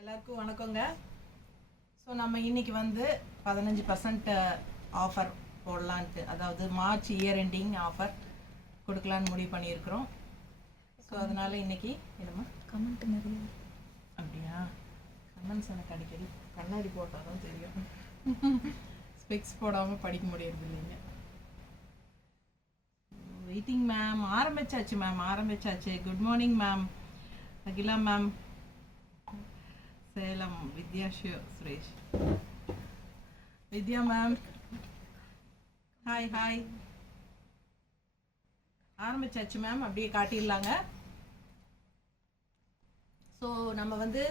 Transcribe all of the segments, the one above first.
எல்லாருக்கும் வணக்கங்க. ஸோ நம்ம இன்னைக்கு வந்து 15% ஆஃபர் போடலான்ட்டு, அதாவது மார்ச் இயர் எண்டிங் ஆஃபர் கொடுக்கலான்னு முடிவு பண்ணியிருக்கிறோம். ஸோ அதனால இன்னைக்கு என்னம்மா கமெண்ட் நிறைய அப்படியா? கமெண்ட்ஸ் எனக்கு அடிக்கடி கண்ணாடி போட்டால் தான் தெரியும். ஸ்பெக்ஸ் போடாமல் படிக்க முடியறது இல்லைங்க. Waiting ma'am. ஆரம்பிச்சாச்சு. Good morning ma'am. Akila ma'am, Salem Vidya Suresh, Vidya ma'am, hi. ஆரம்பிச்சாச்சு மேம், அப்படியே காட்டிடலாங்க. ஸோ நம்ம வந்து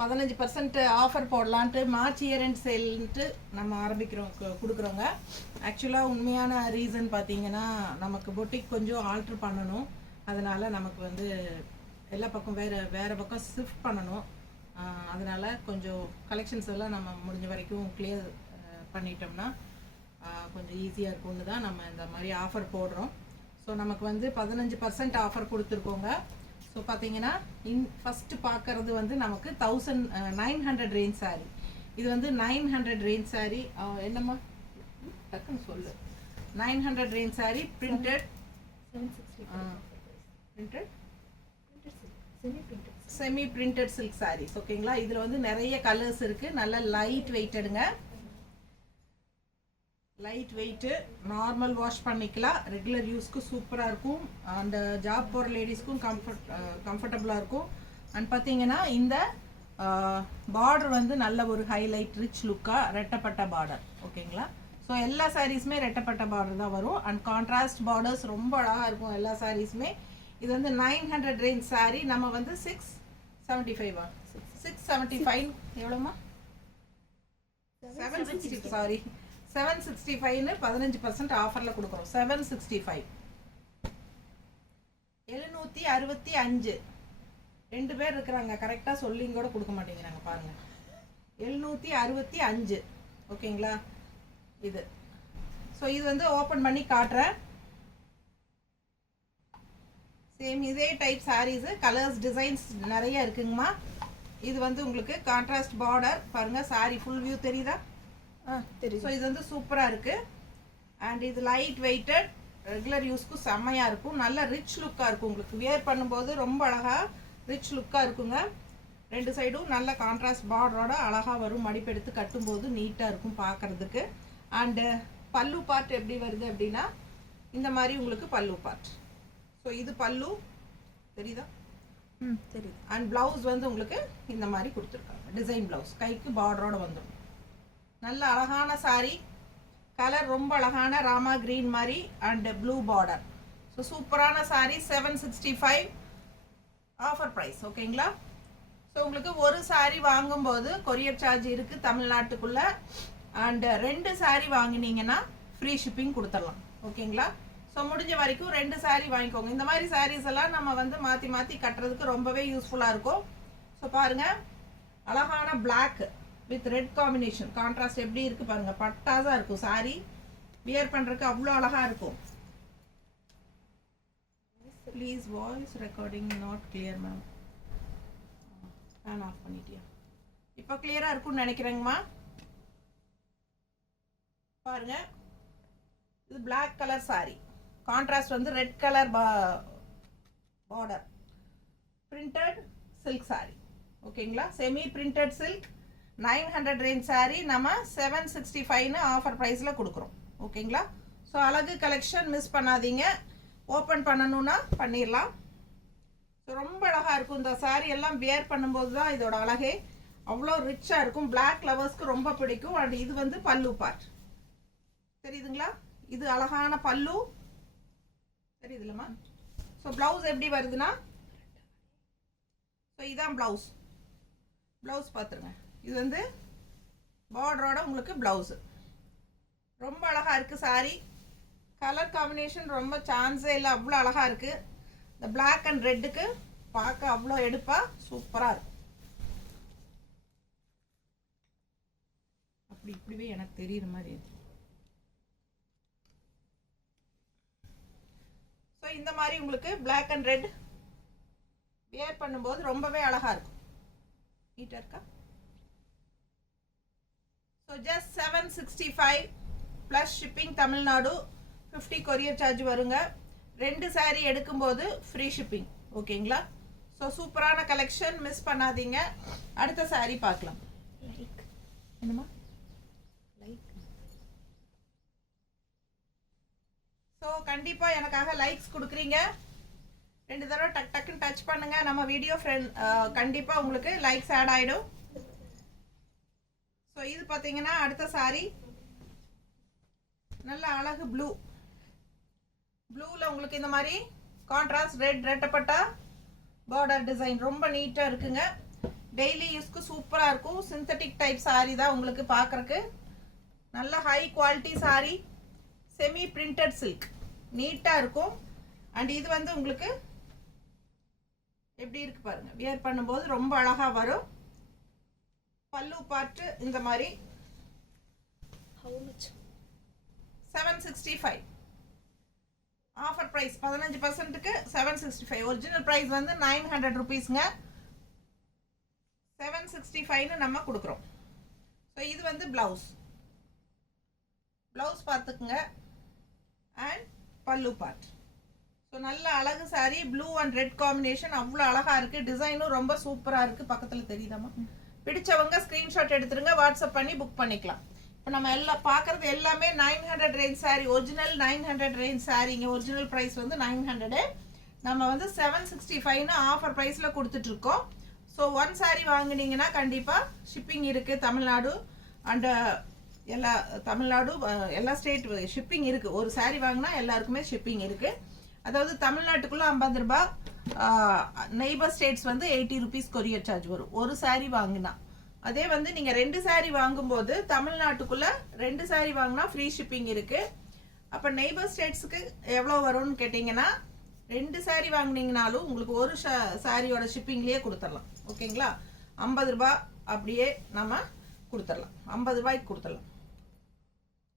15% ஆஃபர் போடலான்ட்டு மார்ச் இயர் எண்ட் சேல்ன்ட்டு நம்ம கொடுக்குறோங்க. ஆக்சுவலாக உண்மையான ரீசன் பார்த்தீங்கன்னா, நமக்கு பொட்டிக் கொஞ்சம் ஆல்ட்ரு பண்ணணும். அதனால் நமக்கு வந்து எல்லா பக்கம் வேறு பக்கம் ஷிஃப்ட் பண்ணணும். அதனால் கொஞ்சம் கலெக்ஷன்ஸ் எல்லாம் நம்ம முடிஞ்ச வரைக்கும் கிளியர் பண்ணிட்டோம்னா கொஞ்சம் ஈஸியாக இருக்கும்னு தான் நம்ம இந்த மாதிரி ஆஃபர் போடுறோம். ஸோ நமக்கு வந்து 15% ஆஃபர் கொடுத்துருக்கோங்க. ஸோ பார்த்தீங்கன்னா ஃபஸ்ட்டு பார்க்குறது வந்து நமக்கு 1900 ரேஞ்ச் சாரீ. இது வந்து 900 ரேஞ்ச் சாரீ. என்னம்மா டக்குன்னு சொல்லு. 900 range sari printed semi printed silk saris. ஓகேங்களா? இதில் வந்து நிறைய கலர்ஸ் இருக்குது. நல்ல லைட் வெயிட்டடுங்க. லைட் வெயிட்டு, நார்மல் வாஷ் பண்ணிக்கலாம். ரெகுலர் யூஸ்க்கு சூப்பராக இருக்கும். அந்த ஜாப் போகிற லேடிஸ்க்கும் கம்ஃபர்டபுளாக இருக்கும். அண்ட் பார்த்தீங்கன்னா இந்த பார்டர் வந்து நல்ல ஒரு ஹைலைட் ரிச் லுக்காக ரெட்டப்பட்ட பார்டர். ஓகேங்களா? ஸோ எல்லா சாரீஸுமே ரெட்டப்பட்ட பார்டர் தான் வரும். அண்ட் கான்ட்ராஸ்ட் பார்டர்ஸ் ரொம்ப அழகாக இருக்கும் எல்லா சாரீஸுமே. இது வந்து 900 ரேஞ்ச் சாரீ. நம்ம வந்து 675 675 எவ்வளோமா? 760. சாரி, 765ன்னு 15% ஆஃபரில் கொடுக்குறோம். 765. 765. 2 பேர் இருக்கிறாங்க, கரெக்டாக சொல்லிங்க கூட கொடுக்க மாட்டேங்கிறாங்க பாருங்கள். 765. ஓகேங்களா? இது ஸோ இது வந்து ஓப்பன் பண்ணி காட்டுறேன். சேம் இதே டைப் சாரீஸு, கலர்ஸ் டிசைன்ஸ் நிறைய இருக்குங்கம்மா. இது வந்து உங்களுக்கு கான்ட்ராஸ்ட் பார்டர் பாருங்கள். சாரீ ஃபுல் வியூ தெரியுதா? தெரியும். ஸோ இது வந்து சூப்பராக இருக்குது. அண்ட் இது லைட் வெயிட்டட், ரெகுலர் யூஸ்க்கு செம்மையாக இருக்கும். நல்ல ரிச் லுக்காக இருக்கும். உங்களுக்கு வியர் பண்ணும்போது ரொம்ப அழகாக ரிச் லுக்காக இருக்குங்க. 2 சைடும் நல்ல கான்ட்ராஸ்ட் பார்டரோட அழகாக வரும். மடிப்பெடுத்து கட்டும்போது நீட்டாக இருக்கும் பார்க்குறதுக்கு. அண்டு பல்லு பார்ட் எப்படி வருது அப்படின்னா, இந்த மாதிரி உங்களுக்கு பல்லு பார்ட். ஸோ இது பல்லு தெரியுதா? தெரியுது. அண்ட் ப்ளவுஸ் வந்து உங்களுக்கு இந்த மாதிரி கொடுத்துருக்காங்க. டிசைன் ப்ளவுஸ், கைக்கு பார்டரோட வந்துடும். நல்ல அழகான சாரீ. கலர் ரொம்ப அழகான ராமா கிரீன் மாதிரி அண்ட் ப்ளூ பார்டர். ஸோ சூப்பரான சாரீ. 765 offer price. ஓகேங்களா? ஸோ உங்களுக்கு ஒரு சாரீ வாங்கும்போது கொரியர் சார்ஜ் இருக்குது தமிழ்நாட்டுக்குள்ளே. அண்டு 2 சாரீ வாங்கினீங்கன்னா ஃப்ரீ ஷிப்பிங் கொடுத்துடலாம். ஓகேங்களா? ஸோ முடிஞ்ச வரைக்கும் 2 சாரீ வாங்கிக்கோங்க. இந்த மாதிரி சாரீஸ் எல்லாம் நம்ம வந்து மாற்றி கட்டுறதுக்கு ரொம்பவே யூஸ்ஃபுல்லாக இருக்கும். ஸோ பாருங்கள், அழகான black with red combination contrast எப்படி இருக்குது பாருங்கள். பட்டாஸாக இருக்கும் சாரீ. வியர் பண்ணுறதுக்கு அவ்வளோ அழகாக இருக்கும். Please voice recording not clear ma'am. Fan off பண்ணிட்டியா? இப்போ கிளியராக இருக்கும்னு நினைக்கிறேங்கம்மா. பாருங்க, இது பிளாக் கலர் சாரீ. கான்ட்ராஸ்ட் வந்து red colour border. Printed silk sari. ஓகேங்களா? Semi printed silk 900 range sari நம்ம 765ன்னு ஆஃபர் ப்ரைஸில் கொடுக்குறோம். ஓகேங்களா? ஸோ அழகு கலெக்ஷன் மிஸ் பண்ணாதீங்க. ஓப்பன் பண்ணணுன்னா பண்ணிடலாம். ஸோ ரொம்ப அழகாக இருக்கும். இந்த சாரீ எல்லாம் வியர் பண்ணும்போது தான் இதோட அழகே அவ்வளோ ரிச்சாக இருக்கும். பிளாக் லவர்ஸ்க்கு ரொம்ப பிடிக்கும். அண்ட் இது வந்து பல்லு பார்ட் தெரியுதுங்களா? இது அழகான பல்லு தெரியுதுல்லம்மா? ஸோ ப்ளவுஸ் எப்படி வருதுன்னா, ஸோ இதான் ப்ளவுஸ். பார்த்துருங்க. இது வந்து பார்டரோட உங்களுக்கு ப்ளவுஸு ரொம்ப அழகாக இருக்குது சாரீ. கலர் காம்பினேஷன் ரொம்ப சான்ஸே இல்லை, அவ்வளோ அழகாக இருக்குது. இந்த பிளாக் அண்ட் ரெட்டுக்கு பார்க்க அவ்வளோ எடுப்பாக சூப்பராக இருக்கும். இப்படிவே எனக்கு தெரியுற மாதிரி. ஸோ இந்த மாதிரி உங்களுக்கு பிளாக் அண்ட் ரெட் வியர் பண்ணும்போது ரொம்பவே அழகாக இருக்கும். நீட்டாக இருக்கா? So just 765 plus shipping Tamil Nadu 50 courier charge வருங்க. 2 saree எடுக்கும்போது ஃப்ரீ ஷிப்பிங். ஓகேங்களா? ஸோ சூப்பரான கலெக்ஷன், மிஸ் பண்ணாதீங்க. அடுத்த saree பார்க்கலாம். லைக் என்னம்மா? லைக் ஸோ கண்டிப்பாக எனக்காக லைக்ஸ் கொடுக்குறீங்க. 2 தடவை டக்குன்னு டச் பண்ணுங்க. நம்ம வீடியோ கண்டிப்பாக உங்களுக்கு லைக்ஸ் ஆட் ஆகிடும். ஸோ இது பார்த்தீங்கன்னா அடுத்த saree நல்ல அழகு ப்ளூவில் உங்களுக்கு இந்த மாதிரி கான்ட்ராஸ்ட் ரெட்டப்பட்டா பார்டர் டிசைன் ரொம்ப நீட்டாக இருக்குங்க. டெய்லி யூஸ்க்கு சூப்பராக இருக்கும். சிந்தட்டிக் டைப் saree தான் உங்களுக்கு பார்க்குறக்கு. நல்ல high quality saree, semi printed silk, நீட்டாக இருக்கும். அண்ட் இது வந்து உங்களுக்கு எப்படி இருக்கு பாருங்க, வியர் பண்ணும்போது ரொம்ப அழகாக வரும். பல்லு பார்ட்டு இந்த மாதிரி. How much? 765 ஆஃபர் ப்ரைஸ் 15%க்கு 765. ஒரிஜினல் ப்ரைஸ் வந்து 900 ருபீஸ்ங்க. 765ன்னு நம்ம கொடுக்குறோம். ஸோ இது வந்து ப்ளவுஸ் பார்த்துக்குங்க. அண்ட் பல்லு பார்ட். ஸோ நல்ல அழகு saree, blue and red combination அவ்வளோ அழகாக இருக்குது. டிசைனும் ரொம்ப சூப்பராக இருக்குது. பக்கத்தில் தெரியுதாம்மா? பிடிச்சவங்க ஸ்க்ரீன்ஷாட் எடுத்துருங்க, வாட்ஸ்அப் பண்ணி புக் பண்ணிக்கலாம். இப்போ நம்ம எல்லாம் பார்க்குறது எல்லாமே 900 ரேஞ்ச் saree, ஒரிஜினல் 900 ரேஞ்ச் சாரீங்க. ஒரிஜினல் ப்ரைஸ் வந்து 900. நம்ம வந்து 765ன்னு ஆஃபர் ப்ரைஸில் கொடுத்துட்ருக்கோம். ஸோ 1 saree வாங்கினீங்கன்னா கண்டிப்பாக ஷிப்பிங் இருக்குது. தமிழ்நாடு அண்ட் தமிழ்நாடு எல்லா ஸ்டேட் ஷிப்பிங் இருக்குது. ஒரு saree வாங்கினா எல்லாருக்குமே ஷிப்பிங் இருக்குது. அதாவது தமிழ்நாட்டுக்குள்ளே 50 ரூபாய், நெய்பர் ஸ்டேட்ஸ் வந்து 80 ருபீஸ் கொரியர் சார்ஜ் வரும் ஒரு saree வாங்கினா. அதே வந்து நீங்கள் 2 saree வாங்கும்போது தமிழ்நாட்டுக்குள்ளே 2 saree வாங்கினா ஃப்ரீ ஷிப்பிங் இருக்குது. அப்போ நெய்பர் ஸ்டேட்ஸுக்கு எவ்வளோ வரும்னு கேட்டிங்கன்னா 2 saree வாங்கினீங்கனாலும் உங்களுக்கு ஒரு சாரியோட ஷிப்பிங்லேயே கொடுத்துடலாம். ஓகேங்களா? 50 ரூபாய் அப்படியே நம்ம கொடுத்துடலாம். 50 ரூபாய்க்கு கொடுத்துடலாம்.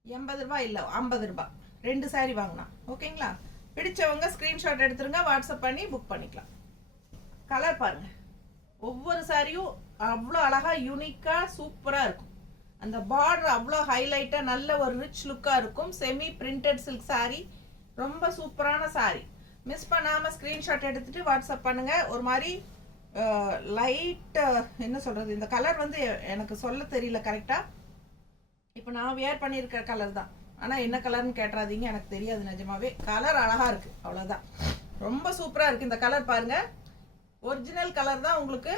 80 ரூபாய் இல்லை, 50 ரூபாய் 2 saree வாங்கினா. ஓகேங்களா? பிடிச்சவங்க ஸ்க்ரீன்ஷாட் எடுத்துருங்க, வாட்ஸ்அப் பண்ணி புக் பண்ணிக்கலாம். கலர் பாருங்கள், ஒவ்வொரு சாரியும் அவ்வளோ அழகாக யூனிக்காக சூப்பராக இருக்கும். அந்த பார்டர் அவ்வளோ ஹைலைட்டாக நல்ல ஒரு ரிச் லுக்காக இருக்கும். செமி பிரிண்டட் சில்க் saree, ரொம்ப சூப்பரான saree. மிஸ் பண்ணாமல் ஸ்க்ரீன்ஷாட் எடுத்துகிட்டு வாட்ஸ்அப் பண்ணுங்கள். ஒரு மாதிரி லைட் என்ன சொல்கிறது, இந்த கலர் வந்து எனக்கு சொல்ல தெரியல கரெக்டாக. இப்போ நான் வியர் பண்ணியிருக்கிற கலர் தான், ஆனால் என்ன கலர்னு கேட்டுறாதீங்க, எனக்கு தெரியாது நிஜமாவே. கலர் அழகாக இருக்குது, அவ்வளோதான். ரொம்ப சூப்பராக இருக்குது இந்த கலர் பாருங்கள். ஒரிஜினல் கலர் தான் உங்களுக்கு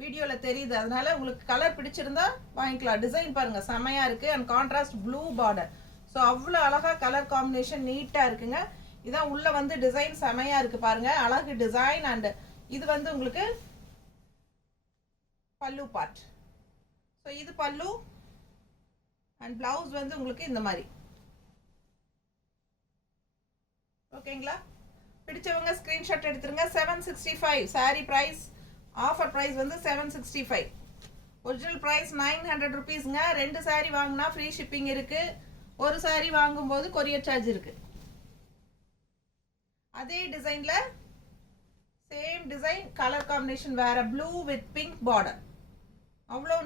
வீடியோவில் தெரியுது, அதனால உங்களுக்கு கலர் பிடிச்சிருந்தா வாங்கிக்கலாம். டிசைன் பாருங்கள் செமையாக இருக்குது. And contrast blue border. So அவ்வளோ அழகாக கலர் காம்பினேஷன் நீட்டாக இருக்குங்க. இதான் உள்ளே வந்து டிசைன் செமையாக இருக்குது பாருங்கள், அழகு டிசைன். அண்ட் இது வந்து உங்களுக்கு பல்லு பார்ட். ஸோ இது பல்லு அண்ட் பிளவுஸ் வந்து உங்களுக்கு இந்த மாதிரி. ஓகேங்களா? பிடிச்சவங்க ஸ்க்ரீன்ஷாட் எடுத்துருங்க. 765 saree ப்ரைஸ், ஆஃபர் ப்ரைஸ் வந்து 765. ஒரிஜினல் ப்ரைஸ் 900 ருபீஸ்ங்க. 2 saree வாங்கினா ஃப்ரீ ஷிப்பிங் இருக்குது. ஒரு saree வாங்கும்போது கொரியர் சார்ஜ் இருக்குது. அதே டிசைனில் சேம் டிசைன், கலர் காம்பினேஷன் வேறு, ப்ளூ வித் பிங்க் பார்டர். அவ்வளோ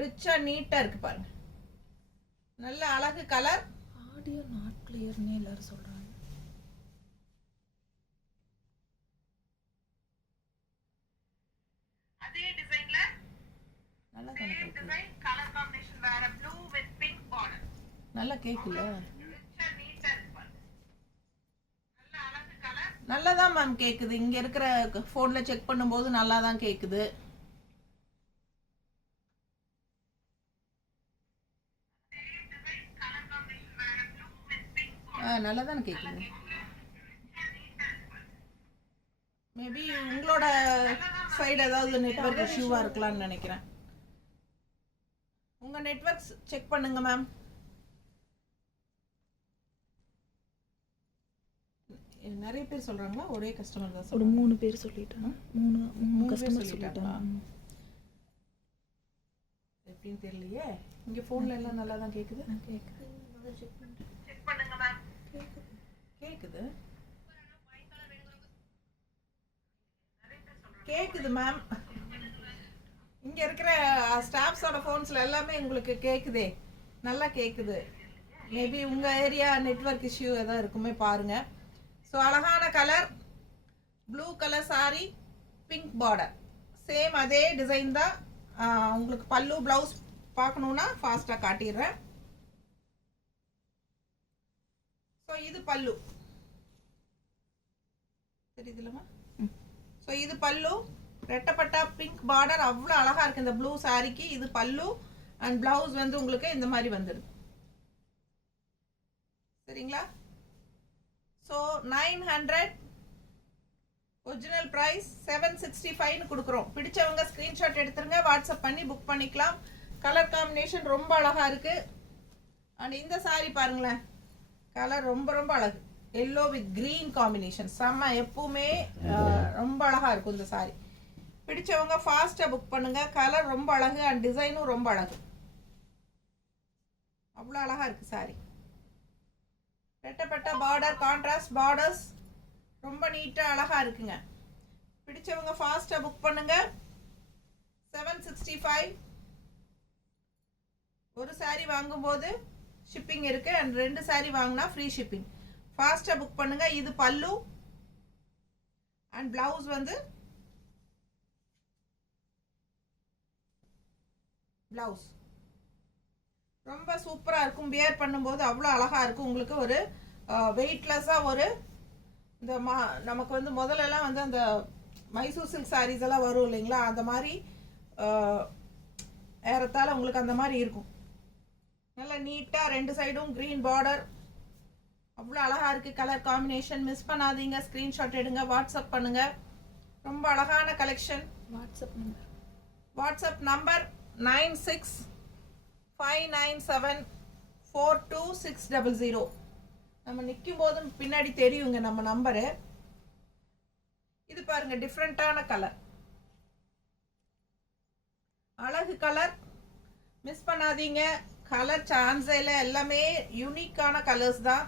ரிச்சாக நீட்டாக இருக்குது பாருங்கள். நல்ல அழகு கலர். ஆடியோ நாட் கிளியர்னு எல்லாரும் சொல்கிறாங்க. அதே டிசைன்ல நல்லா டிசைன், கலர் காம்பினேஷன் வேற, ப்ளூ வித் பிங்க் பார்டர். நல்லா கேக்குல, நல்லா தான் மேம் கேக்குது. இங்க இருக்கிற போன்ல செக் பண்ணும்போது நல்லா தான் கேக்குது. நல்லா தானே கேக்குது. மேபி உங்களோட சைடு ஏதாவது நெட்வொர்க் இஷ்யூவாக இருக்கலாம்னு நினைக்கிறேன். உங்கள் நெட்வொர்க்ஸ் செக் பண்ணுங்க மேம். நிறைய பேர் சொல்கிறாங்களா? ஒரே கஸ்டமர் தான் ஒரு 3 பேர் சொல்லிட்டாங்க. 3 கஸ்டமர் சொல்லிட்டாங்க. எப்படின்னு தெரியலையே. இங்கே ஃபோனில் எல்லாம் நல்லா தான் கேட்குது. செக் பண்ணுங்க மேம். கேட்குது கேக்குது மேம். வைக்கிற ஸ்டாஃப்ஸோட ஃபோன்ஸில் எல்லாமே உங்களுக்கு கேட்குதே, நல்லா கேட்குது. மேபி உங்கள் ஏரியா நெட்வொர்க் இஷ்யூ எதாவது இருக்குமே பாருங்கள். ஸோ அழகான colour, blue colour sorry, pink border, same அதே டிசைன் தான். உங்களுக்கு பல்லு ப்ளவுஸ் பார்க்கணுன்னா ஃபாஸ்ட்டாக காட்டிடுறேன். ஸோ இது பல்லு தெரியுதுல்லம்மா? ஸோ இது பல்லு, ரெட்டப்பட்டா பிங்க் பார்டர், அவ்வளோ அழகாக இருக்குது இந்த ப்ளூ சாரிக்கு. இது பல்லு அண்ட் ப்ளவுஸ் வந்து உங்களுக்கு இந்த மாதிரி வந்துடுது. சரிங்களா? ஸோ 900, ஒரிஜினல் ப்ரைஸ் 765 கொடுக்குறோம். பிடிச்சவங்க ஸ்க்ரீன்ஷாட் எடுத்துருங்க, வாட்ஸ்அப் பண்ணி புக் பண்ணிக்கலாம். கலர் காம்பினேஷன் ரொம்ப அழகாக இருக்குது. அண்ட் இந்த சாரி பாருங்களேன், கலர் ரொம்ப ரொம்ப அழகு. எல்லோ வித் க்ரீன் காம்பினேஷன் செம்ம, எப்பவுமே ரொம்ப அழகாக இருக்கும் இந்த சாரி. பிடிச்சவங்க ஃபாஸ்ட்டாக புக் பண்ணுங்க. கலர் ரொம்ப அழகு அண்ட் டிசைனும் ரொம்ப அழகு, அவ்வளோ அழகாக இருக்குது சாரி. ரெட்டப்பட்ட பார்டர், கான்ட்ராஸ்ட் பார்டர்ஸ், ரொம்ப நீட்டாக அழகாக இருக்குங்க. பிடிச்சவங்க ஃபாஸ்ட்டாக புக் பண்ணுங்க. 765. ஒரு சாரி வாங்கும்போது ஷிப்பிங் இருக்குது அண்ட் 2 சாரி வாங்கினா ஃப்ரீ ஷிப்பிங். ஃபாஸ்ட்டாக புக் பண்ணுங்க. இது பல்லு அண்ட் பிளவுஸ் வந்து பிளவுஸ் ரொம்ப சூப்பராக இருக்கும். வியர் பண்ணும்போது அவ்வளோ அழகாக இருக்கும். உங்களுக்கு ஒரு வெயிட்லெஸ்ஸாக ஒரு இந்த நமக்கு வந்து முதல்லலாம் வந்து அந்த மைசூர் சில்க் சாரீஸ் எல்லாம் வரும் இல்லைங்களா, அந்த மாதிரி ஏறத்தாழ உங்களுக்கு அந்த மாதிரி இருக்கும். நல்லா நீட்டாக 2 சைடும் க்ரீன் பார்டர், அவ்வளோ அழகாக இருக்குது. கலர் காம்பினேஷன் மிஸ் பண்ணாதீங்க. ஸ்க்ரீன்ஷாட் எடுங்க, வாட்ஸ்அப் பண்ணுங்கள். ரொம்ப அழகான கலெக்ஷன். WhatsApp number 9659742600. நம்ம நிற்கும் போதும் பின்னாடி தெரியுங்க நம்ம நம்பரு. இது பாருங்க, டிஃப்ரெண்ட்டான கலர், அழகு கலர், மிஸ் பண்ணாதீங்க. கலர் சான்ஸே இல்லை, எல்லாமே யூனிக்கான கலர்ஸ் தான்.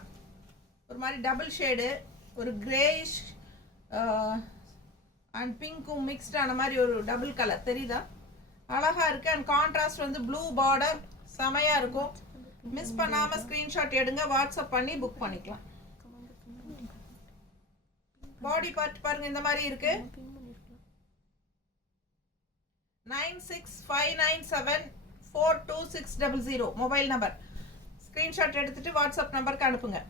ஒரு மாதிரி டபுள் ஷேடு, ஒரு கிரேஷ் அண்ட் பிங்க்கும் மிக்ஸ்டான மாதிரி ஒரு டபுள் கலர் தெரியுதா, அழகா இருக்கு. அண்ட் கான்ட்ராஸ்ட் வந்து ப்ளூ பார்டர், செமையா இருக்கும். மிஸ் பண்ணாம ஸ்கிரீன்ஷாட் எடுங்க, வாட்ஸ்அப் பண்ணி புக் பண்ணிக்கலாம். பாடி பார்ட் பாருங்க இந்த மாதிரி இருக்கு. 9659742600 மொபைல் நம்பர். ஸ்கிரீன்ஷாட் எடுத்துட்டு வாட்ஸ்அப் நம்பருக்கு அனுப்புங்க.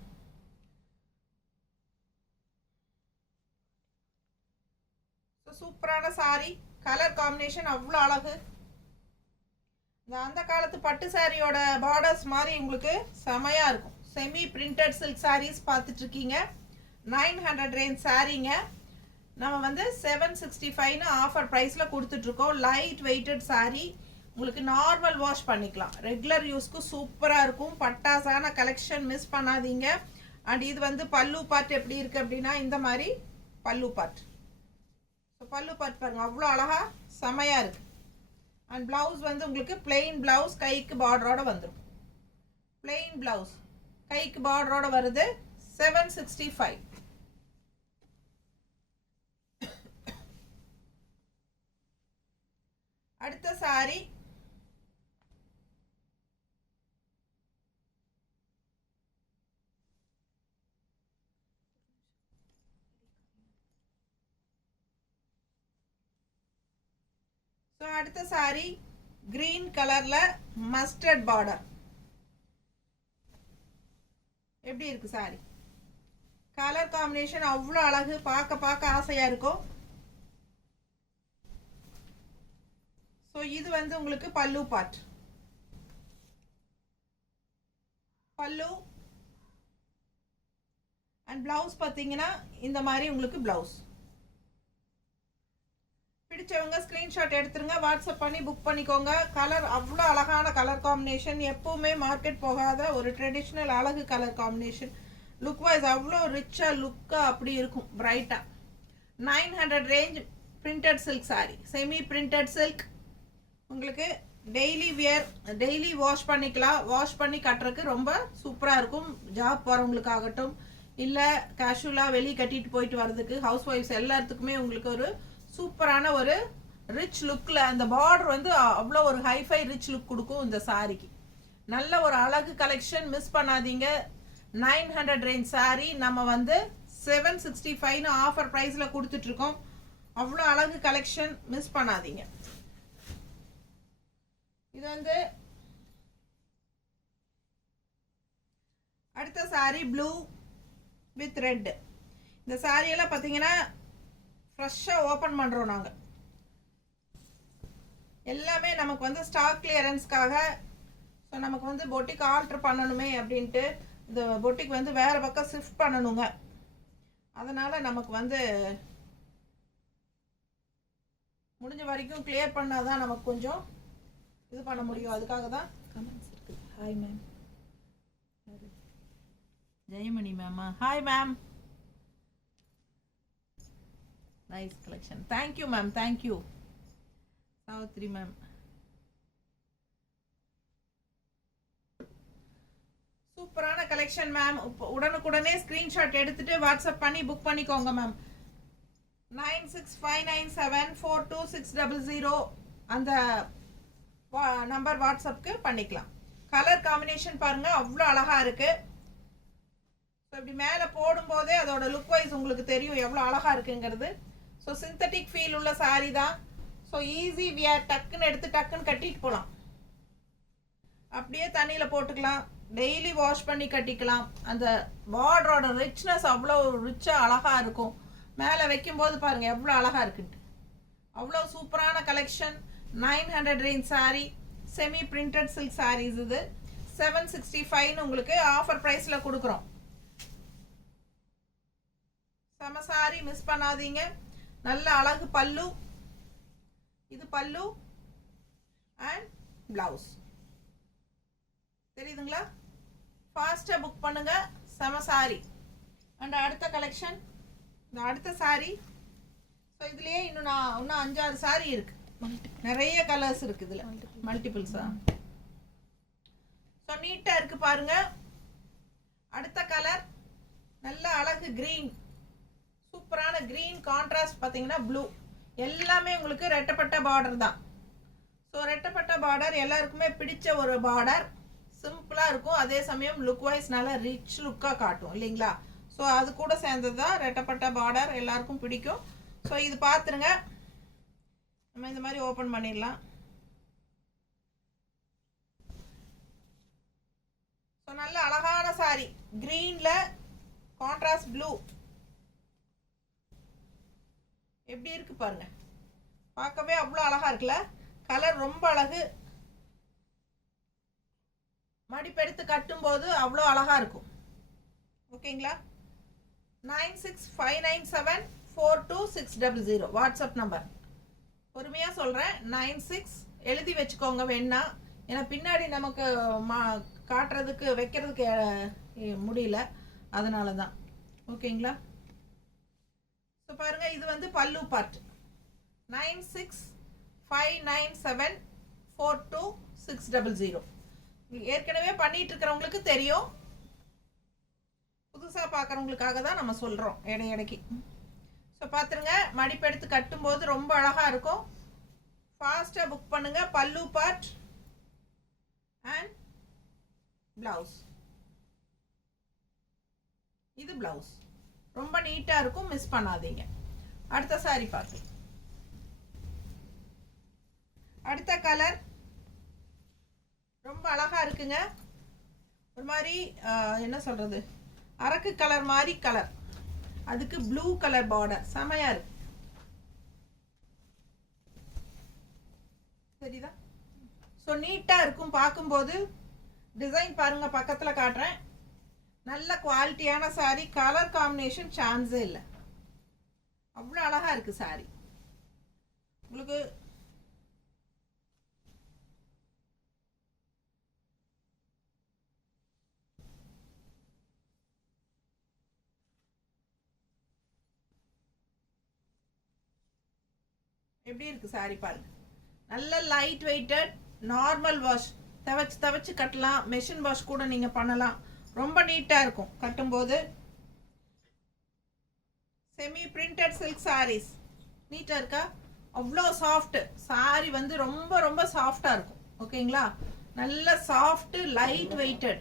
சூப்பரான சாரி, கலர் காம்பினேஷன் அவ்வளோ அழகு. அந்த காலத்து பட்டு சாரியோட பார்டர்ஸ் மாதிரி உங்களுக்கு செமையா இருக்கும். செமி பிரிண்டட் சில்க் சாரீஸ் பார்த்துட்டு இருக்கீங்க. 900 ரேஞ்ச் சாரீங்க. நம்ம வந்து 765 ஆஃபர் ப்ரைஸில் கொடுத்துட்ருக்கோம். லைட் வெயிட்டட் சாரீ, உங்களுக்கு நார்மல் வாஷ் பண்ணிக்கலாம். ரெகுலர் யூஸ்க்கு சூப்பராக இருக்கும். பட்டாசான கலெக்ஷன், மிஸ் பண்ணாதீங்க. அண்ட் இது வந்து பல்லு பார்ட் எப்படி இருக்குது அப்படின்னா இந்த மாதிரி பல்லு பார்ட். ஸோ பல்லு பார்ட் பாருங்கள், அவ்வளோ அழகாக செமையாக இருக்குது. அண்ட் ப்ளவுஸ் வந்து உங்களுக்கு பிளெயின் ப்ளவுஸ், கைக்கு பார்டரோட வந்துடும். பிளெயின் ப்ளவுஸ் கைக்கு பார்டரோட வருது. 765. அடுத்த சாரி அடுத்த சாரி கிரீன் கலர்ல மஸ்டர்ட் பார்டர். எப்படி இருக்கு சாரி? கலர் காம்பினேஷன் அவ்வளோ அழகு, பார்க்க ஆசையா இருக்கும். ஸோ இது வந்து உங்களுக்கு பல்லு பார்ட். பல்லு அண்ட் பிளவுஸ் பார்த்தீங்கன்னா இந்த மாதிரி உங்களுக்கு பிளவுஸ். பிடிச்சவங்க ஸ்கிரீன்ஷாட் எடுத்துருங்க, வாட்ஸ்அப் பண்ணி புக் பண்ணிக்கோங்க. கலர் அவ்வளோ அழகான கலர் காம்பினேஷன், எப்பவுமே மார்க்கெட் போகாத ஒரு ட்ரெடிஷ்னல் அழகு கலர் காம்பினேஷன். லுக் வைஸ் அவ்வளோ ரிச்சாக லுக்காக அப்படி இருக்கும், பிரைட்டாக. 900 range printed silk sorry, semi printed silk. உங்களுக்கு டெய்லி வியர், டெய்லி வாஷ் பண்ணிக்கலாம். வாஷ் பண்ணி கட்டுறதுக்கு ரொம்ப சூப்பராக இருக்கும். ஜாப் போகிறவங்களுக்காகட்டும், இல்லை கேஷுவலாக வெளியே கட்டிட்டு போயிட்டு வர்றதுக்கு, ஹவுஸ் ஒய்ஃப்ஸ் எல்லாத்துக்குமே உங்களுக்கு ஒரு சூப்பரான ஒரு ரிச் லுக்கில் அந்த பார்டர் வந்து அவ்வளோ ஒரு ஹைஃபை ரிச் லுக் கொடுக்கும் இந்த சாரிக்கு. நல்ல ஒரு அழகு கலெக்ஷன், மிஸ் பண்ணாதீங்க. 900 ரேஞ்ச் சாரி நம்ம வந்து 765 ஆஃபர் ப்ரைஸில் கொடுத்துட்ருக்கோம். அவ்வளோ அழகு கலெக்ஷன், மிஸ் பண்ணாதீங்க. இது வந்து அடுத்த சாரி ப்ளூ வித் ரெட். இந்த சாரியெல்லாம் பார்த்தீங்கன்னா ஃப்ரெஷ்ஷாக ஓப்பன் பண்ணுறோம் நாங்கள். எல்லாமே நமக்கு வந்து ஸ்டாக் கிளியரன்ஸ்க்காக. ஸோ நமக்கு வந்து பொட்டிக் ஆல்ட்ரு பண்ணணுமே அப்படின்ட்டு இந்த பொட்டிக் வந்து வேறு பக்கம் ஷிஃப்ட் பண்ணணுங்க. அதனால் நமக்கு வந்து முடிஞ்ச வரைக்கும் கிளியர் பண்ணால் தான் நமக்கு கொஞ்சம் இது பண்ண முடியும். அதுக்காக தான் கமெண்ட்ஸ் இருக்குது. Hi ma'am. ஜெயமணி மேமா, hi ma'am. Nice collection. Thank you ma'am, thank you. Savitri ma'am, சூப்பரான கலெக்ஷன் மேம். உடனுக்குடனே ஸ்க்ரீன்ஷாட் எடுத்துட்டு வாட்ஸ்அப் பண்ணி புக் பண்ணிக்கோங்க மேம். 9659742600 அந்த நம்பர் வாட்ஸ்அப்புக்கு பண்ணிக்கலாம். கலர் காம்பினேஷன் பாருங்க, அவ்வளோ அழகா இருக்கு. ஸோ இப்படி மேலே போடும்போதே அதோட லுக் வைஸ் உங்களுக்கு தெரியும் எவ்வளோ அழகா இருக்குங்கிறது. ஸோ சிந்தட்டிக் ஃபீல் உள்ள சாரி தான். ஸோ ஈஸி வியர், டக்குன்னு எடுத்து டக்குன்னு கட்டிட்டு போகலாம். அப்படியே தண்ணியில் போட்டுக்கலாம், டெய்லி வாஷ் பண்ணி கட்டிக்கலாம். அந்த பார்டரோட ரிச்னஸ் அவ்வளோ ரிச்சாக அழகா இருக்கும். மேலே வைக்கும்போது பாருங்க எவ்வளோ அழகா இருக்குன்ட்டு. அவ்வளோ சூப்பரான collection. 900 range saree, semi printed silk sarees. இது 765 உங்களுக்கு ஆஃபர் ப்ரைஸில் கொடுக்குறோம். செம சாரி, மிஸ் பண்ணாதீங்க. நல்ல அழகு பல்லு. இது பல்லு அண்ட் பிளவுஸ். தெரியுதுங்களா? ஃபாஸ்ட்டாக புக் பண்ணுங்க. செம சாரி. அண்ட் அடுத்த கலெக்ஷன், இந்த அடுத்த சாரி. ஸோ இதுலேயே இன்னும் 5-6 சாரி இருக்கு. நிறைய கலர்ஸ் இருக்கு இதில், மல்டிபிள்ஸா. ஸோ நீட்டாக இருக்கு பாருங்க. அடுத்த கலர் நல்ல அழகு கிரீன், சூப்பரான கிரீன் கான்ட்ராஸ்ட். பார்த்தீங்கன்னா ப்ளூ. எல்லாமே உங்களுக்கு ரெட்டப்பட்ட பார்டர் தான். ஸோ ரெட்டப்பட்ட பார்டர் எல்லாருக்குமே பிடிச்ச ஒரு பார்டர். சிம்பிளாக இருக்கும், அதே சமயம் லுக் வைஸ் நல்லா ரிச் லுக்காக காட்டும் இல்லைங்களா? ஸோ அது கூட சேர்ந்தது தான் ரெட்டப்பட்ட பார்டர், எல்லாருக்கும் பிடிக்கும். ஸோ இது பார்த்துருங்க. நம்ம இந்த மாதிரி ஓப்பன் பண்ணிடலாம். ஸோ நல்ல அழகான சாரி, கிரீனில் கான்ட்ராஸ்ட் ப்ளூ. எப்படி இருக்கு பாருங்க, பார்க்கவே அவ்வளோ அழகா இருக்குல்ல? கலர் ரொம்ப அழகு. மடிப்பெடுத்து கட்டும்போது அவ்வளோ அழகா இருக்கும். ஓகேங்களா? 9659742600 வாட்ஸ்அப் நம்பர். பொறுமையாக சொல்கிறேன், 96 எழுதி வச்சுக்கோங்க வேணா. ஏன்னா பின்னாடி நமக்கு காட்டுறதுக்கு வைக்கிறதுக்கு முடியல, அதனால தான். ஓகேங்களா? ஸோ பாருங்க, இது வந்து பல்லு பார்ட். 9659742600. ஏற்கனவே பண்ணிட்டு இருக்கிறவங்களுக்கு தெரியும், புதுசாக பார்க்குறவங்களுக்காக தான் நம்ம சொல்கிறோம் இடைக்கு. ஸோ பார்த்துருங்க, மடிப்பெடுத்து கட்டும்போது ரொம்ப அழகாக இருக்கும். ஃபாஸ்ட்டாக புக் பண்ணுங்க. பல்லு பார்ட் அண்ட் பிளவுஸ். இது பிளவுஸ் ரொம்ப நீட்டாக இருக்கும், மிஸ் பண்ணாதீங்க. அடுத்த சாரி பார்த்து, அடுத்த கலர் ரொம்ப அழகா இருக்குங்க. ஒரு மாதிரி என்ன சொல்றது, அரக்கு கலர் மாதிரி கலர், அதுக்கு ப்ளூ கலர் பார்டர். செமையா இருக்கு. சரிதா? ஸோ நீட்டாக இருக்கும் பார்க்கும்போது. டிசைன் பாருங்க, பக்கத்தில் காட்டுறேன். நல்ல குவாலிட்டியான சாரி. கலர் காம்பினேஷன் சான்ஸே இல்லை, அவ்வளோ அழகா இருக்கு சாரி. உங்களுக்கு எப்படி இருக்கு சாரி பாருங்க. நல்ல லைட் வெயிட்டட், நார்மல் வாஷ், தவச்சு கட்டலாம். மெஷின் வாஷ் கூட நீங்க பண்ணலாம். ரொம்ப நீட்டா இருக்கும் கட்டும்போது. Semi printed silk sarees. நீட்டா இருக்கா? அவ்வளோ சாஃப்ட் சாரி வந்து ரொம்ப ரொம்ப சாஃப்டாக இருக்கும். ஓகேங்களா, நல்ல soft light weighted.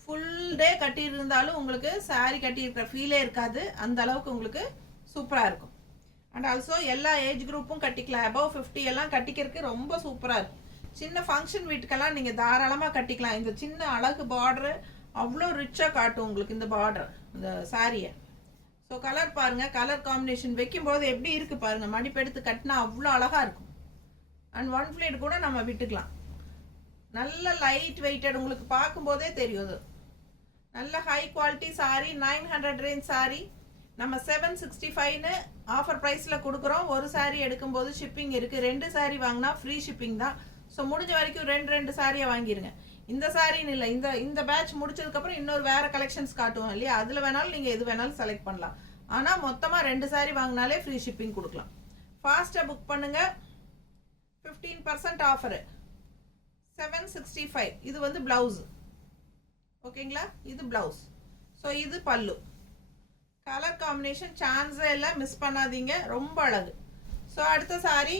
Full day கட்டியிருந்தாலும் உங்களுக்கு சாரி கட்டியிருக்கிற ஃபீலே இருக்காது. அந்த அளவுக்கு உங்களுக்கு சூப்பராக இருக்கும். அண்ட் ஆல்சோ எல்லா ஏஜ் குரூப்பும் கட்டிக்கலாம். அபவ் 50 எல்லாம் கட்டிக்கிறதுக்கு ரொம்ப சூப்பராக இருக்கும். சின்ன ஃபங்க்ஷன் வீட்டுக்கெல்லாம் நீங்கள் தாராளமாக கட்டிக்கலாம். இந்த சின்ன அழகு பார்டரு அவ்வளோ ரிச்சாக காட்டும் உங்களுக்கு இந்த பார்டர் இந்த சாரியை. ஸோ கலர் பாருங்கள், கலர் காம்பினேஷன் வைக்கும்போது எப்படி இருக்குது பாருங்கள். மடிப்பெடுத்து கட்டினா அவ்வளோ அழகாக இருக்கும். அண்ட் ஒன் ஃப்ளீட் கூட நம்ம விட்டுக்கலாம். நல்ல லைட் வெயிட்டட், உங்களுக்கு பார்க்கும்போதே தெரியும். அது நல்ல high quality sorry. 900 range sorry நம்ம 765ன்னு ஆஃபர் ப்ரைஸில் கொடுக்குறோம். ஒரு சாரி எடுக்கும்போது ஷிப்பிங் இருக்குது. 2 சாரி வாங்கினா ஃப்ரீ ஷிப்பிங் தான். ஸோ முடிஞ்ச வரைக்கும் 2 சாரியை வாங்கிடுங்க. இந்த சாரின்னு இல்லை, இந்த பேட்ச் முடிச்சதுக்கப்புறம் இன்னொரு வேறு கலெக்ஷன்ஸ் காட்டுவோம் இல்லையா, அதில் வேணாலும் நீங்கள் எது வேணாலும் செலக்ட் பண்ணலாம். ஆனால் மொத்தமாக 2 சாரி வாங்கினாலே ஃப்ரீ ஷிப்பிங் கொடுக்கலாம். ஃபாஸ்ட்டாக புக் பண்ணுங்கள். 15% ஆஃபரு 765. இது வந்து ப்ளவுஸு. ஓகேங்களா, இது ப்ளவுஸ். ஸோ இது பல்லு. கலர் காம்பினேஷன் சான்ஸே இல்லை, மிஸ் பண்ணாதீங்க, ரொம்ப அழகு. ஸோ அடுத்த சாரி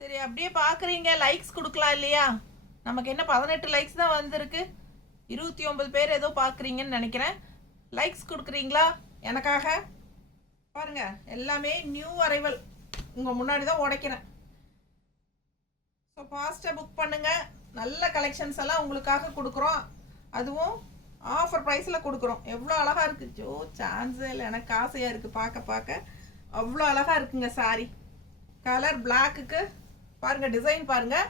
சரி அப்படியே பார்க்குறீங்க, லைக்ஸ் கொடுக்கலாம் இல்லையா? நமக்கு என்ன 18 லைக்ஸ் தான் வந்திருக்கு. 29 பேர் ஏதோ பார்க்குறீங்கன்னு நினைக்கிறேன். லைக்ஸ் கொடுக்குறீங்களா எனக்காக? பாருங்க, எல்லாமே நியூ அரைவல், உங்கள் முன்னாடி தான் உடைக்கிறேன். ஸோ ஃபாஸ்ட்டாக புக் பண்ணுங்கள். நல்ல கலெக்ஷன்ஸ் எல்லாம் உங்களுக்காக கொடுக்குறோம். அதுவும் ஆஃபர் ப்ரைஸில் கொடுக்குறோம். எவ்வளோ அழகாக இருக்குது. ஜோ சான்ஸே இல்லை, எனக்கு ஆசையாக இருக்குது பார்க்க அவ்வளோ அழகாக இருக்குங்க சாரி. கலர் பிளாக்குக்கு பாருங்கள், டிசைன் பாருங்கள்,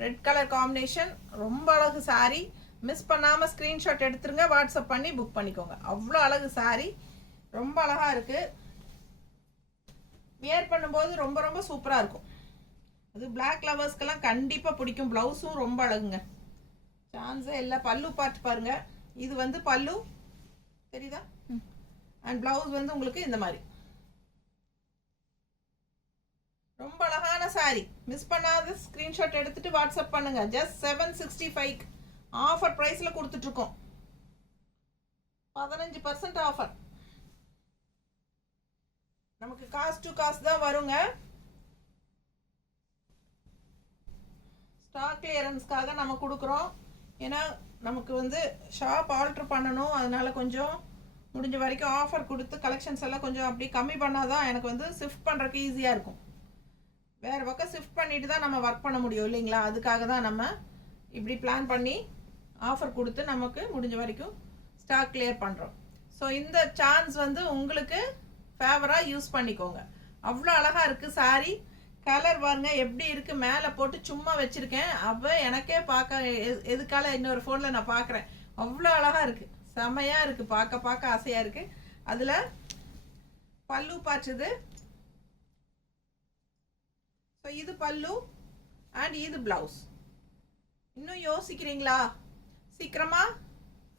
ரெட் கலர் காம்பினேஷன், ரொம்ப அழகு சாரி. மிஸ் பண்ணாமல் ஸ்க்ரீன்ஷாட் எடுத்துருங்க, வாட்ஸ்அப் பண்ணி புக் பண்ணிக்கோங்க. அவ்வளோ அழகு சாரி, ரொம்ப அழகாக இருக்குது. வியர் பண்ணும்போது ரொம்ப ரொம்ப சூப்பராக இருக்கும். அது பிளாக் லவர்ஸ்க்கெல்லாம் கண்டிப்பாக பிடிக்கும். ப்ளவுஸும் ரொம்ப அழகுங்க, சான்ஸே இல்லை. பல்லு பார்த்து பாருங்க, இது வந்து பல்லு தெரியுதா? அண்ட் பிளவுஸ் வந்து உங்களுக்கு இந்த மாதிரி ரொம்ப அழகான சாரி. மிஸ் பண்ணாத ஸ்க்ரீன்ஷாட் எடுத்துட்டு வாட்ஸ்அப் பண்ணுங்க. ஜஸ்ட் 765 ஆஃபர் ப்ரைஸில் கொடுத்துட்ருக்கோம். 15% ஆஃபர். நமக்கு காஸ்ட் டு காஸ்ட் தான் வருங்க. ஸ்டாக் கிளியரன்ஸ்க்காக நம்ம கொடுக்குறோம். ஏன்னா நமக்கு வந்து ஷாப் ஆல்ட்ரு பண்ணணும். அதனால கொஞ்சம் முடிஞ்ச வரைக்கும் ஆஃபர் கொடுத்து கலெக்ஷன்ஸ் எல்லாம் கொஞ்சம் அப்படி கம்மி பண்ணாதான் எனக்கு வந்து ஷிஃப்ட் பண்ணுறதுக்கு ஈஸியாக இருக்கும். வேறு பக்கம் ஷிஃப்ட் பண்ணிட்டு தான் நம்ம ஒர்க் பண்ண முடியும் இல்லைங்களா? அதுக்காக தான் நம்ம இப்படி பிளான் பண்ணி ஆஃபர் கொடுத்து நமக்கு முடிஞ்ச வரைக்கும் ஸ்டாக் கிளியர் பண்ணுறோம். ஸோ இந்த சான்ஸ் வந்து உங்களுக்கு ஃபேவராக யூஸ் பண்ணிக்கோங்க. அவ்வளோ அழகாக இருக்குது சாரி. கலர் பாருங்க எப்படி இருக்குது, மேலே போட்டு சும்மா வச்சுருக்கேன். அப்போ எனக்கே பார்க்க எதுக்கால இன்னொரு ஃபோனில் நான் பார்க்குறேன். அவ்வளோ அழகாக இருக்குது, செம்மையாக இருக்குது, பார்க்க ஆசையாக இருக்குது. அதில் பல்லு பாய்ச்சுது. ஸோ இது பல்லு அண்ட் இது ப்ளவுஸ். இன்னும் யோசிக்கிறீங்களா? சீக்கிரமாக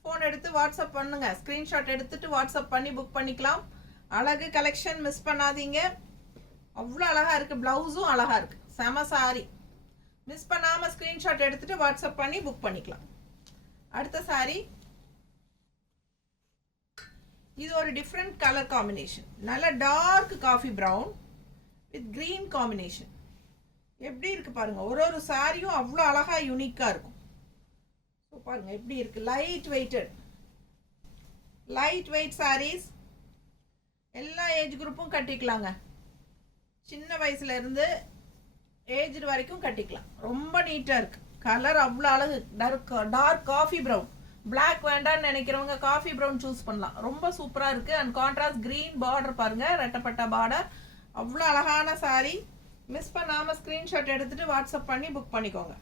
ஃபோன் எடுத்து வாட்ஸ்அப் பண்ணுங்க. ஸ்க்ரீன்ஷாட் எடுத்துட்டு வாட்ஸ்அப் பண்ணி புக் பண்ணிக்கலாம். அழகு கலெக்ஷன், மிஸ் பண்ணாதீங்க. அவ்வளோ அழகாக இருக்குது, ப்ளவுஸும் அழகாக இருக்குது, செம சாரி. மிஸ் பண்ணாமல் ஸ்க்ரீன்ஷாட் எடுத்துட்டு வாட்ஸ்அப் பண்ணி புக் பண்ணிக்கலாம். அடுத்த சாரி இது ஒரு டிஃப்ரெண்ட் கலர் காம்பினேஷன். நல்ல dark coffee brown with green combination. எப்படி இருக்கு பாருங்க, ஒரு சாரியும் அவ்வளோ அழகாக யூனிக்காக இருக்கும். ஸோ பாருங்க எப்படி இருக்கு, light weighted, light weight sarees. எல்லா ஏஜ் குரூப்பும் கட்டிக்கலாங்க. சின்ன வயசுல இருந்து ஏஜ் வரைக்கும் கட்டிக்கலாம். ரொம்ப நீட்டாக இருக்கு. கலர் அவ்வளோ அழகு, டார்க் காஃபி ப்ரௌன். பிளாக் வேண்டான்னு நினைக்கிறவங்க காஃபி ப்ரௌன் சூஸ் பண்ணலாம். ரொம்ப சூப்பராக இருக்கு. அண்ட் கான்ட்ராஸ்ட் க்ரீன் பார்டர் பாருங்க, ரெட்டப்பட்ட பார்டர். அவ்வளோ அழகான சாரி. மிஸ் பண்ணாமல் ஸ்க்ரீன்ஷாட் எடுத்துட்டு வாட்ஸ்அப் பண்ணி புக் பண்ணிக்கோங்க.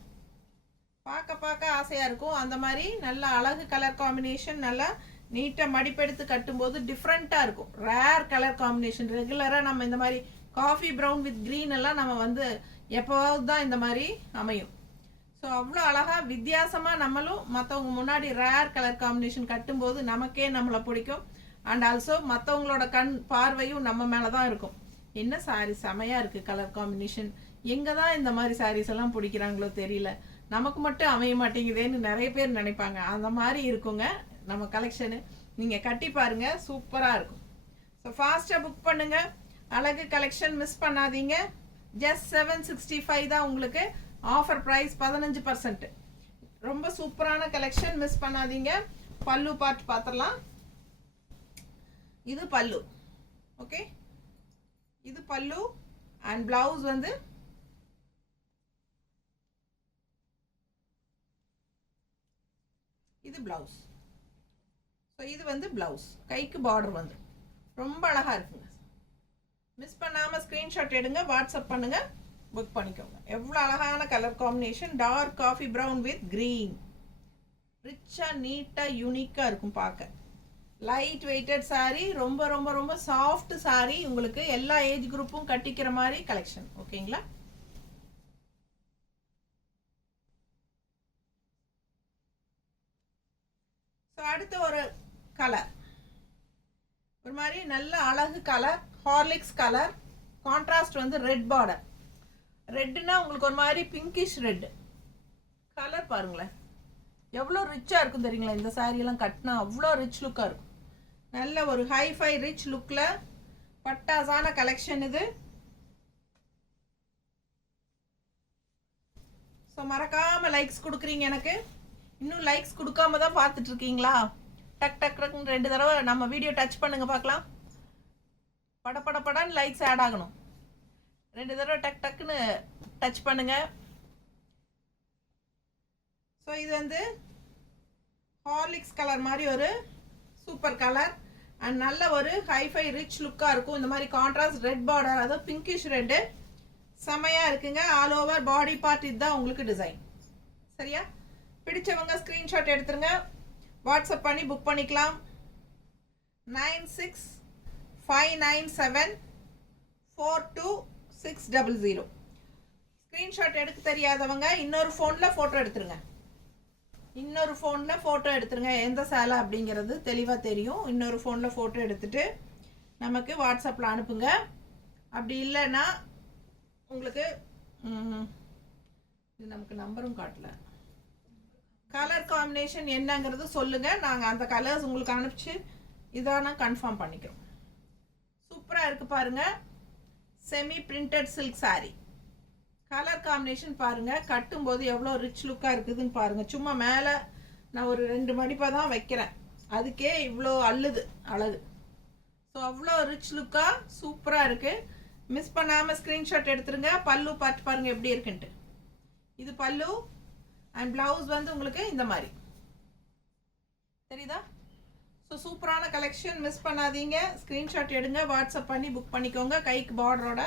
பார்க்க ஆசையாக இருக்கும். அந்த மாதிரி நல்ல அழகு கலர் காம்பினேஷன், நல்லா நீட்டாக மடிப்பெடுத்து கட்டும்போது டிஃப்ரெண்ட்டாக இருக்கும். Rare colour combination. ரெகுலராக நம்ம இந்த மாதிரி காஃபி ப்ரௌன் வித் க்ரீன் எல்லாம் நம்ம வந்து எப்போவாவது தான் இந்த மாதிரி அமையும். ஸோ அவ்வளோ அழகாக வித்தியாசமாக நம்மளும் மற்றவங்க முன்னாடி ரேர் கலர் காம்பினேஷன் கட்டும்போது நமக்கே நம்மளை பிடிக்கும். அண்ட் ஆல்சோ மற்றவங்களோட கண் பார்வையும் நம்ம மேலே தான் இருக்கும். என்ன சாரி செமையாக இருக்குது கலர் காம்பினேஷன். எங்கே தான் இந்த மாதிரி சாரீஸ் எல்லாம் பிடிக்கிறாங்களோ தெரியல, நமக்கு மட்டும் அமைய மாட்டேங்குதேன்னு நிறைய பேர் நினைப்பாங்க. அந்த மாதிரி இருக்குங்க நம்ம கலெக்ஷனு. நீங்கள் கட்டி பாருங்கள், சூப்பராக இருக்கும். ஸோ ஃபாஸ்ட்டாக புக் பண்ணுங்க. அழகு கலெக்ஷன் மிஸ் பண்ணாதீங்க. ஜஸ்ட் 765 தான் உங்களுக்கு ஆஃபர் ப்ரைஸ் 15%. ரொம்ப சூப்பரான கலெக்ஷன், மிஸ் பண்ணாதீங்க. பல்லு பார்ட் பார்த்துடலாம். இது பல்லு. ஓகே, இது பல்லு அண்ட் பிளவுஸ் வந்து இது பிளவுஸ். ஸோ இது வந்து பிளவுஸ், கைக்கு பார்டர் வந்து ரொம்ப அழகா இருக்குங்க. மிஸ் பண்ணாம ஸ்கிரீன்ஷாட் எடுங்க, வாட்ஸ்அப் பண்ணுங்க, புக் பண்ணிக்கோங்க. எவ்வளோ அழகான colour combination, dark coffee brown with green. ரிச்சா நீட்டா யூனிக்கா இருக்கும் பார்க்க. லைட் வெயிட்டட் சாரீ, ரொம்ப ரொம்ப ரொம்ப சாஃப்ட் சாரீ. உங்களுக்கு எல்லா ஏஜ் குரூப்பும் கட்டிக்கிற மாதிரி கலெக்ஷன். ஓகேங்களா? ஸோ அடுத்து ஒரு கலர், ஒரு மாதிரி நல்ல அழகு கலர், ஹார்லிக்ஸ் கலர். கான்ட்ராஸ்ட் வந்து ரெட் பார்டர். ரெட்னா உங்களுக்கு ஒரு மாதிரி பிங்கிஷ் ரெட் கலர். பாருங்களேன் எவ்வளோ ரிச்சாக இருக்கும் தெரியுங்களா? இந்த சாரியெல்லாம் கட்டினா அவ்வளோ ரிச் லுக்காக இருக்கும். நல்ல ஒரு ஹைஃபை ரிச் லுக்கில் பட்டாசான கலெக்ஷன் இது. ஸோ மறக்காமல் லைக்ஸ் கொடுக்குறீங்க எனக்கு. இன்னும் லைக்ஸ் கொடுக்காம தான் பார்த்துட்டு இருக்கீங்களா? டக் டக் டக்குன்னு 2 தடவை நம்ம வீடியோ டச் பண்ணுங்க பார்க்கலாம். படன்னு லைக்ஸ் ஆட் ஆகணும். 2 தடவை டக் டக்குன்னு டச் பண்ணுங்க. ஸோ இது வந்து ஹார்லிக்ஸ் கலர் மாதிரி ஒரு சூப்பர் கலர் அண்ட் நல்ல ஒரு ஹைஃபை ரிச் லுக்காக இருக்கும். இந்த மாதிரி கான்ட்ராஸ்ட் ரெட் பார்டர், அதாவது பிங்கிஷ் ரெட்டு செமையாக இருக்குங்க. ஆல் ஓவர் பாடி பார்ட் இதுதான் உங்களுக்கு டிசைன். சரியா? பிடிச்சவங்க ஸ்க்ரீன்ஷாட் எடுத்துருங்க, வாட்ஸ்அப் பண்ணி புக் பண்ணிக்கலாம். 9659742600. ஸ்க்ரீன்ஷாட் எடுக்க தெரியாதவங்க இன்னொரு ஃபோனில் ஃபோட்டோ எடுத்துருங்க. எந்த சேலை அப்படிங்கிறது தெளிவாக தெரியும். இன்னொரு ஃபோனில் ஃபோட்டோ எடுத்துட்டு நமக்கு வாட்ஸ்அப்பில் அனுப்புங்க. அப்படி இல்லைன்னா உங்களுக்கு இது நமக்கு நம்பரும் காட்டல. கலர் காம்பினேஷன் என்னங்கிறது சொல்லுங்க, நாங்கள் அந்த கலர்ஸ் உங்களுக்கு அனுப்பிச்சு இதான கன்ஃபார்ம் பண்ணிக்கிறோம். சூப்பராக இருக்கு பாருங்க. Semi printed silk sorry. Colour combination பாருங்க, கட்டும்போது எவ்வளோ ரிச் லுக்காக இருக்குதுன்னு பாருங்க. சும்மா மேலே நான் ஒரு 2 மடிப்பாக தான் வைக்கிறேன், அதுக்கே இவ்வளோ அள்ளுது அழகு. ஸோ அவ்வளோ ரிச் லுக்காக சூப்பராக இருக்கு. மிஸ் பண்ணாமல் ஸ்க்ரீன்ஷாட் எடுத்துருங்க. பல்லு பார்த்து பாருங்க எப்படி இருக்குன்ட்டு. இது பல்லு அண்ட் பிளவுஸ் வந்து உங்களுக்கு இந்த மாதிரி தெரியுதா? ஸோ சூப்பரான கலெக்ஷன், மிஸ் பண்ணாதீங்க. ஸ்க்ரீன்ஷாட் எடுங்க, வாட்ஸ்அப் பண்ணி புக் பண்ணிக்கோங்க. கைக்கு பார்டரோட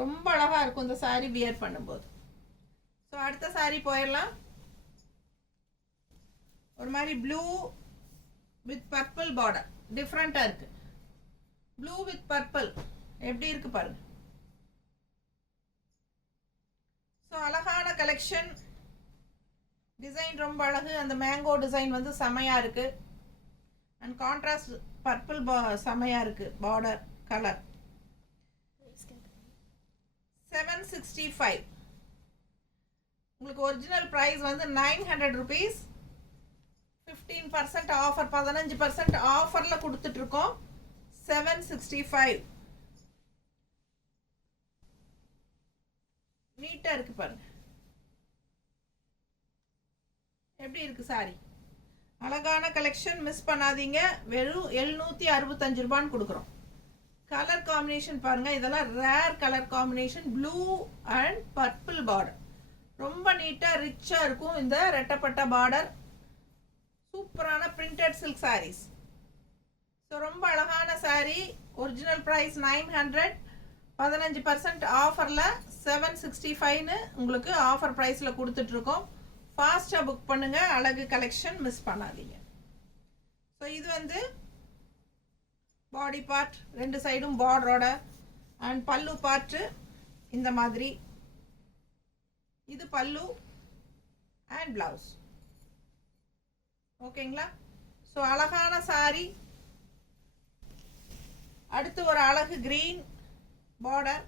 ரொம்ப அழகாக இருக்கும் இந்த சாரீ வியர் பண்ணும்போது. ஸோ அடுத்த சாரீ போயிடலாம். ஒரு மாதிரி ப்ளூ வித் பர்பிள் பார்டர், டிஃப்ரெண்ட்டாக இருக்கு. ப்ளூ வித் பர்பிள் எப்படி இருக்கு பாருங்க. ஸோ அழகான கலெக்ஷன், டிசைன் ரொம்ப அழகு. அந்த மேங்கோ டிசைன் வந்து செமையாக இருக்கு அண்ட் கான்ட்ராஸ்ட் பர்பிள் செமையாக இருக்கு. Border colour 765. உங்களுக்கு ஒரிஜினல் ப்ரைஸ் வந்து 900 rupees. 15% ஆஃபர், 15% ஆஃபரில் கொடுத்துட்ருக்கோம். 765. நீட்டாக இருக்கு பாருங்க எப்படி இருக்கு சாரி. அழகான கலெக்ஷன், மிஸ் பண்ணாதீங்க. வெறும் 765 ரூபான்னு கொடுக்குறோம். கலர் காம்பினேஷன் பாருங்க, இதெல்லாம் rare colour combination. Blue and purple border ரொம்ப நீட்டா ரிச்சா இருக்கும். இந்த ரெட்டப்பட்ட பார்டர் சூப்பரான பிரிண்டட் சில்க் சாரீஸ். ஸோ ரொம்ப அழகான சாரீ. ஒரிஜினல் ப்ரைஸ் 900, 15% ஆஃபரில் 765ன்னு உங்களுக்கு ஆஃபர் ப்ரைஸில் கொடுத்துட்ருக்கோம். ஃபாஸ்ட்டாக புக் பண்ணுங்க. அழகு கலெக்ஷன், மிஸ் பண்ணாதீங்க. ஸோ இது வந்து பாடி பார்ட், 2 சைடும் பார்டரோட அண்ட் பல்லு பார்ட்டு இந்த மாதிரி. இது பல்லு அண்ட் பிளவுஸ். ஓகேங்களா? ஸோ அழகான சாரி. அடுத்து ஒரு அழகு green border,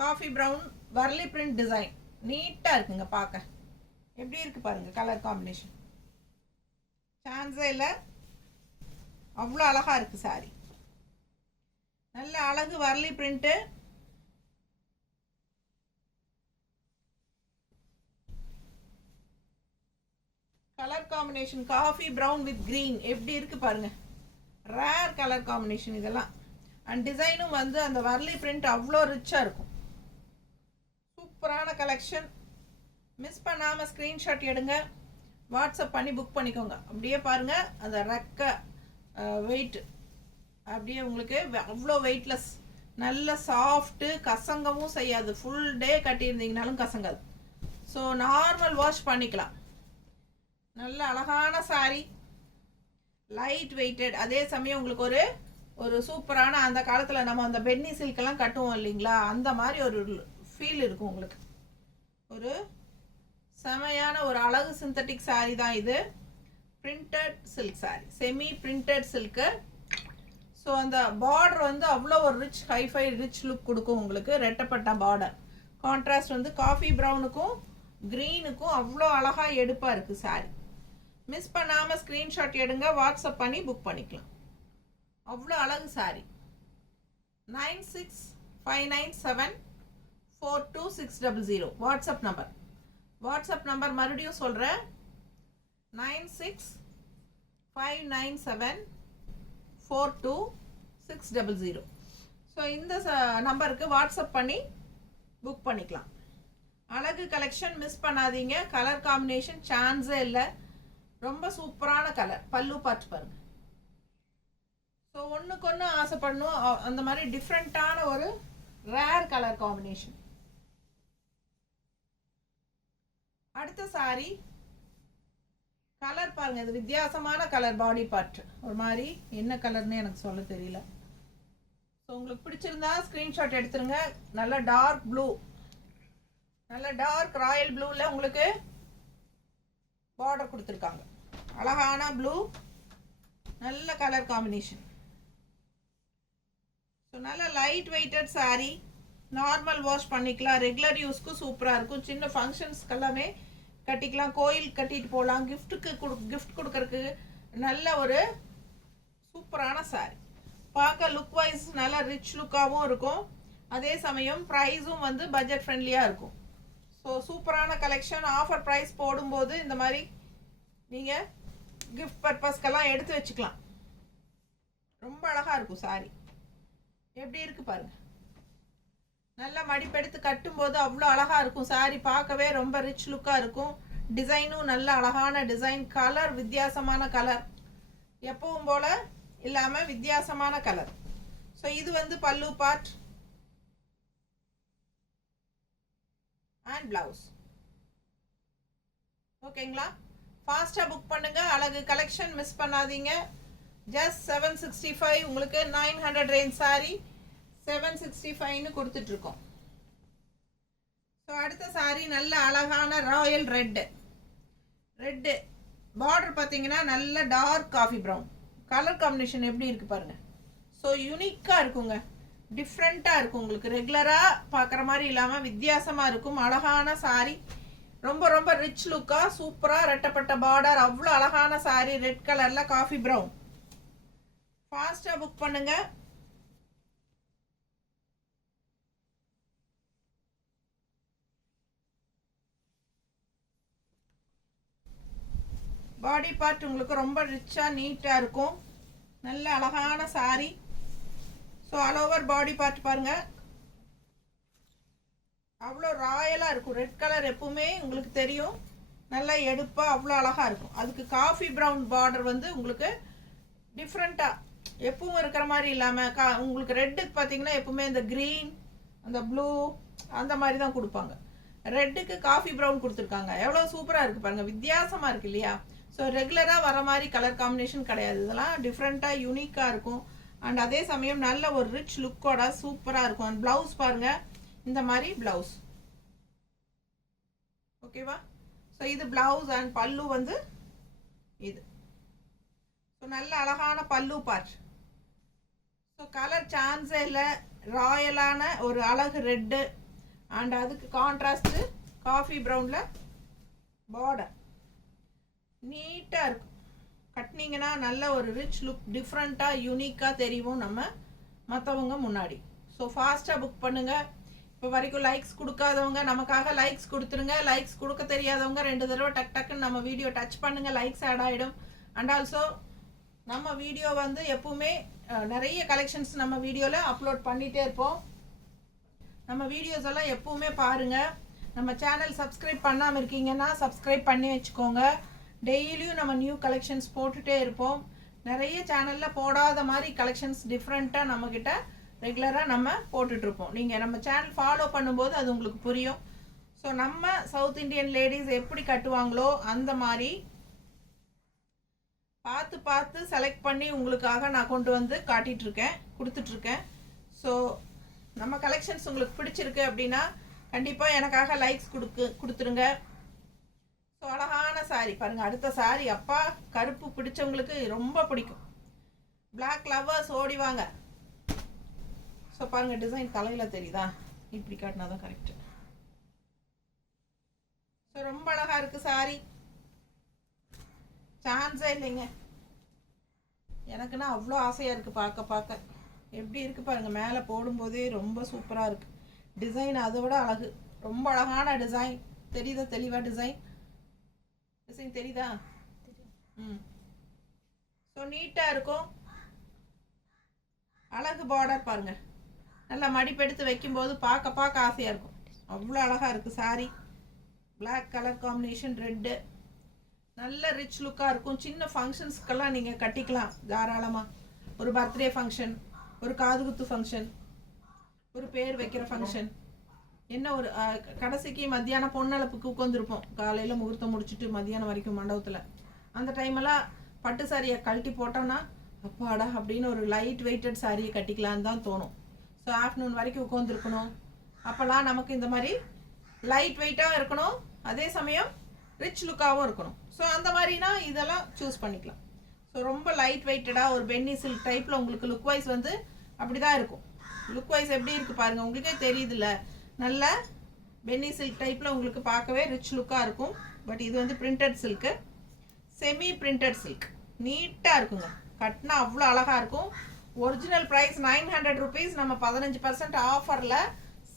coffee brown Warli print design. நீட்டாக இருக்குங்க பார்க்க. எப்படி இருக்கு பாருங்க கலர் காம்பினேஷன், சான்ஸே இல்லை, அவ்வளோ அழகா இருக்கு சாரி. நல்ல அழகு Warli print. Colour combination coffee brown with green எப்படி இருக்கு பாருங்க. ரேர் கலர் காம்பினேஷன் இதெல்லாம். அண்ட் டிசைனும் வந்து அந்த வரலி பிரிண்ட் அவ்வளோ ரிச்சாக இருக்கும். சூப்பரான கலெக்ஷன். மிஸ் பண்ணாமல் ஸ்க்ரீன்ஷாட் எடுங்க, வாட்ஸ்அப் பண்ணி புக் பண்ணிக்கோங்க. அப்படியே பாருங்கள் அந்த ரெக்க வெயிட் அப்படியே உங்களுக்கு அவ்வளோ வெயிட்லெஸ், நல்ல சாஃப்ட்டு, கசங்கவும் செய்யாது. ஃபுல் டே கட்டியிருந்தீங்கனாலும் கசங்காது. ஸோ நார்மல் வாஷ் பண்ணிக்கலாம். நல்ல அழகான சாரி, லைட் வெயிட்டட். அதே சமயம் உங்களுக்கு ஒரு சூப்பரான அந்த காலத்தில் நம்ம அந்த பென்னி சில்கெல்லாம் கட்டுவோம் இல்லைங்களா, அந்த மாதிரி ஒரு ஃபீல் இருக்கும் உங்களுக்கு. ஒரு செமையான ஒரு அழகு சிந்தட்டிக் சாரி தான் இது. Printed silk sorry, semi printed silk. So அந்த பார்டர் வந்து அவ்வளோ ஒரு ரிச் ஹைஃபை ரிச் லுக் கொடுக்கும் உங்களுக்கு. ரெட்டப்பட்ட பார்டர் கான்ட்ராஸ்ட் வந்து காஃபி ப்ரௌனுக்கும் க்ரீனுக்கும் அவ்வளோ அழகாக எடுப்பாக இருக்குது சாரி. மிஸ் பண்ணாமல் ஸ்க்ரீன்ஷாட் எடுங்க, வாட்ஸ்அப் பண்ணி புக் பண்ணிக்கலாம். அவ்வளோ அழகு sorry. 9659742600 WhatsApp number. WhatsApp number மறுபடியும் சொல்கிறேன், 9659742600. ஸோ இந்த நம்பருக்கு வாட்ஸ்அப் பண்ணி புக் பண்ணிக்கலாம். அழகு கலெக்ஷன் மிஸ் பண்ணாதீங்க. கலர் காம்பினேஷன் சான்ஸே இல்லை, ரொம்ப சூப்பரான கலர். பல்லு பார்த்து பாருங்க. ஸோ ஒன்றுக்கு ஒன்று ஆசைப்படணும், அந்த மாதிரி டிஃப்ரெண்ட்டான ஒரு ரேர் கலர் காம்பினேஷன். அடுத்த சாரி கலர் பாருங்க, இது வித்தியாசமான கலர். பாடி பார்ட் ஒரு மாதிரி என்ன கலர்னு எனக்கு சொல்ல தெரியல. ஸோ உங்களுக்கு பிடிச்சிருந்தா ஸ்க்ரீன்ஷாட் எடுத்துருங்க. நல்ல டார்க் ப்ளூ, நல்ல டார்க் ராயல் ப்ளூவில் உங்களுக்கு பார்டர் கொடுத்துருக்காங்க. அழகான ப்ளூ, நல்ல கலர் காம்பினேஷன். ஸோ நல்ல light weighted saree, normal wash பண்ணிக்கலாம். ரெகுலர் யூஸ்க்கு சூப்பராக இருக்கும். சின்ன ஃபங்க்ஷன்ஸ்க்கெல்லாமே கட்டிக்கலாம், கோயில் கட்டிட்டு போகலாம், கிஃப்ட் கொடுக்கறதுக்கு நல்ல ஒரு சூப்பரான சாரி. பார்க்க லுக் வைஸ் நல்லா ரிச் லுக்காகவும் இருக்கும். அதே சமயம் ப்ரைஸும் வந்து பட்ஜெட் ஃப்ரெண்ட்லியாக இருக்கும். ஸோ சூப்பரான கலெக்ஷன். ஆஃபர் ப்ரைஸ் போடும்போது இந்த மாதிரி நீங்கள் கிஃப்ட் பர்பஸ்க்கெல்லாம் எடுத்து வச்சுக்கலாம். ரொம்ப அழகாக இருக்கும் சாரி. எப்படி இருக்குது பாருங்கள். நல்லா மடிப்பெடுத்து கட்டும்போது அவ்வளோ அழகாக இருக்கும் சாரி. பார்க்கவே ரொம்ப ரிச் லுக்காக இருக்கும். டிசைனும் நல்ல அழகான டிசைன். கலர் வித்தியாசமான கலர், எப்பவும் போல் இல்லாமல் வித்தியாசமான கலர். ஸோ இது வந்து பல்லு பார்ட் அண்ட் பிளவுஸ். ஓகேங்களா? ஃபாஸ்ட்டாக புக் பண்ணுங்க. அழகு கலெக்ஷன் மிஸ் பண்ணாதீங்க. ஜஸ்ட் 765 உங்களுக்கு 900 ரேஞ்ச் சாரி 765ன்னு கொடுத்துட்ருக்கோம். ஸோ அடுத்த சாரி நல்ல அழகான ராயல் ரெட்டு. பார்டர் பார்த்தீங்கன்னா நல்ல dark coffee brown. Colour combination எப்படி இருக்குது பாருங்கள். ஸோ யூனிக்காக இருக்குங்க, டிஃப்ரெண்ட்டாக இருக்கும். உங்களுக்கு ரெகுலராக பார்க்குற மாதிரி இல்லாமல் வித்தியாசமாக இருக்கும். அழகான சாரி, ரொம்ப ரொம்ப ரிச் லுக்காக சூப்பராக ரெட்டப்பட்ட பார்டர். அவ்வளோ அழகான சாரி, ரெட் கலரில் காஃபி ப்ரௌன். ஃபாஸ்ட்டாக புக் பண்ணுங்க. பாடி பார்ட் உங்களுக்கு ரொம்ப ரிச்சாக நீட்டாக இருக்கும். நல்ல அழகான sorry. So all over body part பாருங்கள், அவ்வளோ ராயலாக இருக்கும். ரெட் கலர் எப்பவுமே உங்களுக்கு தெரியும், நல்லா எடுப்பாக அவ்வளோ அழகாக இருக்கும். அதுக்கு காஃபி ப்ரௌன் பார்டர் வந்து உங்களுக்கு டிஃப்ரெண்ட்டாக எப்பவும் இருக்கிற மாதிரி இல்லாமல் உங்களுக்கு ரெட்டுக்கு பார்த்தீங்கன்னா எப்பவுமே இந்த க்ரீன் அந்த ப்ளூ அந்த மாதிரி தான் கொடுப்பாங்க. ரெட்டுக்கு காஃபி ப்ரௌன் கொடுத்துருக்காங்க. எவ்வளோ சூப்பராக இருக்குது பாருங்கள், வித்தியாசமாக இருக்குது இல்லையா? ஸோ ரெகுலராக வர மாதிரி கலர் காம்பினேஷன் கிடையாது. இதெல்லாம் டிஃப்ரெண்ட்டாக யூனிக்காக இருக்கும். அண்ட் அதே சமயம் நல்ல ஒரு ரிச் லுக்கோட சூப்பராக இருக்கும். அண்ட் ப்ளவுஸ் பாருங்கள், இந்த மாதிரி ப்ளவுஸ். ஓகேவா? ஸோ இது ப்ளவுஸ் அண்ட் பல்லு வந்து இது. ஸோ நல்ல அழகான பல்லு பார்ட். ஸோ கலர் சான்ஸே இல்லை, ராயலான ஒரு அழகு ரெட்டு அண்ட் அதுக்கு கான்ட்ராஸ்ட்டு காஃபி ப்ரௌனில் பார்டர் நீட்டாக இருக்கும். கட்டினீங்கன்னா நல்ல ஒரு ரிச் லுக், டிஃப்ரெண்ட்டாக யூனிக்காக தெரியும் நம்ம மற்றவங்க முன்னாடி. ஸோ ஃபாஸ்ட்டாக புக் பண்ணுங்கள். இப்போ வரைக்கும் லைக்ஸ் கொடுக்காதவங்க நமக்காக லைக்ஸ் கொடுத்துருங்க. லைக்ஸ் கொடுக்க தெரியாதவங்க 2 தடவை டக்குன்னு நம்ம வீடியோ டச் பண்ணுங்கள், லைக்ஸ் ஆட் ஆகிடும். அண்ட் ஆல்சோ நம்ம வீடியோ வந்து எப்பவுமே நிறைய கலெக்ஷன்ஸ் நம்ம வீடியோவில் அப்லோட் பண்ணிகிட்டே இருப்போம். நம்ம வீடியோஸ் எல்லாம் எப்பவுமே பாருங்கள். நம்ம சேனல் சப்ஸ்கிரைப் பண்ணாமல் இருக்கீங்கன்னா சப்ஸ்கிரைப் பண்ணி வச்சுக்கோங்க. டெய்லியும் நம்ம நியூ கலெக்ஷன்ஸ் போட்டுகிட்டே இருப்போம். நிறைய சேனலில் போடாத மாதிரி கலெக்ஷன்ஸ் டிஃப்ரெண்ட்டாக நம்மக்கிட்ட ரெகுலராக நம்ம போட்டுட்ருப்போம். நீங்கள் நம்ம சேனல் ஃபாலோ பண்ணும்போது அது உங்களுக்கு புரியும். ஸோ நம்ம சவுத் இண்டியன் லேடிஸ் எப்படி கட்டுவாங்களோ அந்த மாதிரி பார்த்து பார்த்து செலக்ட் பண்ணி உங்களுக்காக நான் கொண்டு வந்து காட்டிகிட்ருக்கேன், கொடுத்துட்ருக்கேன். ஸோ நம்ம கலெக்ஷன்ஸ் உங்களுக்கு பிடிச்சிருக்கு அப்படின்னா கண்டிப்பாக எனக்காக லைக்ஸ் கொடுத்துருங்க. ஸோ அழகான சாரீ பாருங்கள். அடுத்த சாரீ அப்பா கருப்பு பிடிச்சவங்களுக்கு ரொம்ப பிடிக்கும். பிளாக் லவ்வர்ஸ் ஓடிவாங்க. ஸோ பாருங்கள், டிசைன் தலையில் தெரியுதா? இப்படி காட்டினா தான் கரெக்டு. ஸோ ரொம்ப அழகாக இருக்குது சாரீ, சான்ஸே இல்லைங்க. எனக்குன்னா அவ்வளோ ஆசையாக இருக்குது பார்க்க. எப்படி இருக்குது பாருங்கள், மேலே போடும்போதே ரொம்ப சூப்பராக இருக்குது. டிசைன் அதை விட அழகு, ரொம்ப அழகான டிசைன். தெரியுதா தெளிவாக டிசைன் தெரியுதா? ஸோ நீட்டாக இருக்கும். அழகு பார்டர் பாருங்கள், நல்லா மடிப்பெடுத்து வைக்கும்போது பார்க்க ஆசையாக இருக்கும். அவ்வளோ அழகாக இருக்குது saree. Black colour combination, red, நல்ல ரிச் லுக்காக இருக்கும். சின்ன ஃபங்க்ஷன்ஸ்க்கெல்லாம் நீங்கள் கட்டிக்கலாம் தாராளமாக. ஒரு பர்த்டே ஃபங்க்ஷன், ஒரு காதுகுத்து ஃபங்க்ஷன், ஒரு பேர் வைக்கிற ஃபங்க்ஷன், என்ன ஒரு கடைசிக்கு மத்தியானம் பொண்ணளப்புக்கு உட்காந்துருப்போம். காலையில் முகூர்த்தம் முடிச்சுட்டு மத்தியானம் வரைக்கும் மண்டபத்தில். அந்த டைமெல்லாம் பட்டு சாரியை கழட்டி போட்டோன்னா அப்பாடா அப்படின்னு ஒரு லைட் வெயிட்டட் சாரியை கட்டிக்கலான்னு தான் தோணும். ஸோ ஆஃப்டர்நூன் வரைக்கும் உட்காந்துருக்கணும். அப்போல்லாம் நமக்கு இந்த மாதிரி லைட் வெயிட்டாக இருக்கணும், அதே சமயம் ரிச் லுக்காகவும் இருக்கணும். ஸோ அந்த மாதிரினா இதெல்லாம் சூஸ் பண்ணிக்கலாம். ஸோ ரொம்ப லைட் வெயிட்டடாக ஒரு பென்னி சில்க் டைப்பில் உங்களுக்கு லுக் வைஸ் வந்து அப்படி தான் இருக்கும். லுக் வைஸ் எப்படி இருக்குது பாருங்கள், உங்களுக்கே தெரியுதுல்ல. நல்ல பென்னி சில்க் டைப்பில் உங்களுக்கு பார்க்கவே ரிச் லுக்காக இருக்கும். பட் இது வந்து printed silk, semi printed silk, நீட்டாக இருக்குங்க. கட்டினா அவ்வளோ அழகாக இருக்கும். Original price 900 rupees. நம்ம 15% ஆஃபரில்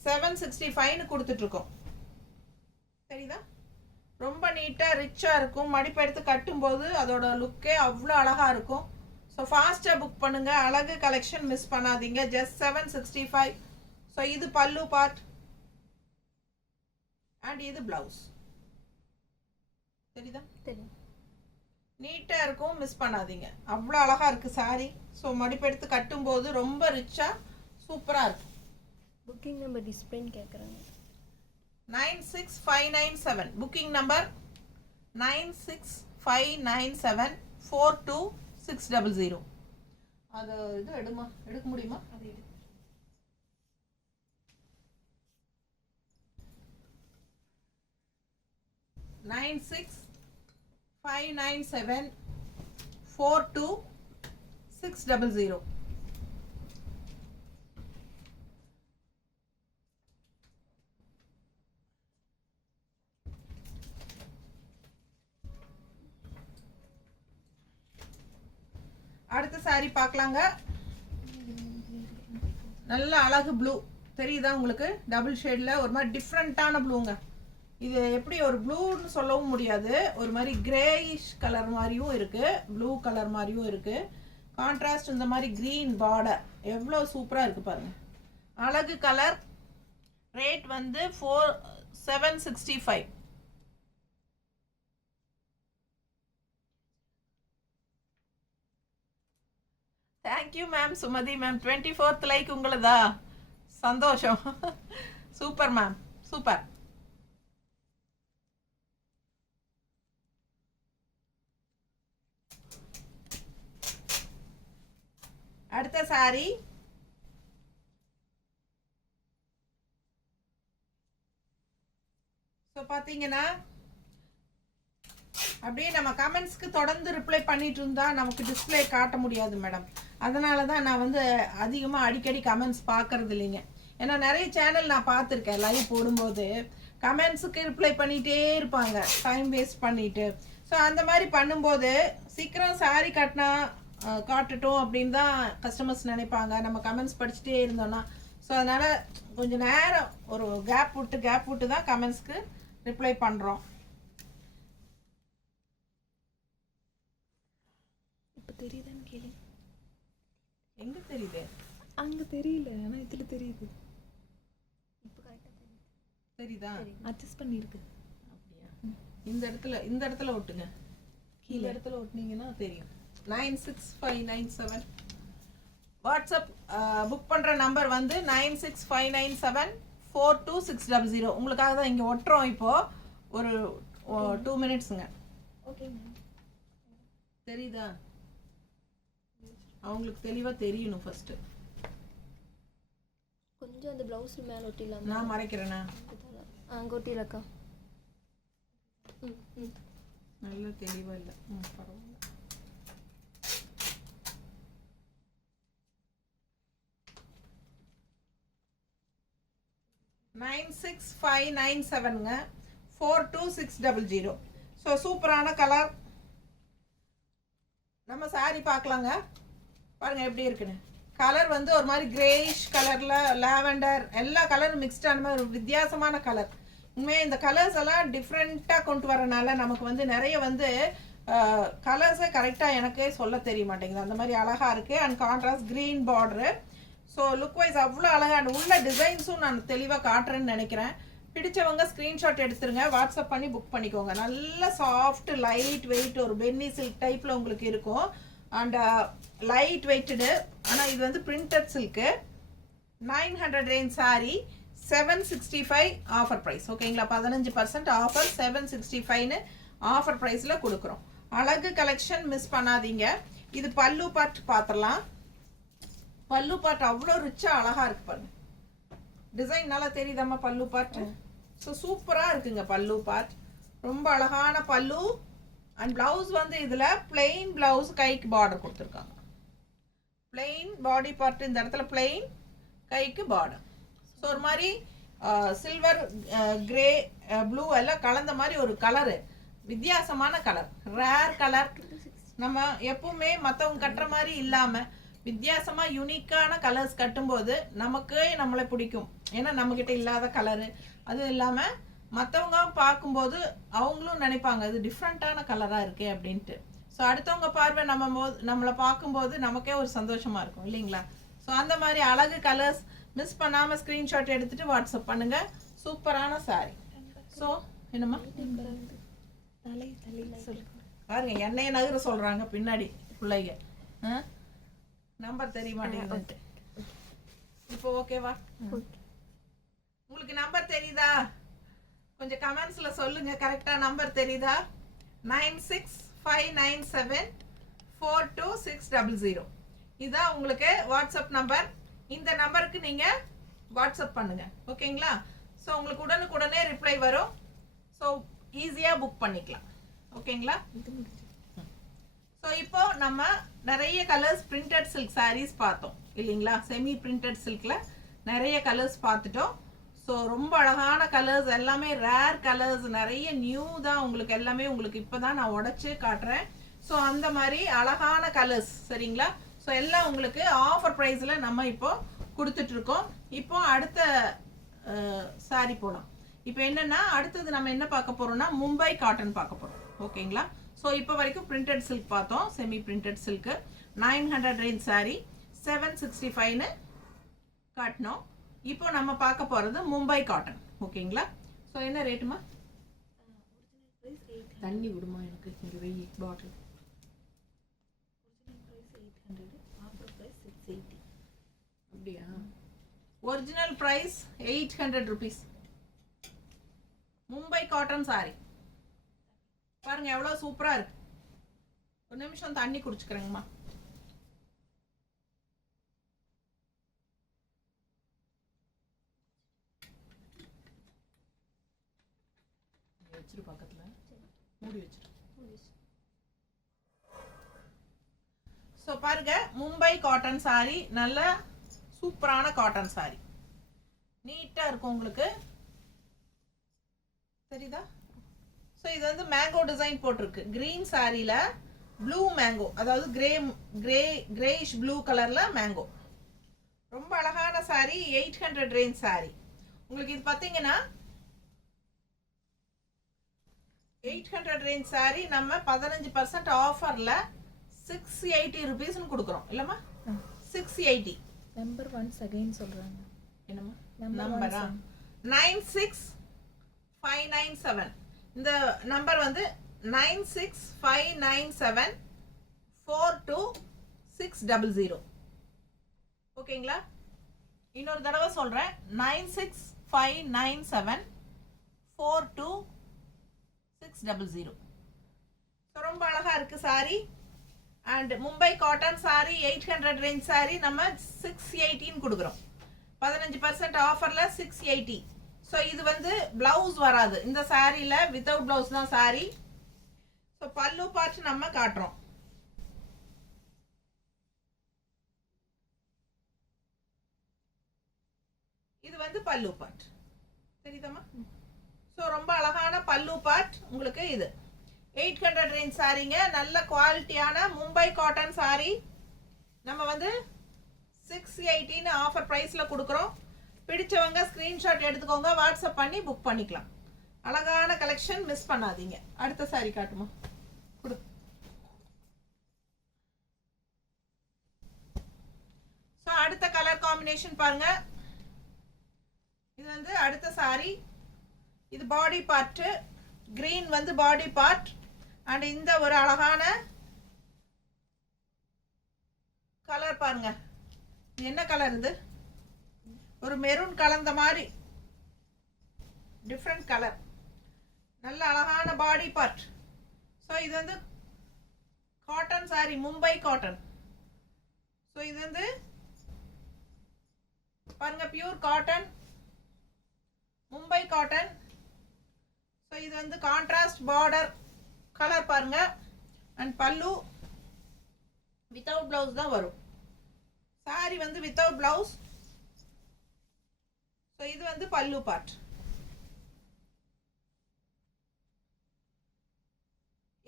765 கொடுத்துட்ருக்கோம். சரிதா? ரொம்ப நீட்டாக ரிச்சாக இருக்கும். மடிப்பு எடுத்து கட்டும்போது அதோட லுக்கே அவ்வளோ அழகாக இருக்கும். ஸோ ஃபாஸ்ட்டாக புக் பண்ணுங்கள். அழகு கலெக்ஷன் மிஸ் பண்ணாதீங்க. ஜஸ்ட் 765. ஸோ இது பல்லு பார்ட் அண்ட் இது ப்ளவுஸ். சரிதா? தெரியும். நீட்டாக இருக்கும், மிஸ் பண்ணாதீங்க. அவ்வளோ அழகாக இருக்குது சாரீ. ஸோ மடிப்பெடுத்து கட்டும்போது ரொம்ப ரிச்சாக சூப்பராக இருக்கும். புக்கிங் நம்பர் டிஸ்பிளேன்னு கேட்குறாங்க. 96597 புக்கிங் நம்பர் 96597 42600. அது இது எடுக்க முடியுமா? அது எடு. 96597 42600. அடுத்த சாரி பார்க்கலாங்க. நல்ல அழகு ப்ளூ தெரியுதா உங்களுக்கு? டபுள் ஷேடில் ஒரு மாதிரி டிஃப்ரெண்ட்டான ப்ளூங்க. இது எப்படி ஒரு ப்ளூன்னு சொல்லவும் முடியாது, ஒரு மாதிரி கிரேயிஷ் கலர் மாதிரியும் இருக்குது, ப்ளூ கலர் மாதிரியும் இருக்குது. கான்ட்ராஸ்ட் இந்த மாதிரி க்ரீன் பார்டர் எவ்வளோ சூப்பராக இருக்குது பாருங்கள். அழகு கலர். ரேட் வந்து 765. Thank you ma'am. Sumathi ma'am 24th like உங்களதா? சந்தோஷம். Super ma'am, super. அடுத்த சாரி ஸோ பார்த்தீங்கன்னா அப்படியே நம்ம கமெண்ட்ஸ்க்கு தொடர்ந்து ரிப்ளை பண்ணிட்டு இருந்தா நமக்கு டிஸ்பிளே காட்ட முடியாது மேடம். அதனால தான் நான் வந்து அதிகமாக அடிக்கடி கமெண்ட்ஸ் பார்க்கறது இல்லைங்க. ஏன்னா நிறைய சேனல் நான் பார்த்துருக்கேன் லைவ் போடும்போது கமெண்ட்ஸுக்கு ரிப்ளை பண்ணிகிட்டே இருப்பாங்க டைம் வேஸ்ட் பண்ணிட்டு. ஸோ அந்த மாதிரி பண்ணும்போது சீக்கிரம் சாரி கட்டினா காட்டட்டும் அப்படின்னு தான் கஸ்டமர்ஸ் நினைப்பாங்க, நம்ம கமெண்ட்ஸ் படிச்சுட்டே இருந்தோம்னா. ஸோ அதனால் கொஞ்சம் நேரம் ஒரு கேப் விட்டு தான் கமெண்ட்ஸ்க்கு ரிப்ளை பண்ணுறோம். இப்போ தெரியுதான்னு கேளு. எங்கே தெரியுது? அங்கே தெரியல, ஆனால் இதில் தெரியுது. இப்போ கரெக்டாக தெரியுது. தெரியுதா? அட்ஜஸ்ட் பண்ணியிருக்கு. அப்படியா? இந்த இடத்துல ஒட்டுங்க. கீழே இடத்துல ஒட்டினீங்கன்னா தெரியும். 96597 வாட்ஸ்அப் புக் பண்ணுற நம்பர் வந்து 965974260. உங்களுக்காக தான் இங்கே ஒட்டுறோம். இப்போது ஒரு 2 மினிட்ஸுங்க. Okay ma'am. தெரியுதா? அவங்களுக்கு தெளிவாக தெரியணும் ஃபஸ்ட்டு. கொஞ்சம் அந்த ப்ளவுஸ் மேலே ஒட்டிடலாம். நான் மறைக்கிறேண்ணா. அங்கே ஒட்டிடலக்கா. ம் ம் நல்ல தெளிவாக இல்லை. பரவாயில்ல. $96597 42600. ஸோ சூப்பரான கலர். நம்ம சாரி பார்க்கலாங்க. பாருங்க எப்படி இருக்குன்னு. கலர் வந்து ஒரு மாதிரி கிரேஷ் கலரில் லாவெண்டர் எல்லா கலரும் மிக்ஸ்டான மாதிரி ஒரு வித்தியாசமான கலர். உண்மையாக இந்த கலர்ஸ் எல்லாம் டிஃப்ரெண்ட்டாக கொண்டு வரனால நமக்கு வந்து நிறைய வந்து கலர்ஸே கரெக்டாக எனக்கே சொல்ல தெரிய மாட்டேங்குது. அந்த மாதிரி அழகாக இருக்குது. And contrast green border. So look wise அவ்வளோ அழகாக உள்ள டிசைன்ஸும் நான் தெளிவாக காட்டுறேன்னு நினைக்கிறேன். பிடிச்சவங்க ஸ்க்ரீன்ஷாட் எடுத்துருங்க, வாட்ஸ்அப் பண்ணி புக் பண்ணிக்கோங்க. நல்ல சாஃப்ட் லைட் வெயிட் ஒரு பென்னி சில்க் டைப்பில் உங்களுக்கு இருக்கும். And light weighted. ஆனால் இது வந்து printed silk. 900 range saree 765 offer price. ஓகேங்களா? 15% ஆஃபர் 765ன்னு ஆஃபர் ப்ரைஸில் கொடுக்குறோம். அழகு கலெக்ஷன் மிஸ் பண்ணாதீங்க. இது பல்லு பார்ட் பார்த்துடலாம். பல்லு பார்ட் அவ்வளோ ரிச்சாக அழகாக இருக்கு பாருங்க. டிசைன் நல்லா தெரியுதாம்மா பல்லு பார்ட்? ஸோ சூப்பராக இருக்குங்க பல்லு பார்ட். ரொம்ப அழகான பல்லு. அண்ட் ப்ளவுஸ் வந்து இதில் பிளெயின் ப்ளவுஸ், கைக்கு பார்டர் கொடுத்துருக்காங்க. பிளெயின் பாடி பார்ட் இந்த இடத்துல பிளெயின், கைக்கு பார்டர். ஸோ ஒரு மாதிரி சில்வர், கிரே, ப்ளூ எல்லாம் கலந்த மாதிரி ஒரு கலரு. வித்தியாசமான கலர், ரேர் கலர். நம்ம எப்பவுமே மற்றவங்க கட்டுற மாதிரி இல்லாமல் வித்தியாசமாக யூனிக்கான கலர்ஸ் கட்டும்போது நமக்கே நம்மளை பிடிக்கும். ஏன்னா நம்மக்கிட்ட இல்லாத கலரு. அதுவும் இல்லாமல் மற்றவங்க பார்க்கும்போது அவங்களும் நினைப்பாங்க இது டிஃப்ரெண்ட்டான கலராக இருக்கே அப்படின்ட்டு. ஸோ அடுத்தவங்க பார்வை நம்மளை பார்க்கும்போது நமக்கே ஒரு சந்தோஷமாக இருக்கும் இல்லைங்களா? ஸோ அந்த மாதிரி அழகு கலர்ஸ் மிஸ் பண்ணாமல் ஸ்க்ரீன்ஷாட் எடுத்துகிட்டு வாட்ஸ்அப் பண்ணுங்கள். சூப்பரான சாரி. ஸோ என்னம்மா தலை சொல்லு. பாருங்க என்னைய நகர சொல்கிறாங்க பின்னாடி பிள்ளைங்க. நம்பர் தெரிய மாட்டேங்குது. இப்போ ஓகேவா? உங்களுக்கு நம்பர் தெரியுதா? கொஞ்சம் கமெண்ட்ஸில் சொல்லுங்க. கரெக்டாக நம்பர் தெரியுதா? 965974260. இதுதான் உங்களுக்கு வாட்ஸ்அப் நம்பர். இந்த நம்பருக்கு நீங்கள் வாட்ஸ்அப் பண்ணுங்க. ஓகேங்களா? ஸோ உங்களுக்கு உடனுக்குடனே ரிப்ளை வரும். ஸோ ஈஸியாக புக் பண்ணிக்கலாம். ஓகேங்களா? ஸோ இப்போ நம்ம நிறைய கலர்ஸ் பிரிண்டட் சில்க் சாரீஸ் பார்த்தோம் இல்லைங்களா? செமி பிரிண்டட் சில்கில் நிறைய கலர்ஸ் பார்த்துட்டோம். ஸோ ரொம்ப அழகான கலர்ஸ், எல்லாமே ரேர் கலர்ஸ், நிறைய நியூ தான் உங்களுக்கு. எல்லாமே உங்களுக்கு இப்போ தான் நான் உடச்சி காட்டுறேன். ஸோ அந்த மாதிரி அழகான கலர்ஸ் சரிங்களா? ஸோ எல்லாம் உங்களுக்கு ஆஃபர் ப்ரைஸில் நம்ம இப்போ கொடுத்துட்ருக்கோம். இப்போ அடுத்த சாரி போகலாம். இப்போ என்னென்னா அடுத்தது நம்ம என்ன பார்க்க போகிறோம்னா மும்பை காட்டன் பார்க்க போகிறோம். ஓகேங்களா? ஸோ இப்போ வரைக்கும் பிரிண்டட் சில்க் பார்த்தோம். Semi printed silk 900 range sari 765ன்னு காட்டினோம். இப்போ நம்ம பார்க்க போகிறது மும்பை காட்டன். ஓகேங்களா? ஸோ என்ன ரேட்டுமா? தண்ணி விடுமா எனக்கு இங்கே வெயி பாட்டில். அப்படியா? Original price 800 rupees. Mumbai cotton saree பாருங்க எவ்வளோ சூப்பராக இருக்கு. ஒரு நிமிஷம் தண்ணி குடிச்சுக்கிறேங்கம்மா. வச்சிரு பக்கத்தில் மூடி வச்சிரு. ஸோ பாருங்க மும்பை காட்டன் சாரி, நல்ல சூப்பரான காட்டன் சாரி. நீட்டாக இருக்கும் உங்களுக்கு. தெரியுதா? ஸோ இது வந்து மேங்கோ டிசைன் போட்டிருக்கு. க்ரீன் சாரியில் ப்ளூ மேங்கோ, அதாவது கிரேயிஷ் ப்ளூ கலர்ல மேங்கோ. ரொம்ப அழகான சாரி, 800 ரேஞ்ச் சாரி. உங்களுக்கு இது பார்த்தீங்கன்னா 800 ரேஞ்ச் சாரி நம்ம 15% ஆஃபர்ல 680 ருபீஸ்னு கொடுக்குறோம் இல்லம்மா? 680. நம்பர் ஒன்ஸ் அகைன் சொல்றாங்க. என்னம்மா Number நம்பரா? 96597. இந்த நம்பர் வந்து 96597422600. ஓகேங்களா? இன்னொரு தடவை சொல்றேன், 96597422600. ரொம்ப அழகா இருக்கு sorry. And Mumbai cotton sorry 800 range sorry நம்ம 680 கொடுக்குறோம். 15% ஆஃபர்ல 680. ஸோ இது வந்து பிளவுஸ் வராது இந்த சாரியில, வித்தவுட் பிளவுஸ் தான் சாரி. ஸோ பல்லு பார்ட் நம்ம காட்டுறோம். இது வந்து பல்லு பார்ட், தெரியுதாம்மா? ஸோ ரொம்ப அழகான பல்லு பார்ட் உங்களுக்கு. இது 800 ரேஞ்ச் சாரிங்க, நல்ல குவாலிட்டியான மும்பை காட்டன் சாரி. நம்ம வந்து 680 ஆஃபர் ப்ரைஸ்ல கொடுக்குறோம். பிடிச்சவங்க ஸ்கிரீன்ஷாட் எடுத்துக்கோங்க, வாட்ஸ்அப் பண்ணி புக் பண்ணிக்கலாம். அழகான கலெக்ஷன், மிஸ் பண்ணாதீங்க. அடுத்த சாரி காட்டுமா? கொடு. ஸோ அடுத்த கலர் காம்பினேஷன் பாருங்க. இது வந்து அடுத்த சாரி. இது பாடி பார்ட், கிரீன் வந்து பாடி பார்ட். அண்ட் இந்த ஒரு அழகான கலர் பாருங்க. என்ன கலர் இது? ஒரு மெரூன் கலந்த மாதிரி டிஃப்ரெண்ட் கலர், நல்ல அழகான பாடி பார்ட். ஸோ இது வந்து cotton sorry, Mumbai cotton. So இது வந்து பாருங்க, pure cotton, Mumbai cotton. So இது வந்து கான்ட்ராஸ்ட் பார்டர் கலர் பாருங்க. அண்ட் பல்லு வித்தவுட் பிளவுஸ் தான் வரும். சாரி வந்து வித்தவுட் பிளவுஸ். ஸோ இது வந்து பல்லு பார்ட்.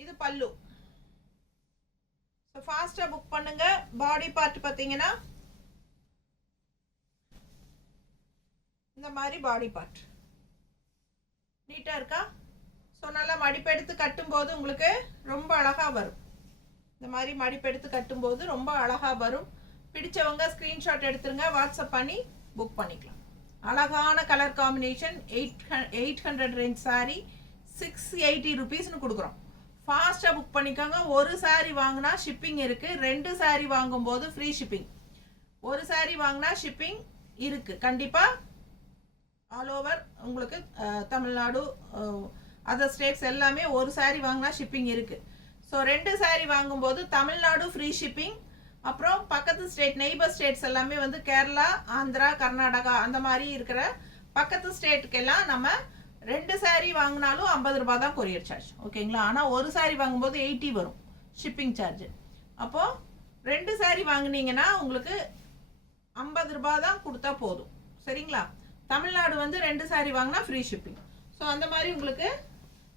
இது பல்லு. ஸோ ஃபாஸ்டா புக் பண்ணுங்க. பாடி பார்ட் பார்த்தீங்கன்னா இந்த மாதிரி பாடி பார்ட் நீட்டா இருக்கா? ஸோ நல்லா மடிப்பெடுத்து கட்டும்போது உங்களுக்கு ரொம்ப அழகா வரும். இந்த மாதிரி மடிப்பெடுத்து கட்டும்போது ரொம்ப அழகா வரும். பிடிச்சவங்க ஸ்கிரீன்ஷாட் எடுத்துருங்க, வாட்ஸ்அப் பண்ணி புக் பண்ணிக்கலாம். அழகான கலர் காம்பினேஷன். 800 ரேஞ்ச் சாரி 680 ருபீஸ்னு கொடுக்குறோம். ஃபாஸ்ட்டாக புக் பண்ணிக்கோங்க. ஒரு சாரி வாங்கினா ஷிப்பிங் இருக்கு, 2 சாரி வாங்கும்போது ஃப்ரீ ஷிப்பிங். ஒரு சாரி வாங்கினா ஷிப்பிங் இருக்கு கண்டிப்பா. ஆல் ஓவர் உங்களுக்கு தமிழ்நாடு, அதர் ஸ்டேட்ஸ் எல்லாமே ஒரு சாரி வாங்கினா ஷிப்பிங் இருக்கு. ஸோ 2 சாரி வாங்கும்போது தமிழ்நாடு ஃப்ரீ ஷிப்பிங். அப்புறம் பக்கத்து ஸ்டேட், நெய்பர் ஸ்டேட்ஸ் எல்லாமே வந்து கேரளா, ஆந்திரா, கர்நாடகா அந்த மாதிரி இருக்கிற பக்கத்து ஸ்டேட்டுக்கெல்லாம் நம்ம 2 சாரி வாங்கினாலும் 50 ரூபாய் தான் கொரியர் சார்ஜ். ஓகேங்களா? ஆனால் ஒரு சாரி வாங்கும்போது 80 வரும் ஷிப்பிங் சார்ஜ். அப்போ 2 சாரி வாங்கினீங்கன்னா உங்களுக்கு 50 ரூபாய் தான் கொடுத்தா போதும். சரிங்களா? தமிழ்நாடு வந்து 2 சாரி வாங்கினா ஃப்ரீ ஷிப்பிங். ஸோ அந்த மாதிரி உங்களுக்கு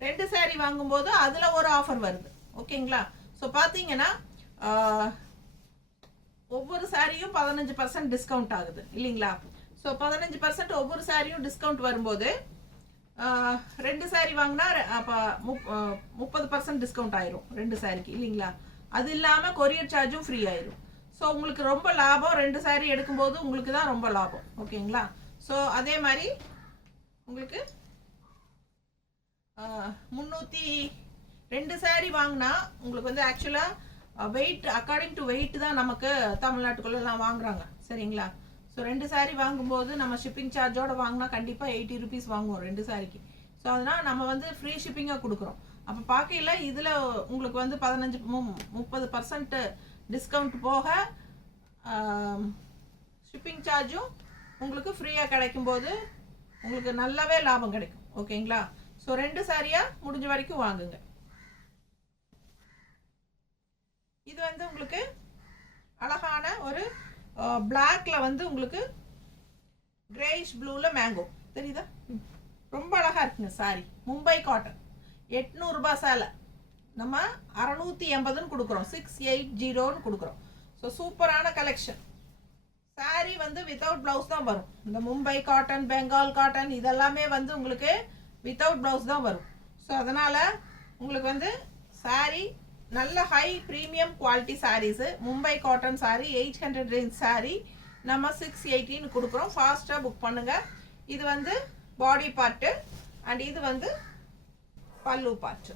2 சாரி வாங்கும்போது அதில் ஒரு ஆஃபர் வருது. ஓகேங்களா? ஸோ பார்த்தீங்கன்னா ஒவ்வொரு சாரியும் 15% டிஸ்கவுண்ட் ஆகுது இல்லைங்களா? ஸோ 15% ஒவ்வொரு சாரியும் டிஸ்கவுண்ட் வரும்போது 2 சாரி வாங்கினா அப்போ 30% டிஸ்கவுண்ட் ஆயிரும் 2 சாரிக்கு இல்லைங்களா? அது இல்லாமல் கொரியர் சார்ஜும் ஃப்ரீ ஆயிரும். ஸோ உங்களுக்கு ரொம்ப லாபம். 2 சாரி எடுக்கும்போது உங்களுக்கு தான் ரொம்ப லாபம். ஓகேங்களா? ஸோ அதே மாதிரி உங்களுக்கு 302 சாரி வாங்கினா உங்களுக்கு வந்து ஆக்சுவலாக வெயிட், அக்கார்டிங் டு வெயிட் தான் நமக்கு தமிழ்நாட்டுக்குள்ளெல்லாம் வாங்குறாங்க. சரிங்களா? ஸோ 2 சாரி வாங்கும்போது நம்ம ஷிப்பிங் சார்ஜோட வாங்கினா கண்டிப்பாக 80 ருபீஸ் வாங்குவோம் 2 சாரிக்கு. ஸோ அதனால் நம்ம வந்து ஃப்ரீ ஷிப்பிங்காக கொடுக்குறோம். அப்போ பார்க்கல இதில் உங்களுக்கு வந்து 30% டிஸ்கவுண்ட் போக ஷிப்பிங் சார்ஜும் உங்களுக்கு ஃப்ரீயாக கிடைக்கும்போது உங்களுக்கு நல்லாவே லாபம் கிடைக்கும். ஓகேங்களா? ஸோ 2 சாரியாக முடிஞ்ச வரைக்கும் வாங்குங்க. இது வந்து உங்களுக்கு அழகான ஒரு பிளாக்ல வந்து உங்களுக்கு கிரேயிஷ் ப்ளூல மேங்கோ தெரியுதா? ரொம்ப அழகா இருக்குங்க சாரி. மும்பை காட்டன் 800 ரூபாய் சேலை. நம்ம 680ன்னு கொடுக்குறோம், 680ன்னு கொடுக்குறோம். ஸோ சூப்பரான கலெக்ஷன். சாரீ வந்து வித்தவுட் ப்ளவுஸ் தான் வரும். இந்த மும்பை காட்டன், பெங்கால் காட்டன் இதெல்லாமே வந்து உங்களுக்கு வித்தவுட் ப்ளவுஸ் தான் வரும். ஸோ அதனால் உங்களுக்கு வந்து சாரீ நல்ல high premium quality sarees. Mumbai cotton saree 800 range sari நம்ம 680ன்னு கொடுக்குறோம். ஃபாஸ்ட்டாக புக் பண்ணுங்கள். இது வந்து பாடி பார்ட்டு அண்ட் இது வந்து பல்லு பார்ட்டு.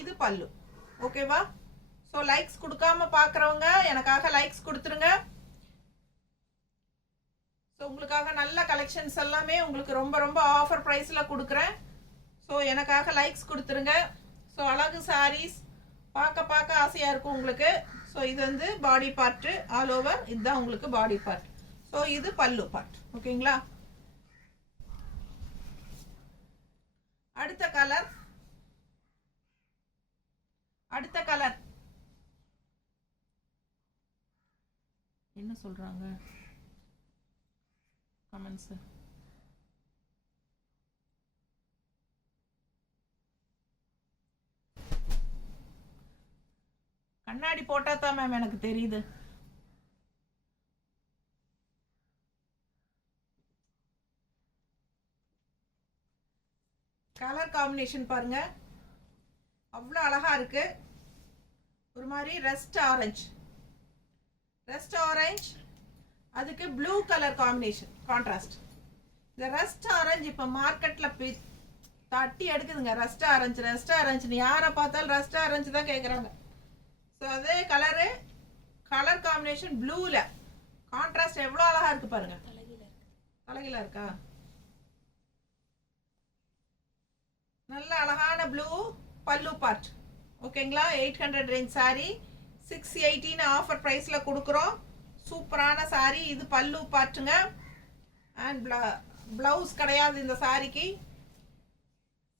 இது பல்லு. ஓகேவா? ஸோ லைக்ஸ் கொடுக்காம பார்க்குறவங்க எனக்காக லைக்ஸ் கொடுத்துருங்க. ஸோ உங்களுக்காக நல்ல கலெக்ஷன்ஸ் எல்லாமே உங்களுக்கு ரொம்ப ரொம்ப ஆஃபர் ப்ரைஸில் கொடுக்குறேன். ஸோ எனக்காக லைக்ஸ் கொடுத்துருங்க. ஸோ அழகு சாரீஸ் பார்க்க பார்க்க ஆசையாக இருக்கும் உங்களுக்கு. ஸோ இது வந்து பாடி பார்ட்டு ஆல் ஓவர். இதுதான் உங்களுக்கு பாடி பார்ட். ஸோ இது பல்லு பார்ட். ஓகேங்களா? அடுத்த கலர் என்ன சொல்றாங்க கமெண்ட்ஸ்? கண்ணாடி போட்டா தான் மேம் எனக்கு தெரியுது. கலர் காம்பினேஷன் பாருங்க, அவ்வளோ அழகா இருக்கு. ஒரு மாதிரி ரெஸ்ட் ஆரஞ்சு, அதுக்கு ப்ளூ கலர் காம்பினேஷன் கான்ட்ராஸ்ட். இந்த ரெஸ்ட் ஆரஞ்சு இப்போ மார்க்கெட்டில் தட்டி எடுக்குதுங்க. ரெஸ்ட் ஆரஞ்சுன்னு யாரை பார்த்தாலும் ரெஸ்ட் ஆரஞ்சு தான் கேட்குறாங்க. ஸோ அதே கலர் காம்பினேஷன் ப்ளூவில் கான்ட்ராஸ்ட் எவ்வளோ அழகா இருக்கு பாருங்க. தலைகீழ இருக்கா? நல்ல அழகான ப்ளூ பல்லு பார்ட். ஓகேங்களா? 800 ரேஞ்ச் சாரீ 680ன்னு ஆஃபர் ப்ரைஸில் கொடுக்குறோம். சூப்பரான சாரீ. இது பல்லு பார்ட்டுங்க. அண்ட் ப்ளவுஸ் கிடையாது இந்த சாரிக்கு.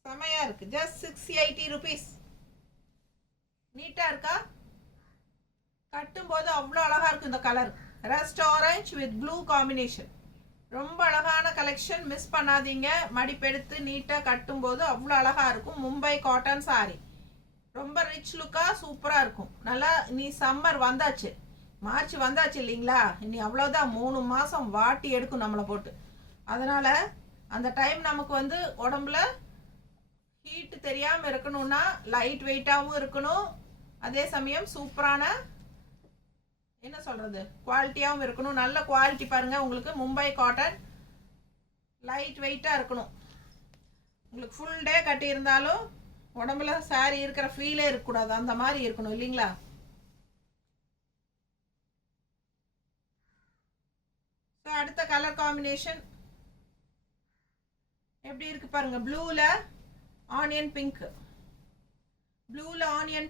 செமையாக இருக்கு. Just 680 rupees. நீட்டாக இருக்கா? கட்டும்போது அவ்வளோ அழகாக இருக்கும். இந்த colour rest orange with blue combination ரொம்ப அழகான கலெக்ஷன். மிஸ் பண்ணாதீங்க. மடிப்பெடுத்து நீட்டாக கட்டும்போது அவ்வளோ அழகாக இருக்கும். மும்பை காட்டன் சாரி ரொம்ப ரிச் லுக்காக சூப்பராக இருக்கும். நல்லா நீ சம்மர் வந்தாச்சு, மார்ச் வந்தாச்சு இல்லைங்களா? இனி அவ்வளோதான், 3 மாதம் வாட்டி எடுக்கும் நம்மளை போட்டு. அதனால் அந்த டைம் நமக்கு வந்து உடம்புல ஹீட்டு தெரியாமல் இருக்கணும்னா லைட் வெயிட்டாகவும் இருக்கணும், அதே சமயம் சூப்பரான என்ன சொல்கிறது குவாலிட்டியாகவும் இருக்கணும். நல்ல குவாலிட்டி பாருங்கள். உங்களுக்கு மும்பை காட்டன் லைட் வெயிட்டாக இருக்கணும். உங்களுக்கு ஃபுல் டே கட்டியிருந்தாலும் உடம்புல சாரி இருக்கிற ஃபீலே இருக்கக்கூடாது, அந்த மாதிரி இருக்கணும் இல்லைங்களா? ஸோ அடுத்த கலர் காம்பினேஷன் எப்படி இருக்கு பாருங்க. ப்ளூவில் ஆனியன்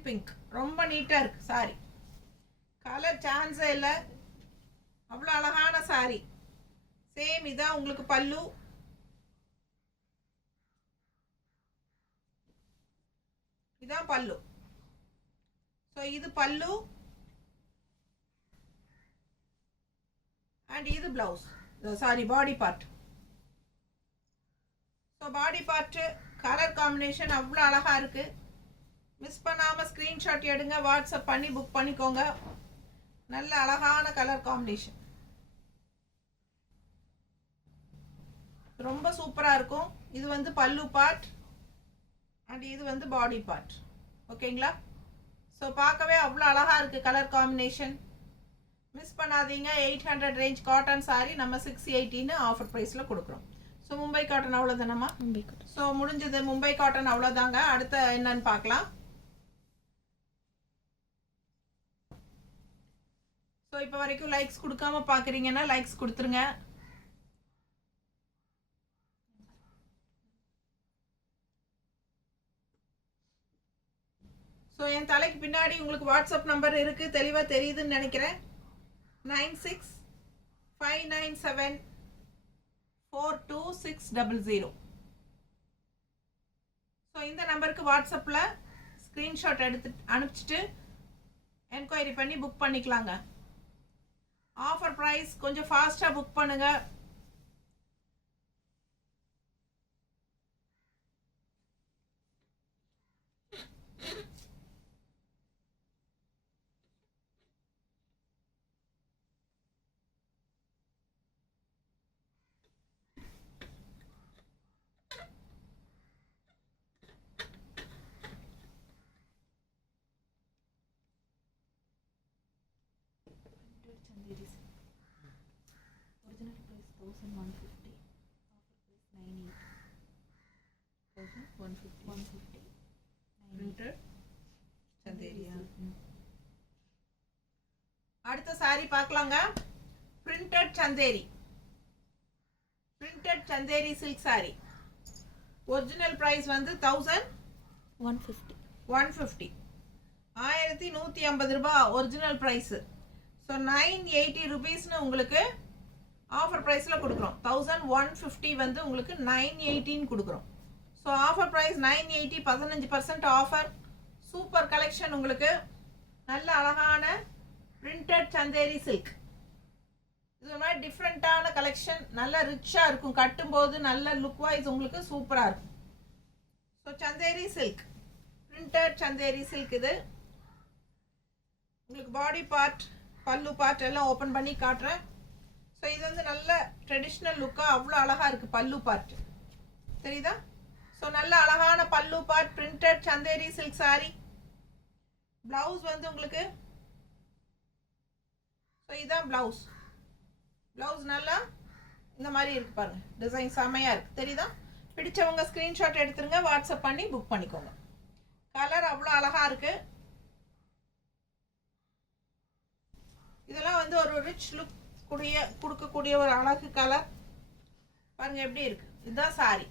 பிங்க் ரொம்ப நீட்டாக இருக்கு சாரி. கலர் சான்ஸே இல்லை, அவ்வளோ அழகான சாரி. சேம் இதான் உங்களுக்கு பல்லு. இதான் பல்லு. ஸோ இது பல்லு அண்ட் இது blouse, sorry body part. So body part colour combination அவ்வளோ அழகாக இருக்கு. மிஸ் பண்ணாமல் ஸ்க்ரீன்ஷாட் எடுங்க, வாட்ஸ்அப் பண்ணி புக் பண்ணிக்கோங்க. நல்ல அழகான கலர் காம்பினேஷன் ரொம்ப சூப்பராக இருக்கும். இது வந்து பல்லு பார்ட் அண்ட் இது வந்து பாடி பார்ட். ஓகேங்களா? ஸோ பார்க்கவே அவ்வளோ அழகாக இருக்குது கலர் காம்பினேஷன். மிஸ் பண்ணாதீங்க. 800 ரேஞ்ச் காட்டன் சாரி நம்ம 680ன்னு ஆஃபர் ப்ரைஸில் கொடுக்குறோம். ஸோ மும்பை காட்டன் அவ்வளோதானம்மா? மும்பை காட்டன். ஸோ முடிஞ்சது மும்பை காட்டன் அவ்வளோதாங்க. அடுத்த என்னன்னு பார்க்கலாம். ஸோ இப்போ வரைக்கும் லைக்ஸ் கொடுக்காம பார்க்குறீங்கன்னா லைக்ஸ் கொடுத்துருங்க. ஸோ என் தலைக்கு பின்னாடி உங்களுக்கு வாட்ஸ்அப் நம்பர் இருக்குது, தெளிவாக தெரியுதுன்னு நினைக்கிறேன். 9659742600. ஸோ இந்த நம்பருக்கு வாட்ஸ்அப்பில் ஸ்க்ரீன்ஷாட் எடுத்து அனுப்பிச்சிட்டு என்கொயரி பண்ணி புக் பண்ணிக்கலாங்க. ஆஃபர் ப்ரைஸ், கொஞ்சம் ஃபாஸ்ட்டாக புக் பண்ணுங்கள். Chanderi silk. Original price 1150. Offer price 98. 150 150. printed சந்தேரியா. Mm. அடுத்த saree பார்க்கலாங்க. printed Chanderi. printed Chanderi silk saree. Original price வந்து 150. 1150. 1150 ரூபாய் ஒரிஜினல் பிரைஸ். ஸோ 980 ருபீஸ்னு உங்களுக்கு ஆஃபர் ப்ரைஸில் கொடுக்குறோம். 1150 வந்து உங்களுக்கு 918 கொடுக்குறோம். So offer price 980, 15% offer. Super collection உங்களுக்கு. நல்ல அழகான பிரிண்டட் சந்தேரி சில்க். இது மாதிரி டிஃப்ரெண்ட்டான கலெக்ஷன். நல்ல ரிச்சாக இருக்கும். கட்டும்போது நல்ல லுக் வைஸ் உங்களுக்கு சூப்பராக இருக்கும். So Chanderi silk, printed Chanderi silk. இது உங்களுக்கு பாடி பார்ட், பல்லு பார்ட் எல்லாம் ஓப்பன் பண்ணி காட்டுறேன். ஸோ இது வந்து நல்ல ட்ரெடிஷ்னல் லுக்காக அவ்வளோ அழகாக இருக்குது. பல்லு பார்ட் தெரியுதா? ஸோ நல்ல அழகான பல்லு part, printed Chanderi silk sorry. Blouse வந்து உங்களுக்கு, ஸோ இதுதான் பிளவுஸ். பிளவுஸ் நல்லா இந்த மாதிரி இருக்கு பாருங்க. டிசைன் செமையாக இருக்குது தெரியுதா? பிடிச்சவங்க ஸ்க்ரீன்ஷாட் எடுத்துருங்க, வாட்ஸ்அப் பண்ணி புக் பண்ணிக்கோங்க. கலர் அவ்வளோ அழகாக இருக்குது. இதெல்லாம் வந்து ஒரு ரிச் லுக் கொடுக்கக்கூடிய ஒரு அழகு கலர் பாருங்க எப்படி இருக்கு. இதுதான் சாரி.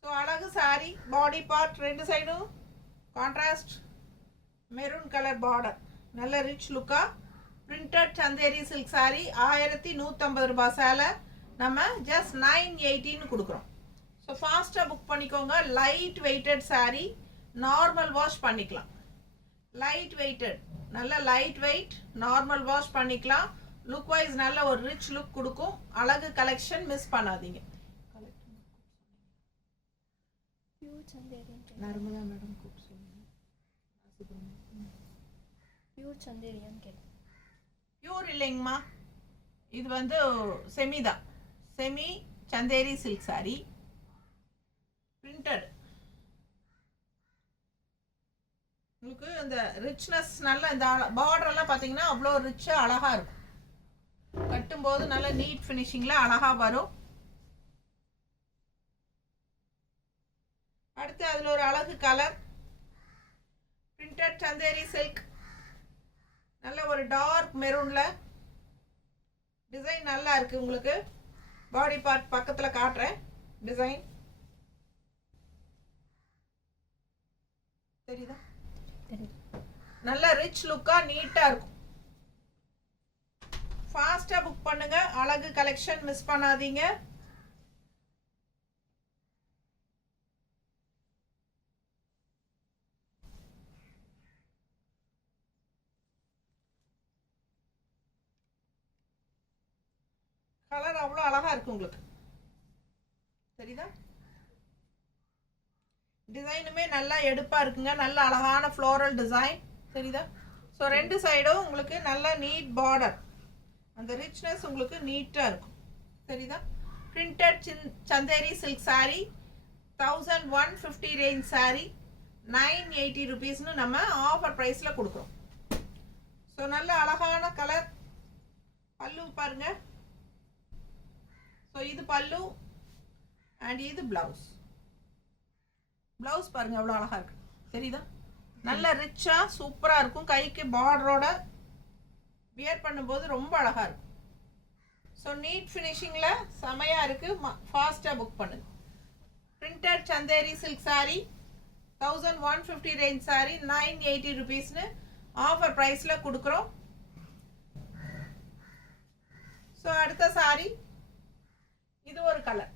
ஸோ அழகு சாரி. பாடி பார்ட் ரெண்டு சைடும் கான்ட்ராஸ்ட் மெரூன் கலர் பார்டர். நல்ல ரிச் லுக்கா பிரிண்டட் சந்தேரி சில்க் சாரி. 1150 ரூபாய் சேலை நம்ம ஜஸ்ட் 918 கொடுக்குறோம். ஸோ ஃபாஸ்ட்டாக புக் பண்ணிக்கோங்க. Light weighted saree, normal wash பண்ணிக்கலாம். லைட் வெயிட்டட், நல்ல லைட் வெயிட், நார்மல் வாஷ் பண்ணிக்கலாம். லுக் வைஸ் நல்ல ஒரு ரிச் லுக் கொடுக்கும். அழகு கலெக்ஷன், மிஸ் பண்ணாதீங்க. பியூர் சந்தேரியம். நர்மலா மேடம் கூப்பிட்டு சொல்லுங்க. பியூர் சந்தேரியம் கேட்கு. பியூர் இல்லைங்கம்மா, இது வந்து செமி தான். Semi Chanderi silk sorry printed. உங்களுக்கு இந்த ரிச்னஸ் நல்ல இந்த பார்டர் எல்லாம் பார்த்தீங்கன்னா அவ்வளோ ரிச்சாக அழகாக இருக்கும். கட்டும்போது நல்ல நீட் ஃபினிஷிங்கில் அழகாக வரும். அடுத்து அதில் ஒரு அழகு கலர் பிரிண்டட் சந்தேரி சில்க். நல்ல ஒரு டார்க் மெரூனில் டிசைன் நல்லா இருக்குது உங்களுக்கு. பாடி பார்ட் பக்கத்தில் காட்டுறேன். டிசைன் தெரியுதா? நல்ல ரிச் லுக்காக நீட்டாக இருக்கும். ஃபாஸ்ட்டாக புக் பண்ணுங்க. அழகு கலெக்ஷன், மிஸ் பண்ணாதீங்க. கலர் அவ்வளோ அழகா இருக்கு உங்களுக்கு தெரியுதா? டிசைனுமே நல்லா எடுப்பா இருக்குங்க. நல்ல அழகான ஃப்ளோரல் டிசைன் தெரியுதா? ஸோ ரெண்டு சைடும் உங்களுக்கு நல்ல நீட் பார்டர். அந்த ரிச்னஸ் உங்களுக்கு நீட்டாக இருக்கும் தெரியுதா? Printed Chanderi silk sari 1150 range sari 980 ருபீஸ்னு நம்ம ஆஃபர் ப்ரைஸில் கொடுக்குறோம். ஸோ நல்ல அழகான கலர். பல்லு பாருங்க. ஸோ இது பல்லு அண்ட் இது பிளவுஸ். பிளவுஸ் பாருங்க எவ்வளோ அழகா இருக்கு தெரியுதா? நல்ல ரிச்சா சூப்பராக இருக்கும். கைக்கு பார்டரோட வியர் பண்ணும்போது ரொம்ப அழகா இருக்கும். ஸோ நீட் ஃபினிஷிங்கில் செமையாக இருக்கு. ஃபாஸ்ட்டாக புக் பண்ணுங்க. Printed Chanderi silk sari 1150 range sari 980 ருபீஸ்னு ஆஃபர் ப்ரைஸில் கொடுக்குறோம். ஸோ அடுத்த சாரி இது ஒரு கலர்.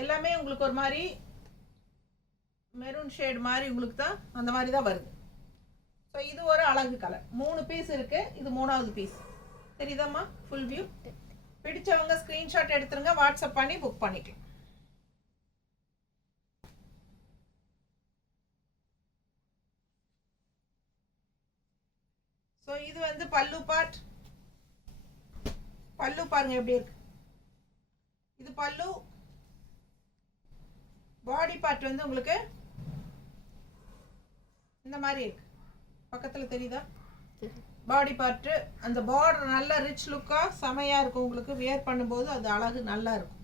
எல்லாமே உங்களுக்கு ஒரு மாதிரி மெரூன் ஷேட் மாதிரி உங்களுக்கு தான் அந்த மாதிரி தான் வருது. ஸோ இது ஒரு அழகு கலர். 3 பீஸ் இருக்கு. இது 3வது பீஸ் தெரியுதாம்மா? Full view. பிடிச்சவங்க ஸ்க்ரீன்ஷாட் எடுத்துருங்க, வாட்ஸ்அப் பண்ணி புக் பண்ணிக்கலாம். ஸோ இது வந்து பல்லு பார்ட். பல்லு பாருங்க எப்படி இருக்கு. இது பல்லு. பாடி பார்ட் வந்து உங்களுக்கு இந்த மாதிரி இருக்கு. பக்கத்தில் தெரியுதா? பாடி பார்ட்டு. அந்த பார்டர் நல்ல ரிச் லுக்காக செமையாக இருக்கும். உங்களுக்கு வியர் பண்ணும்போது அது அழகு நல்லா இருக்கும்.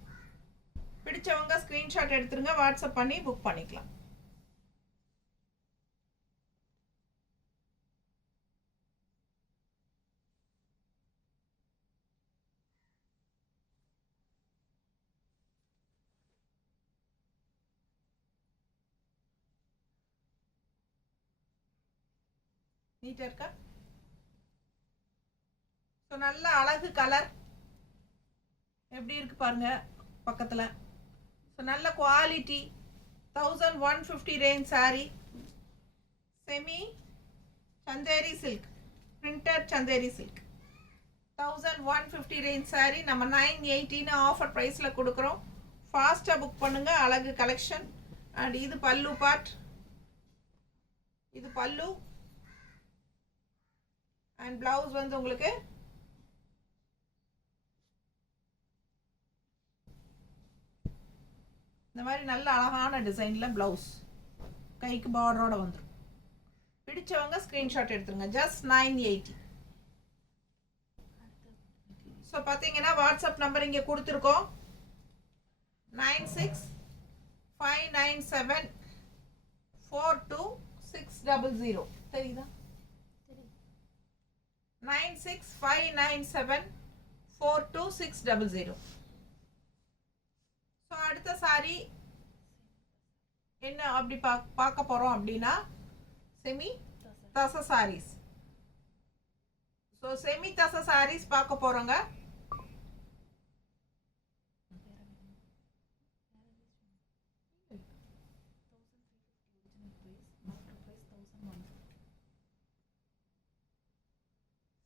பிடிச்சவங்க ஸ்க்ரீன்ஷாட் எடுத்துருங்க, வாட்ஸ்அப் பண்ணி புக் பண்ணிக்கலாம். நீட்டாக இருக்கா? ஸோ நல்ல அழகு கலர் எப்படி இருக்கு பாருங்க பக்கத்தில். ஸோ நல்ல quality. 1150 range saree. Semi Chanderi silk, printed Chanderi silk. 1150 range sorry நம்ம 980 ஆஃபர் ப்ரைஸில் கொடுக்குறோம். ஃபாஸ்ட்டாக புக் பண்ணுங்க. அழகு கலெக்ஷன். அண்ட் இது பல்லு பார்ட். இது பல்லு. அண்ட் பிளவுஸ் வந்து உங்களுக்கு இந்த மாதிரி நல்ல அழகான டிசைனில் பிளவுஸ் கைக்கு பார்டரோட வந்துடும். பிடிச்சவங்க ஸ்க்ரீன்ஷாட் எடுத்துருங்க. ஜஸ்ட் 980. ஸோ பார்த்தீங்கன்னா வாட்ஸ்அப் நம்பர் இங்கே கொடுத்துருக்கோம். 9659742600. தெரியுதா? 9659742600. ஸோ அடுத்த சாரி என்ன அப்படி பார்க்க போகிறோம் அப்படின்னா செமி தச சாரீஸ். ஸோ செமி தச சாரீஸ் பார்க்க போகிறோங்க.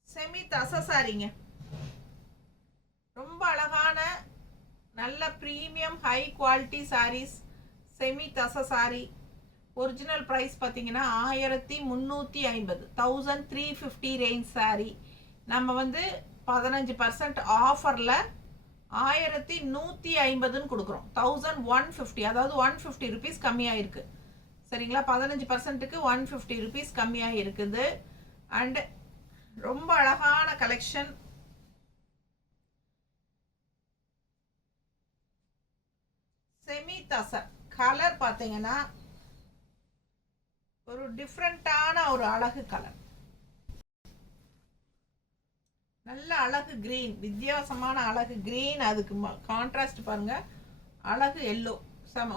செமி தச சாரிங்க. ரொம்ப அழகான நல்ல premium high quality sarees. Semi தச சாரி. ஒரிஜினல் ப்ரைஸ் பார்த்தீங்கன்னா 1350, 1350 ரேஞ்ச் சாரி. நம்ம வந்து 15% ஆஃபரில் 1150ன்னு கொடுக்குறோம். 1150, அதாவது 150 ருபீஸ் கம்மியாக இருக்குது. சரிங்களா? 15%க்கு 150 ருபீஸ் கம்மியாக இருக்குது. அண்ட் ரொம்ப அழகான கலெக்ஷன். செமி தச கலர் பார்த்தீங்கன்னா ஒரு டிஃப்ரெண்டான ஒரு அழகு கலர். நல்ல அழகு கிரீன், வித்தியாசமான அழகு கிரீன். அதுக்கு கான்ட்ராஸ்ட் பாருங்க, அழகு எல்லோ.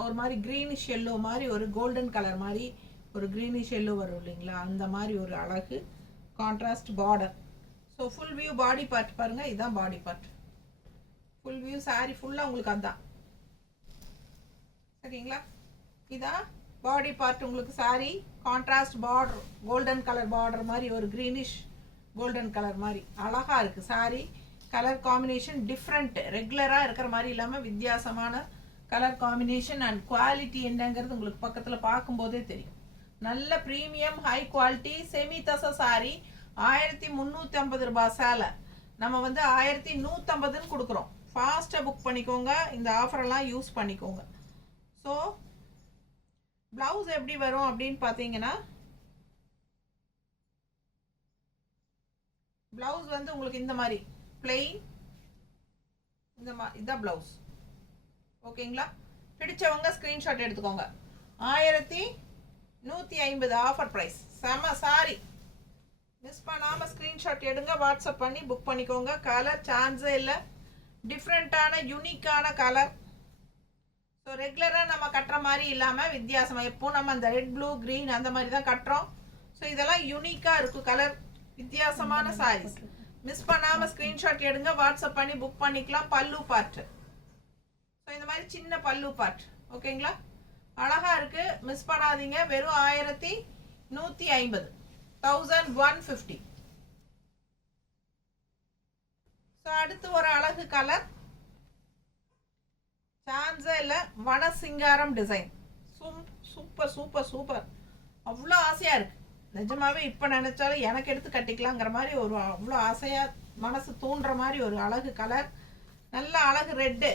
ஒரு மாதிரி கிரீனிஷ் எல்லோ மாதிரி, ஒரு கோல்டன் கலர் மாதிரி ஒரு கிரீனிஷ் எல்லோ வரும் இல்லைங்களா, அந்த மாதிரி ஒரு அழகு contrast border. So full view body part பாருங்க. இதுதான் body part. Full view sorry ஃபுல்லாக உங்களுக்கு அதுதான். சரிங்களா? இதான் பாடி பார்ட் உங்களுக்கு. Sorry contrast border, golden colour border மாதிரி, ஒரு கிரீனிஷ் கோல்டன் கலர் மாதிரி அழகாக இருக்குது. சாரி கலர் காம்பினேஷன் டிஃப்ரெண்ட், ரெகுலராக இருக்கிற மாதிரி இல்லாமல் வித்தியாசமான கலர் காம்பினேஷன். அண்ட் குவாலிட்டி என்னங்கிறது உங்களுக்கு பக்கத்தில் பார்க்கும்போதே தெரியும். நல்ல ப்ரீமியம் ஹை குவாலிட்டி செமி தச சாரி. 1350 ரூபாய் சேலை நம்ம வந்து 1150ன்னு கொடுக்குறோம். ஃபாஸ்ட்டாக புக் பண்ணிக்கோங்க. இந்த ஆஃபரெல்லாம் யூஸ் பண்ணிக்கோங்க. ஸோ ப்ளவுஸ் எப்படி வரும் அப்படின்னு பார்த்தீங்கன்னா, ப்ளவுஸ் வந்து உங்களுக்கு இந்த மாதிரி பிளெயின், இந்த மாதிரி இதுதான் ப்ளவுஸ். ஓகேங்களா? பிடிச்சவங்க ஸ்க்ரீன்ஷாட் எடுத்துக்கோங்க. 1150 ஆஃபர் ப்ரைஸ். செம சாரி. மிஸ் பண்ணாமல் ஸ்க்ரீன்ஷாட் எடுங்க, வாட்ஸ்அப் பண்ணி புக் பண்ணிக்கோங்க. கலர் சான்ஸே இல்லை. டிஃப்ரெண்ட்டான யூனிக்கான கலர். ஸோ ரெகுலராக நம்ம கட்டுற மாதிரி இல்லாமல் வித்தியாசமாக, எப்போ நம்ம அந்த ரெட் ப்ளூ க்ரீன் அந்த மாதிரி தான் கட்டுறோம். ஸோ இதெல்லாம் யூனிக்காக இருக்கும் கலர். வித்தியாசமான சாரீஸ். மிஸ் பண்ணாமல் ஸ்க்ரீன்ஷாட் எடுங்க, வாட்ஸ்அப் பண்ணி புக் பண்ணிக்கலாம். பல்லு பார்ட்டு. ஸோ இந்த மாதிரி சின்ன பல்லு பார்ட். ஓகேங்களா? அழகாக இருக்குது, மிஸ் பண்ணாதீங்க. வெறும் 1150, 1150. ஸோ அடுத்து ஒரு அழகு கலர். சான்ஸே இல்லை. வனசிங்காரம் டிசைன். Super super super. அவ்வளோ ஆசையாக இருக்குது நிஜமாவே. இப்போ நினச்சாலும் எனக்கு எடுத்து கட்டிக்கலாங்கிற மாதிரி ஒரு அவ்வளோ ஆசையாக மனசு தூண்டுற மாதிரி ஒரு அழகு கலர். நல்ல அழகு ரெட்டு.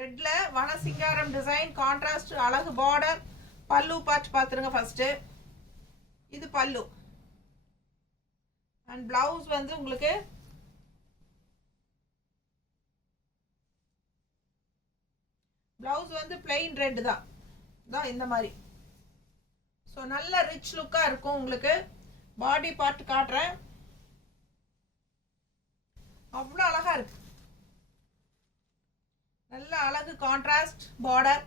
ரெட்டில் வனசிங்காரம் டிசைன், கான்ட்ராஸ்ட் அழகு பார்டர். பல்லு பார்ட் பார்த்துருங்க ஃபஸ்ட்டு. இது பல்லு. அண்ட் பிளவுஸ் வந்து உங்களுக்கு பிளவுஸ் வந்து பிளெயின் ரெட் தான் இந்த மாதிரி. ஸோ நல்ல ரிச் லுக்காக இருக்கும் உங்களுக்கு. பாடி பார்ட் காட்டுறேன், அவ்வளோ அழகா இருக்கு. நல்ல அழகு contrast border.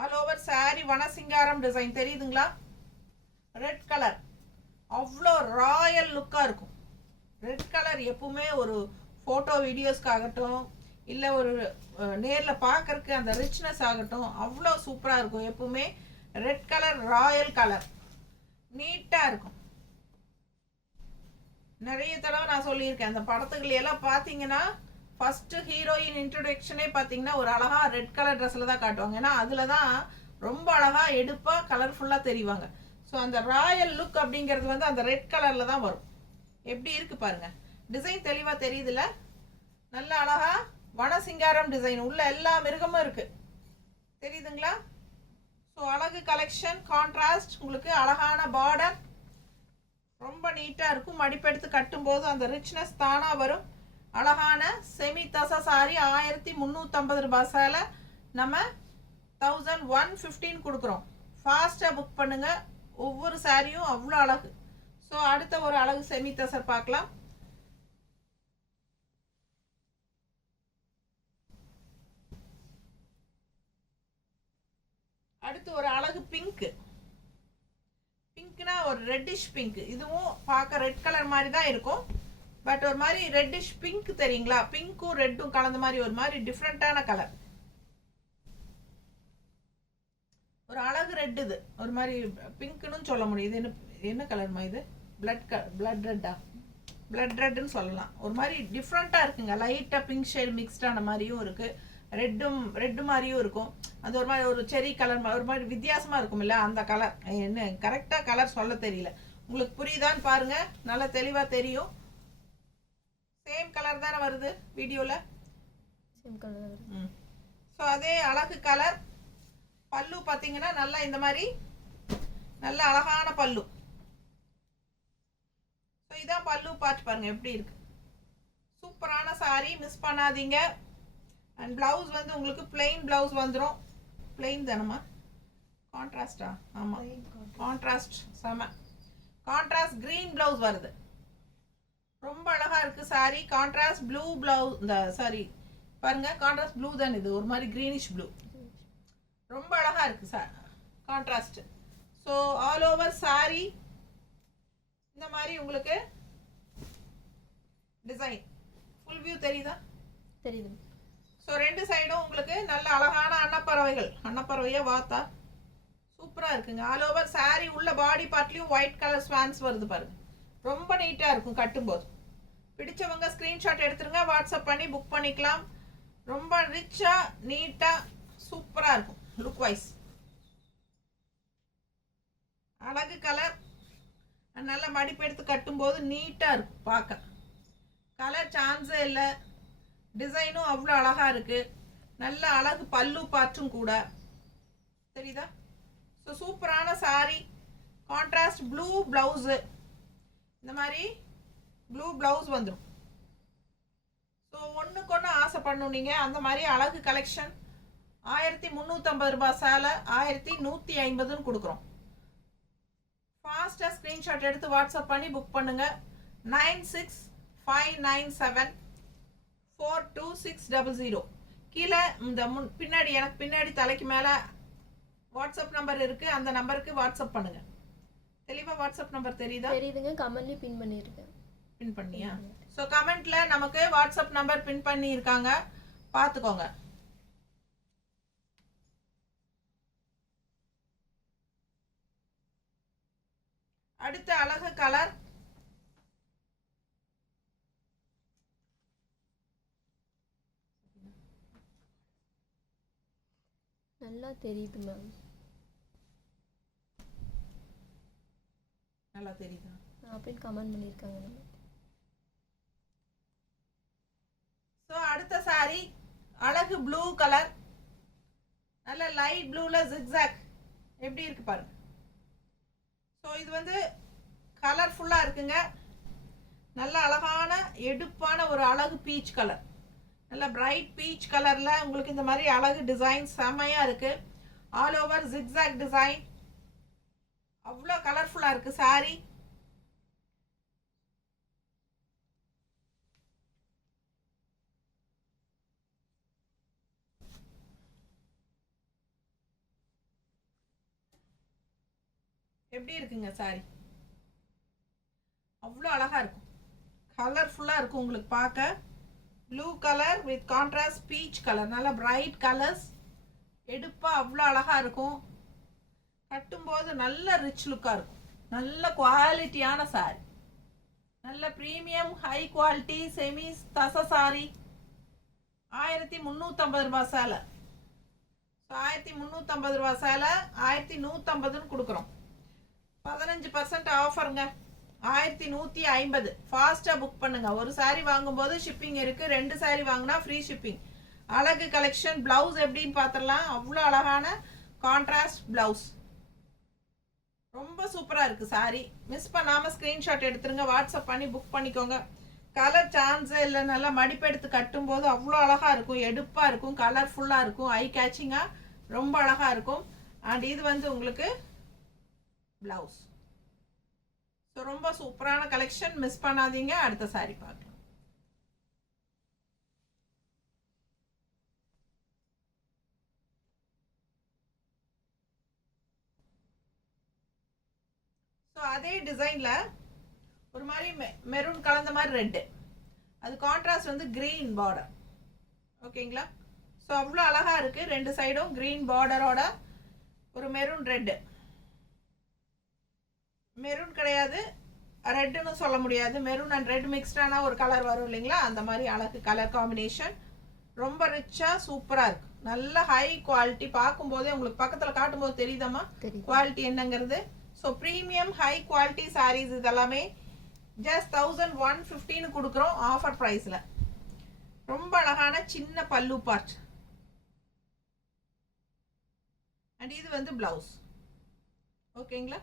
All over sari வனசிங்காரம் டிசைன் தெரியுதுங்களா? ரெட் கலர் அவ்வளோ ராயல் லுக்காக இருக்கும். ரெட் கலர் எப்பவுமே ஒரு ஃபோட்டோ வீடியோஸ்க்காகட்டும் இல்லை ஒரு நேரில் பார்க்கறக்கு அந்த ரிச்னஸ் ஆகட்டும் அவ்வளோ சூப்பராக இருக்கும். எப்பவுமே ரெட் கலர் ராயல் கலர் நீட்டாக இருக்கும். நிறைய தடவை நான் சொல்லியிருக்கேன், அந்த படத்துக்கள் எல்லாம் பார்த்தீங்கன்னா ஃபர்ஸ்ட் ஹீரோயின் இன்ட்ரடக்ஷனே பார்த்தீங்கன்னா ஒரு அழகா ரெட் கலர் ட்ரெஸ்ஸில் தான் காட்டுவாங்க. ஏன்னா அதில் தான் ரொம்ப அழகா எடுப்பாக கலர்ஃபுல்லாக தெரிவாங்க. ஸோ அந்த ராயல் லுக் அப்படிங்கிறது வந்து அந்த ரெட் கலரில் தான் வரும். எப்படி இருக்கு பாருங்க, டிசைன் தெளிவாக தெரியுதுல்ல? நல்ல அழகா வனசிங்காரம் டிசைன் உள்ள எல்லா மிருகமும் இருக்கு, தெரியுதுங்களா? ஸோ அழகு கலெக்ஷன் கான்ட்ராஸ்ட், உங்களுக்கு அழகான பார்டர், ரொம்ப நீட்டாக இருக்கும். மடிப்பெடுத்து கட்டும்போது அந்த ரிச்னஸ் தானாக வரும். அழகான செமி தசா சாரி 1350 ரூபாய் சேலை நம்ம 1115 கொடுக்குறோம். ஃபாஸ்ட்டாக புக் பண்ணுங்க, ஒவ்வொரு சாரியும் அவ்வளோ அழகு. ஸோ அடுத்த ஒரு அழகு செமி தசர் பார்க்கலாம். அடுத்து ஒரு அழகு பிங்க். பிங்க்னா ஒரு ரெட்டிஷ் பிங்க். இதுவும் பார்க்க ரெட் கலர் மாதிரி தான் இருக்கும், பட் ஒரு மாதிரி ரெட்டிஷ் பிங்க் தெரியுங்களா? பிங்க்கும் ரெட்டும் கலந்த மாதிரி ஒரு மாதிரி டிஃப்ரெண்டான கலர். ஒரு அழகு ரெட், இது ஒரு மாதிரி பிங்க்னு சொல்ல முடியுது. என்ன கலர்மா இது? பிளட் ரெட்டா? பிளட் ரெட்னு சொல்லலாம். ஒரு மாதிரி டிஃப்ரெண்ட்டாக இருக்குங்க. லைட்டாக பிங்க் ஷேட் மிக்ஸ்டான மாதிரியும் இருக்கு, ரெட்டு மாதிரியும் இருக்கும். அது ஒரு மாதிரி ஒரு செரி கலர், ஒரு மாதிரி வித்தியாசமா இருக்கும் இல்ல? அந்த கலர் என்ன கரெக்டா கலர் சொல்ல தெரியல. உங்களுக்கு புரியுதான்னு பாருங்க, நல்லா தெளிவா தெரியும். சேம் கலர் தானே வருது வீடியோல? Same colour. ஸோ அதே அழகு கலர். பல்லு பார்த்தீங்கன்னா நல்லா இந்த மாதிரி நல்ல அழகான பல்லு. ஸோ இதான் பல்லு பார்த்து பாருங்க எப்படி இருக்கு. சூப்பரான சாரி, மிஸ் பண்ணாதீங்க. அண்ட் பிளவுஸ் வந்து உங்களுக்கு பிளெயின் பிளவுஸ் வந்துடும். பிளெயின் தானம்மா? கான்ட்ராஸ்டா? ஆமாம், கான்ட்ராஸ்ட். செம கான்ட்ராஸ்ட் கிரீன் பிளவுஸ் வருது. ரொம்ப அழகா இருக்கு சாரி. Contrast blue blouse. இந்த சாரி பாருங்க, கான்ட்ராஸ்ட் ப்ளூ தான் இது, ஒரு மாதிரி கிரீனிஷ் ப்ளூ. ரொம்ப அழகா இருக்கு sir contrast. So all over sorry இந்த மாதிரி உங்களுக்கு டிசைன் ஃபுல் வியூ தெரியுதா? தெரியுது. ஸோ ரெண்டு சைடும் உங்களுக்கு நல்ல அழகான அன்னப்பறவைகள், அன்னப்பறவையா வாத்தா சூப்பராக இருக்குங்க. ஆல் ஓவர் சாரி உள்ள பாடி பார்ட்லையும் ஒயிட் கலர் ஸ்வான்ஸ் வருது பாருங்க. ரொம்ப நீட்டாக இருக்கும் கட்டும்போது. பிடிச்சவங்க ஸ்க்ரீன்ஷாட் எடுத்துருங்க, வாட்ஸ்அப் பண்ணி புக் பண்ணிக்கலாம். ரொம்ப ரிச்சாக நீட்டாக சூப்பராக இருக்கும் லுக் வைஸ். அழகு கலர், நல்ல மடிப்பு எடுத்து கட்டும்போது நீட்டாக இருக்கும் பார்க்க. கலர் சான்ஸே இல்லை. டிசைனும் அவ்வளோ அழகா இருக்கு. நல்ல அழகு பல்லு பார்ட்டும் கூட தெரியுதா? ஸோ சூப்பரான சாரி. கான்ட்ராஸ்ட் ப்ளூ பிளவுஸு, இந்த மாதிரி ப்ளூ பிளவுஸ் வந்துடும். ஸோ ஒன்றுக்கு ஒன்று ஆசைப்படணும் நீங்கள். அந்த மாதிரி அழகு கலெக்ஷன் 1350 ரூபாய் சேலை 1150ன்னு கொடுக்குறோம். ஃபாஸ்ட்டாக ஸ்க்ரீன்ஷாட் எடுத்து வாட்ஸ்அப் பண்ணி புக் பண்ணுங்க. 9659742600. கீழே இந்த பின்னாடி எனக்கு பின்னாடி தலைக்கு மேலே வாட்ஸ்அப் நம்பர் இருக்கு, அந்த நம்பருக்கு வாட்ஸ்அப் பண்ணுங்க. தெளிவாக வாட்ஸ்அப் நம்பர் தெரியுதா? தெரியுதுங்க, கமெண்ட்லயே பின் பண்ணியிருக்கேன். பின் பண்ணியா? ஸோ கமெண்ட்ல நமக்கு வாட்ஸ்அப் நம்பர் பின் பண்ணி இருக்காங்க, பார்த்துக்கோங்க. அடுத்த அழகு கலர். நல்லா தெரியுது மேம். நல்லா தெரியுதா? அப்படின்னு கமெண்ட் பண்ணியிருக்காங்க நம்ம. ஸோ அடுத்த சாரி அழகு ப்ளூ கலர், நல்ல லைட் ப்ளூல ஜிக்ஸாக் எப்படி இருக்கு பாருங்க. ஸோ இது வந்து கலர்ஃபுல்லாக இருக்குங்க. நல்ல அழகான எடுப்பான ஒரு அழகு பீச் கலர், நல்ல பிரைட் பீச் கலரில் உங்களுக்கு இந்த மாதிரி அழகு டிசைன் செம்மையாக இருக்குது. ஆல் ஓவர் ஜிக்ஸாக் டிசைன், அவ்வளோ கலர்ஃபுல்லாக இருக்குது சாரி. எப்படி இருக்குங்க சாரி? அவ்வளோ அழகாக இருக்கும், கலர்ஃபுல்லாக இருக்கும் உங்களுக்கு பார்க்க. Blue colour with contrast peach colour, நல்ல பிரைட் கலர்ஸ், எடுப்பாக அவ்வளோ அழகாக இருக்கும். கட்டும்போது நல்ல ரிச் லுக்காக இருக்கும். நல்ல குவாலிட்டியான சாரி, நல்ல ப்ரீமியம் ஹை குவாலிட்டி செமி தச சாரி. 1350 ரூபா சேலை. ஸோ 1350 ரூபா சேலை 1150ன்னு கொடுக்குறோம். 15% ஆஃபருங்க. 1150. ஃபாஸ்ட்டாக புக் பண்ணுங்க. ஒரு சாரீ வாங்கும்போது ஷிப்பிங் இருக்குது, 2 சாரீ வாங்கினா ஃப்ரீ ஷிப்பிங். அழகு கலெக்ஷன். ப்ளவுஸ் எப்படின்னு பார்த்துடலாம். அவ்வளோ அழகான கான்ட்ராஸ்ட் ப்ளவுஸ், ரொம்ப சூப்பராக இருக்குது சாரீ. மிஸ் பண்ணாமல் ஸ்க்ரீன்ஷாட் எடுத்துருங்க, வாட்ஸ்அப் பண்ணி புக் பண்ணிக்கோங்க. கலர் சான்ஸே இல்லை. நல்லா மடிப்பெடுத்து கட்டும்போது அவ்வளோ அழகாக இருக்கும், எடுப்பாக இருக்கும், கலர்ஃபுல்லாக இருக்கும், ஐ கேச்சிங்காக ரொம்ப அழகாக இருக்கும். அண்ட் இது வந்து உங்களுக்கு ப்ளவுஸ். ஸோ ரொம்ப சூப்பரான கலெக்ஷன், மிஸ் பண்ணாதீங்க. அடுத்த சாரி பார்க்கலாம். ஸோ அதே டிசைனில் ஒரு மாதிரி மெரூன் கலந்த மாதிரி ரெட்டு, அது கான்ட்ராஸ்ட் வந்து கிரீன் பார்டர். ஓகேங்களா? ஸோ அவ்வளோ அழகாக இருக்குது. 2 சைடும் கிரீன் பார்டரோட ஒரு மெரூன் ரெட்டு. மெரூன் கிடையாது, ரெட்டுன்னு சொல்ல முடியாது. மெரூன் அண்ட் ரெட் மிக்ஸ்டான ஒரு கலர் வரும் இல்லைங்களா, அந்த மாதிரி அழகு கலர் காம்பினேஷன். ரொம்ப ரிச்சாக சூப்பராக இருக்குது. நல்ல ஹை குவாலிட்டி. பார்க்கும்போதே உங்களுக்கு பக்கத்தில் காட்டும்போது தெரியுதாம்மா குவாலிட்டி என்னங்கிறது. So premium high quality sarees இதெல்லாமே ஜஸ்ட் 1150ன்னு கொடுக்குறோம் ஆஃபர் ப்ரைஸில். ரொம்ப அழகான சின்ன பல்லு பார்ட். அண்ட் இது வந்து ப்ளவுஸ். ஓகேங்களா?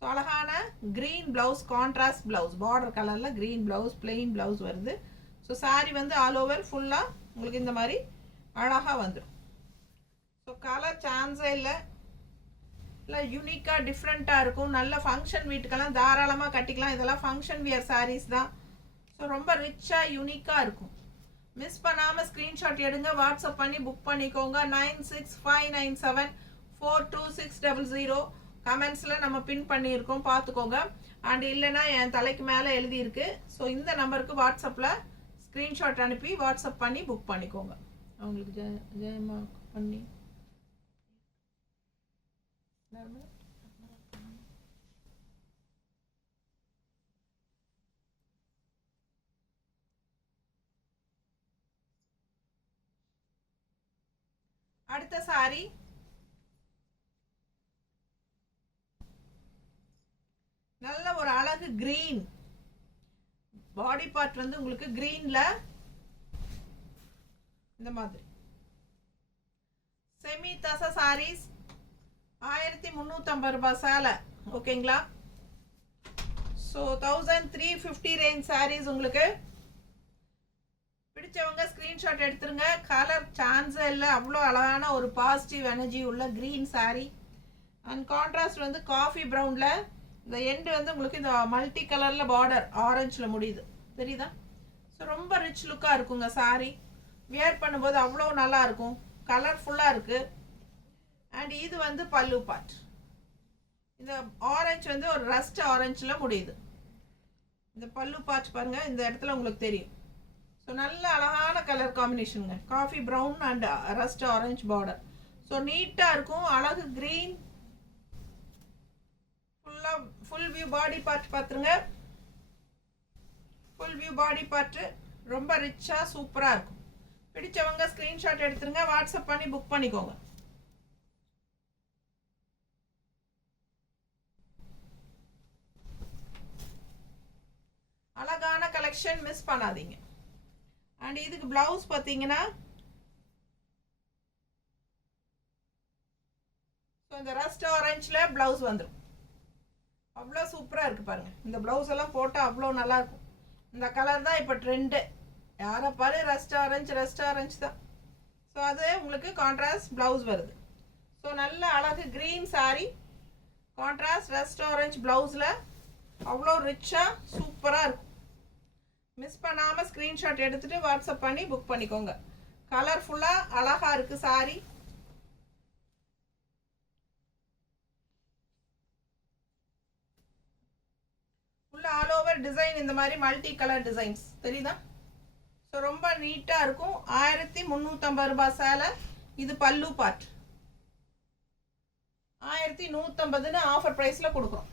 ஸோ அழகான green blouse, contrast blouse, border கலரில் க்ரீன் ப்ளவுஸ், பிளெயின் ப்ளவுஸ் வருது. ஸோ சாரீ வந்து ஆல் ஓவர் ஃபுல்லாக உங்களுக்கு இந்த மாதிரி அழகாக வந்துடும். ஸோ கலர் சான்ஸே இல்லை. இல்லை யூனிக்காக டிஃப்ரெண்ட்டாக இருக்கும். நல்ல ஃபங்க்ஷன் வீட்டுக்கெல்லாம் தாராளமாக கட்டிக்கலாம். இதெல்லாம் ஃபங்க்ஷன் வியர் சாரீஸ் தான். ஸோ ரொம்ப ரிச்சாக யூனிக்காக இருக்கும். மிஸ் பண்ணாமல் ஸ்க்ரீன்ஷாட் எடுங்க, வாட்ஸ்அப் பண்ணி புக் பண்ணிக்கோங்க. 9659974260. கமெண்ட்ஸில் நம்ம பின் பண்ணியிருக்கோம், பார்த்துக்கோங்க. அண்ட் இல்லைன்னா என் தலைக்கு மேலே எழுதியிருக்கு. ஸோ இந்த நம்பருக்கு வாட்ஸ்அப்பில் ஸ்க்ரீன்ஷாட் அனுப்பி வாட்ஸ்அப் பண்ணி புக் பண்ணிக்கோங்க. அவங்களுக்கு ஜெயமா பண்ணி அடுத்த சாரி நல்ல ஒரு அழகு கிரீன் பாடி பார்ட் வந்து உங்களுக்கு கிரீன்ல இந்த மாதிரி செமி தச சாரீஸ் 1350 ரூபாய் சேலை. ஓகேங்களா? So 1350 range sarees. உங்களுக்கு பிடிச்சவங்க ஸ்க்ரீன்ஷாட் எடுத்துருங்க. கலர் சான்ஸே இல்லை, அவ்வளோ அழகான ஒரு பாசிட்டிவ் எனர்ஜி உள்ள க்ரீன் சாரீ. அண்ட் கான்ட்ராஸ்ட் வந்து காஃபி ப்ரௌனில், இந்த எண்டு வந்து உங்களுக்கு இந்த மல்டி கலரில் பார்டர் ஆரஞ்சில் முடியுது, தெரியுதா? ஸோ ரொம்ப ரிச் லுக்காக இருக்குங்க சாரீ. வியர் பண்ணும்போது அவ்வளோ நல்லா இருக்கும், கலர்ஃபுல்லாக இருக்குது. அண்ட் இது வந்து பல்லு பார்ட். இந்த ஆரஞ்சு வந்து ஒரு ரஸ்ட் ஆரஞ்சில் முடியுது. இந்த பல்லு பார்ட் பாருங்கள், இந்த இடத்துல உங்களுக்கு தெரியும். ஸோ நல்ல அழகான கலர் காம்பினேஷனுங்க, coffee brown and rust orange border. So நீட்டாக இருக்கும், அழகு க்ரீன். ஃபுல்லாக ஃபுல் வியூ பாடி பார்ட் பார்த்துருங்க. ஃபுல் வியூ பாடி பார்ட்டு ரொம்ப ரிச்சாக சூப்பராக இருக்கும். பிடிச்சவங்க ஸ்க்ரீன்ஷாட் எடுத்துருங்க, வாட்ஸ்அப் பண்ணி புக் பண்ணிக்கோங்க. அழகான கலெக்ஷன், மிஸ் பண்ணாதீங்க. அண்ட் இதுக்கு பிளவுஸ் பார்த்தீங்கன்னா இந்த ரஸ்ட் ஆரஞ்சில் பிளவுஸ் வந்துடும். அவ்வளோ சூப்பராக இருக்குது பாருங்கள். இந்த பிளவுஸ் எல்லாம் போட்டால் அவ்வளோ நல்லாயிருக்கும். இந்த கலர் தான் இப்போ ட்ரெண்டு. யாரை பாரு ரஸ்ட் ஆரஞ்சு தான். ஸோ அது உங்களுக்கு கான்ட்ராஸ்ட் ப்ளவுஸ் வருது. ஸோ நல்ல அழகு green sorry contrast rust orange ப்ளவுஸில் அவ்வளோ ரிச்சாக சூப்பராக இருக்கும். மிஸ் பண்ணாமல் ஸ்க்ரீன்ஷாட் எடுத்துகிட்டு வாட்ஸ்அப் பண்ணி புக் பண்ணிக்கோங்க. கலர்ஃபுல்லாக அழகாக இருக்குது சாரி. ஃபுல்லாக ஆல் ஓவர் டிசைன் இந்த மாதிரி மல்டி கலர் டிசைன்ஸ் தெரியுதா? ஸோ ரொம்ப நீட்டாக இருக்கும். 1350 ரூபாய் சேலை. இது பல்லு பார்ட். 1150ன்னு ஆஃபர் ப்ரைஸில் கொடுக்குறோம்.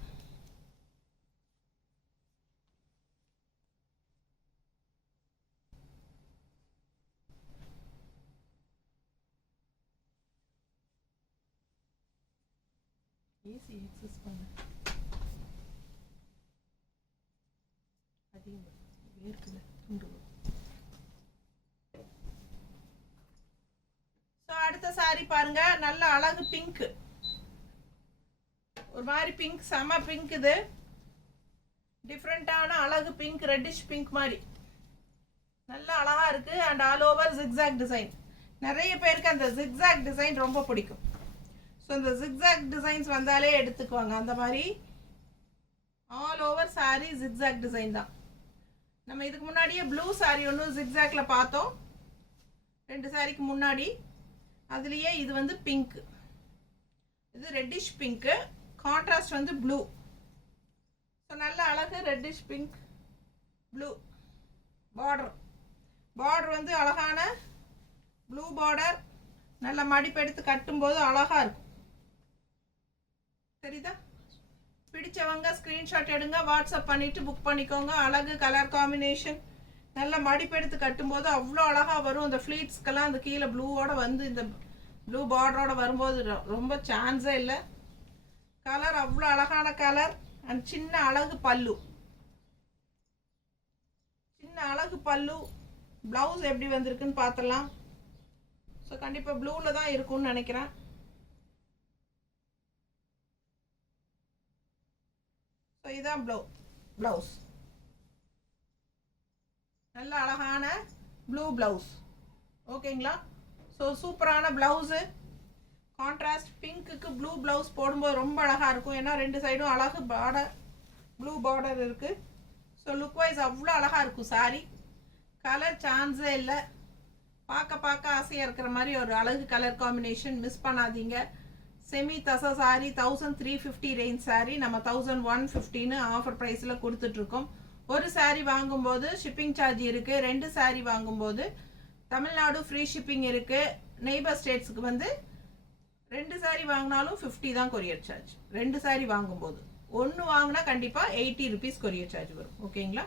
ஏசி எக்ஸஸ் பண்ண அதிகம் வேர்க்குது துண்டு. ஸோ அடுத்த சாரி பாருங்க. நல்ல அழகு பிங்க். ஒரு மாதிரி பிங்க், செம பிங்க். இது டிஃப்ரெண்டான அழகு பிங்க், ரெட்டிஷ் பிங்க் மாதிரி நல்ல அழகா இருக்கு. And all over zigzag design. நிறைய பேருக்கு அந்த ஜிக்ஸாக் டிசைன் ரொம்ப பிடிக்கும். ஸோ இந்த ஜிக்ஸாக் டிசைன்ஸ் வந்தாலே எடுத்துக்குவாங்க. அந்த மாதிரி all over sorry zigzag design தான். நம்ம இதுக்கு முன்னாடியே ப்ளூ சாரி ஒன்று ஜிக்ஸாக்ல பார்த்தோம் 2 சாரிக்கு முன்னாடி. அதுலேயே இது வந்து பிங்க், இது ரெட்டிஷ் பிங்க்கு, கான்ட்ராஸ்ட் வந்து ப்ளூ. ஸோ நல்ல அழகு ரெட்டிஷ் பிங்க் ப்ளூ. பார்டர் வந்து அழகான ப்ளூ பார்டர். நல்ல மடிப்பு எடுத்து கட்டும்போது அழகா இருக்கும். தெரியுதா? பிடிச்சவங்க ஸ்க்ரீன்ஷாட் எடுங்க, வாட்ஸ்அப் பண்ணிட்டு புக் பண்ணிக்கோங்க. அழகு கலர் காம்பினேஷன். நல்ல மடிப்பு எடுத்து கட்டும்போது அவ்வளோ அழகாக வரும். இந்த ஃப்ளீட்ஸ்க்கெல்லாம் அந்த கீழே ப்ளூவோட வந்து இந்த ப்ளூ பார்டரோட வரும்போது ரொம்ப சான்ஸே இல்லை. கலர் அவ்வளோ அழகான கலர். அண்ட் சின்ன அழகு பல்லு. சின்ன அழகு பல்லு. ப்ளவுஸ் எப்படி வந்திருக்குன்னு பார்த்துடலாம். ஸோ கண்டிப்பாக ப்ளூவில் தான் இருக்கும்னு நினைக்கிறேன். ஸோ இதுதான் ப்ளவுஸ். நல்ல அழகான ப்ளூ ப்ளவுஸ். ஓகேங்களா? ஸோ சூப்பரான ப்ளவுஸு. கான்ட்ராஸ்ட் பிங்க்குக்கு ப்ளூ ப்ளவுஸ் போடும்போது ரொம்ப அழகாக இருக்கும். ஏன்னா 2 சைடும் அழகு பார்டர், ப்ளூ பார்டர் இருக்குது. ஸோ லுக் வைஸ் அவ்வளோ அழகாக இருக்கும் சாரி. கலர் சான்ஸே இல்லை. பார்க்க ஆசையாக இருக்கிற மாதிரி ஒரு அழகு கலர் காம்பினேஷன். மிஸ் பண்ணாதீங்க. செமி தசா சாரி 1350 ரேஞ்ச் சாரி நம்ம 1150ன்னு ஆஃபர் ப்ரைஸில் கொடுத்துட்ருக்கோம். ஒரு சாரி வாங்கும்போது ஷிப்பிங் சார்ஜ் இருக்குது. 2 சாரி வாங்கும்போது தமிழ்நாடு ஃப்ரீ ஷிப்பிங் இருக்குது. நெய்பர் ஸ்டேட்ஸுக்கு வந்து 2 சாரி வாங்கினாலும் 50 தான் கொரியர் சார்ஜ். 2 சாரி வாங்கும்போது 1 வாங்கினா கண்டிப்பாக 80 ருபீஸ் கொரியர் சார்ஜ் வரும். ஓகேங்களா?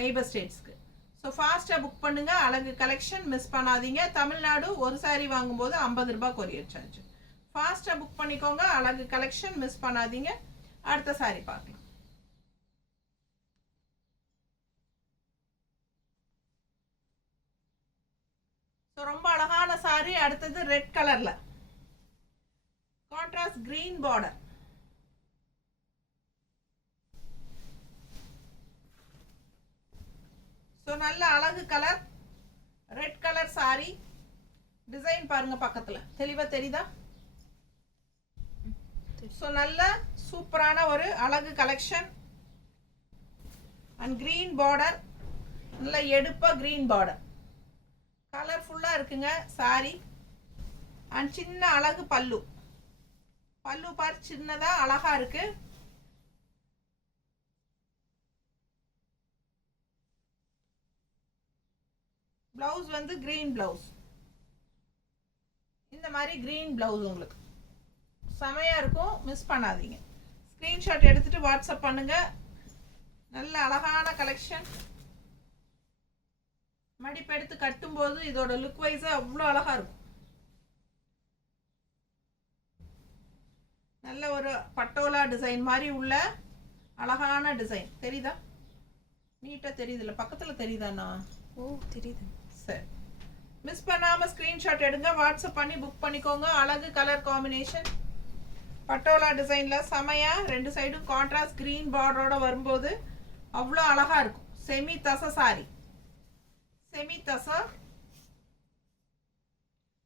நெய்பர் ஸ்டேட்ஸ்க்கு. ஸோ ஃபாஸ்ட்டாக புக் பண்ணுங்க. அழகு கலெக்ஷன் மிஸ் பண்ணாதீங்க. தமிழ்நாடு ஒரு சாரி வாங்கும்போது 50 ரூபாய் கொரியர் சார்ஜ். ஃபாஸ்ட்டாக புக் பண்ணிக்கோங்க. அழகு கலெக்ஷன் மிஸ் பண்ணாதீங்க. அடுத்த சாரி பார்க்கலாம். ஸோ ரொம்ப அழகான சாரி. அடுத்தது ரெட் கலர்ல கான்ட்ராஸ்ட் கிரீன் பார்டர். ஸோ நல்ல அழகு colour red colour sorry. Design பாருங்க பக்கத்தில் தெளிவா தெரியுதா? ஸோ நல்ல சூப்பரான ஒரு அழகு கலெக்ஷன். And green border. நல்ல எடுப்பா கிரீன் பார்டர். கலர்ஃபுல்லாக இருக்குங்க சாரி. அண்ட் சின்ன அழகு பல்லு. பல்லு பார்த்து சின்னதாக அழகா இருக்கு. பிளவுஸ் வந்து கிரீன் பிளவுஸ். இந்த மாதிரி கிரீன் பிளவுஸ் உங்களுக்கு செமையா இருக்கும். மிஸ் பண்ணாதீங்க. ஸ்கிரீன்ஷாட் எடுத்துட்டு வாட்ஸ்அப் பண்ணுங்க. நல்ல அழகான கலெக்ஷன். மடிப்பு எடுத்து கட்டும்போது இதோட லுக் வைஸ் அவ்வளோ அழகா இருக்கும். நல்ல ஒரு பட்டோலா டிசைன் மாதிரி உள்ள அழகான டிசைன். தெரியுதா? நீட்டா தெரியுதுல்ல? பக்கத்துல தெரியுதாண்ணா? ஓ தெரியுது. சரி, மிஸ் பண்ணாம ஸ்கிரீன்ஷாட் எடுங்க, வாட்ஸ்அப் பண்ணி புக் பண்ணிக்கோங்க. அழகு கலர் காம்பினேஷன் பட்டோலா டிசைன்ல செமையா 2 சைடும் கான்ட்ராஸ்ட் கிரீன் பார்டரோட வரும்போது அவ்வளோ அழகா இருக்கும். செமி தசை சாரி, செமி தசை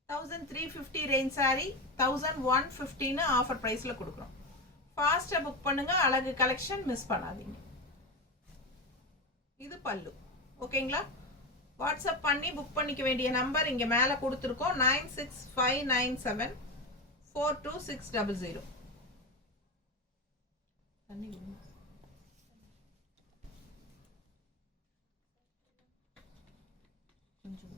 1350 ரேஞ்ச் சாரி 1150 ஆஃபர் ப்ரைஸில் கொடுக்குறோம். ஃபாஸ்ட்டாக புக் பண்ணுங்க, அழகு கலெக்ஷன் மிஸ் பண்ணாதீங்க. இது பல்லு. ஓகேங்களா? வாட்ஸ்அப் பண்ணி புக் பண்ணிக்க வேண்டிய நம்பர் இங்கே மேலே கொடுத்துருக்கோம், 9659742600. தண்ணி விடுங்க. கொஞ்சம்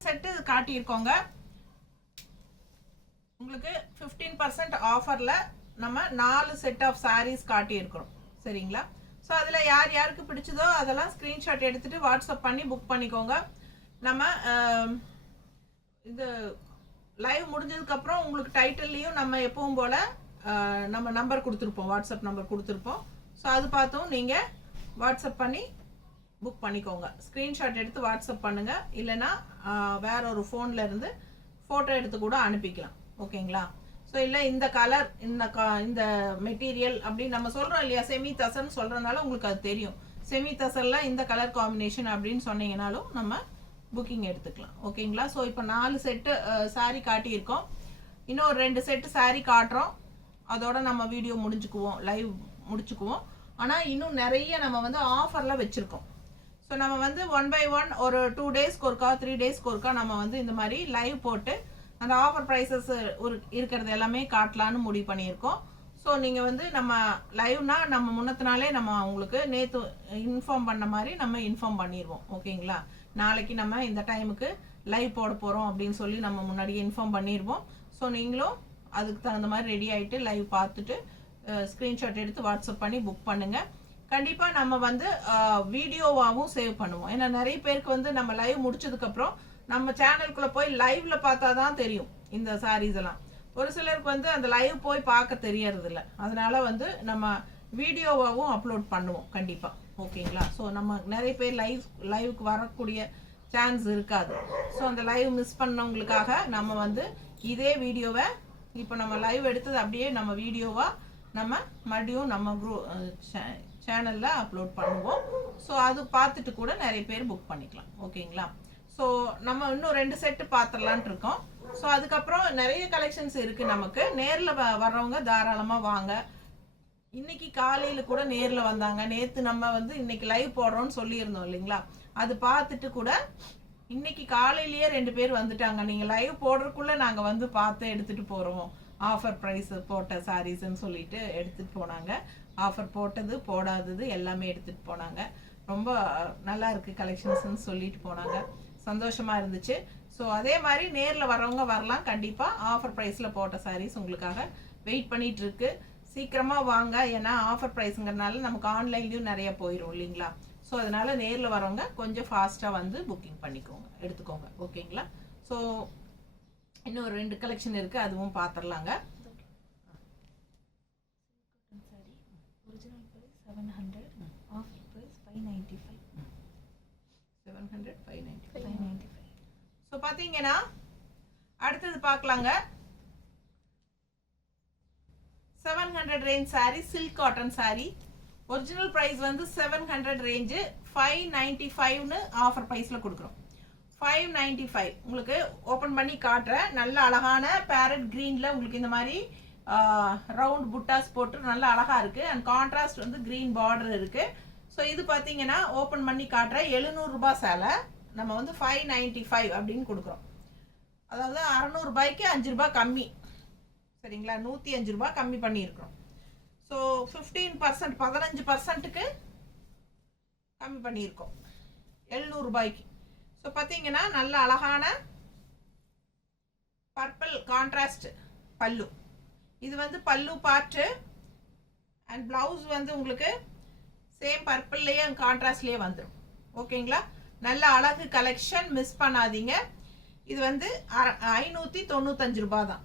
செட்டு காட்டியிருக்கோங்க. உங்களுக்கு 15% ஆஃபரில் நம்ம 4 செட் ஆஃப் சாரீஸ் காட்டியிருக்கிறோம். சரிங்களா? ஸோ அதில் யார் யாருக்கு பிடிச்சதோ அதெல்லாம் ஸ்க்ரீன்ஷாட் எடுத்துகிட்டு வாட்ஸ்அப் பண்ணி புக் பண்ணிக்கோங்க. நம்ம இது லைவ் முடிஞ்சதுக்கப்புறம் உங்களுக்கு டைட்டில்லையும் நம்ம எப்பவும் போல் நம்ம நம்பர் கொடுத்துருப்போம், வாட்ஸ்அப் நம்பர் கொடுத்துருப்போம். ஸோ அது பார்த்தும் நீங்கள் வாட்ஸ்அப் பண்ணி புக் பண்ணிக்கோங்க. ஸ்க்ரீன்ஷாட் எடுத்து வாட்ஸ்அப் பண்ணுங்கள், இல்லைனா வேற ஒரு ஃபோனில் இருந்து ஃபோட்டோ எடுத்து கூட அனுப்பிக்கலாம். ஓகேங்களா? ஸோ இல்லை இந்த கலர் இந்த மெட்டீரியல் அப்படின்னு நம்ம சொல்கிறோம் இல்லையா, செமி தசன்னு சொல்கிறதுனால உங்களுக்கு அது தெரியும். செமி தசலில் இந்த கலர் காம்பினேஷன் அப்படின்னு சொன்னீங்கனாலும் நம்ம புக்கிங் எடுத்துக்கலாம். ஓகேங்களா? ஸோ இப்போ 4 செட்டு சாரீ காட்டியிருக்கோம், இன்னும் 2 செட்டு சாரீ காட்டுறோம். அதோட நம்ம வீடியோ முடிஞ்சுக்குவோம், லைவ் முடிச்சுக்குவோம். ஆனால் இன்னும் நிறைய நம்ம வந்து ஆஃபரில் வச்சுருக்கோம். ஸோ நம்ம வந்து 1 by 1 ஒரு 2 டேஸ்க்கு ஒருக்கா 3 டேஸ்க்கு ஒருக்கா நம்ம வந்து இந்த மாதிரி லைவ் போட்டு அந்த ஆஃபர் ப்ரைஸஸ் இருக்கிறது எல்லாமே காட்டலான்னு முடிவு பண்ணியிருக்கோம். ஸோ நீங்கள் வந்து நம்ம லைவ்னா நம்ம முன்னத்தினாலே நம்ம உங்களுக்கு நேற்று இன்ஃபார்ம் பண்ண மாதிரி நம்ம இன்ஃபார்ம் பண்ணிடுவோம். ஓகேங்களா? நாளைக்கு நம்ம இந்த டைமுக்கு லைவ் போட போகிறோம் அப்படின்னு சொல்லி நம்ம முன்னாடியே இன்ஃபார்ம் பண்ணிடுவோம். ஸோ நீங்களும் அதுக்கு தகுந்த மாதிரி ரெடி ஆகிட்டு லைவ் பார்த்துட்டு ஸ்க்ரீன்ஷாட் எடுத்து வாட்ஸ்அப் பண்ணி புக் பண்ணுங்கள். கண்டிப்பாக நம்ம வந்து வீடியோவாகவும் சேவ் பண்ணுவோம். ஏன்னா நிறைய பேருக்கு வந்து நம்ம லைவ் முடிச்சதுக்கப்புறம் நம்ம சேனலுக்குள்ளே போய் லைவ்ல பார்த்தா தான் தெரியும் இந்த சாரீஸ் எல்லாம். ஒரு சிலருக்கு வந்து அந்த லைவ் போய் பார்க்க தெரியறதில்ல. அதனால வந்து நம்ம வீடியோவாகவும் அப்லோட் பண்ணுவோம் கண்டிப்பாக. ஓகேங்களா? ஸோ நம்ம நிறைய பேர் லைவுக்கு வரக்கூடிய சான்ஸ் இருக்காது. ஸோ அந்த லைவ் மிஸ் பண்ணவங்களுக்காக நம்ம வந்து இதே வீடியோவை இப்போ நம்ம லைவ் எடுத்தது அப்படியே நம்ம வீடியோவாக நம்ம மறுபடியும் நம்ம சேனலில் அப்லோட் பண்ணுவோம். ஸோ அது பார்த்துட்டு கூட நிறைய பேர் புக் பண்ணிக்கலாம். ஓகேங்களா? ஸோ நம்ம இன்னும் 2 செட்டு பார்த்துடலான்ட்டு இருக்கோம். ஸோ அதுக்கப்புறம் நிறைய கலெக்ஷன்ஸ் இருக்குது நமக்கு. நேரில் வர்றவங்க தாராளமாக வாங்க. இன்னைக்கு காலையில் கூட நேரில் வந்தாங்க. நேற்று நம்ம வந்து இன்னைக்கு லைவ் போடுறோம்னு சொல்லியிருந்தோம் இல்லைங்களா, அது பார்த்துட்டு கூட இன்னைக்கு காலையிலேயே 2 பேர் வந்துட்டாங்க. நீங்கள் லைவ் போடுறதுக்குள்ளே நாங்கள் வந்து பார்த்து எடுத்துகிட்டு போகிறோம், ஆஃபர் ப்ரைஸ் போட்ட சாரீஸ்ன்னு சொல்லிட்டு எடுத்துகிட்டு போனாங்க. ஆஃபர் போட்டது போடாதது எல்லாமே எடுத்துகிட்டு போனாங்க. ரொம்ப நல்லா இருக்குது கலெக்ஷன்ஸ்ன்னு சொல்லிட்டு போனாங்க. சந்தோஷமாக இருந்துச்சு. ஸோ அதே மாதிரி நேரில் வரவங்க வரலாம். கண்டிப்பாக ஆஃபர் ப்ரைஸில் போட்ட சாரீஸ் உங்களுக்காக வெயிட் பண்ணிகிட்டு இருக்கு. சீக்கிரமாக வாங்க, ஏன்னா ஆஃபர் ப்ரைஸுங்கிறதுனால நமக்கு ஆன்லைன்லேயும் நிறைய போயிடும் இல்லைங்களா. ஸோ அதனால் நேரில் வரவங்க கொஞ்சம் ஃபாஸ்ட்டாக வந்து புக்கிங் பண்ணிக்கோங்க, எடுத்துக்கோங்க. ஓகேங்களா? ஸோ இன்னும் 2 கலெக்ஷன் இருக்குது, அதுவும் பார்த்துடலாங்க. Original price 700, offer price 595. 700, 595. 595. So பார்த்தீங்கன்னா அடுத்தது பார்க்கலாங்க. 700 range sari, silk cotton sari. Original price வந்து 700 ரேஞ்சு, 595ன்னு ஆஃபர் ப்ரைஸில் கொடுக்குறோம். 595 உங்களுக்கு ஓப்பன் பண்ணி காட்டுறேன். நல்ல அழகான பேரட் க்ரீனில் உங்களுக்கு இந்த மாதிரி ரவுண்ட் புட்டாஸ் போட்டு நல்ல அழகாக இருக்குது. அண்ட் கான்ட்ராஸ்ட் வந்து க்ரீன் பார்டர் இருக்குது. ஸோ இது பார்த்தீங்கன்னா ஓப்பன் பண்ணி காட்டுறேன். 700 ரூபாய் சேலை நம்ம வந்து 595 அப்படின்னு கொடுக்குறோம். அதாவது 600 ரூபாய்க்கு 5 ரூபாய் கம்மி. சரிங்களா? 105 ரூபாய் கம்மி பண்ணியிருக்கிறோம். ஸோ 15%, 15%க்கு கம்மி பண்ணியிருக்கோம் 700 ரூபாய்க்கு. ஸோ பார்த்தீங்கன்னா நல்ல அழகான பர்பிள் கான்ட்ராஸ்ட் பல்லு. இது வந்து பல்லு பார்ட்டு. அண்ட் பிளவுஸ் வந்து உங்களுக்கு சேம் பர்பிள்லேயே கான்ட்ராஸ்ட்லேயே வந்துடும். ஓகேங்களா? நல்ல அழகு கலெக்ஷன், மிஸ் பண்ணாதீங்க. இது வந்து 595 ரூபாய் தான்.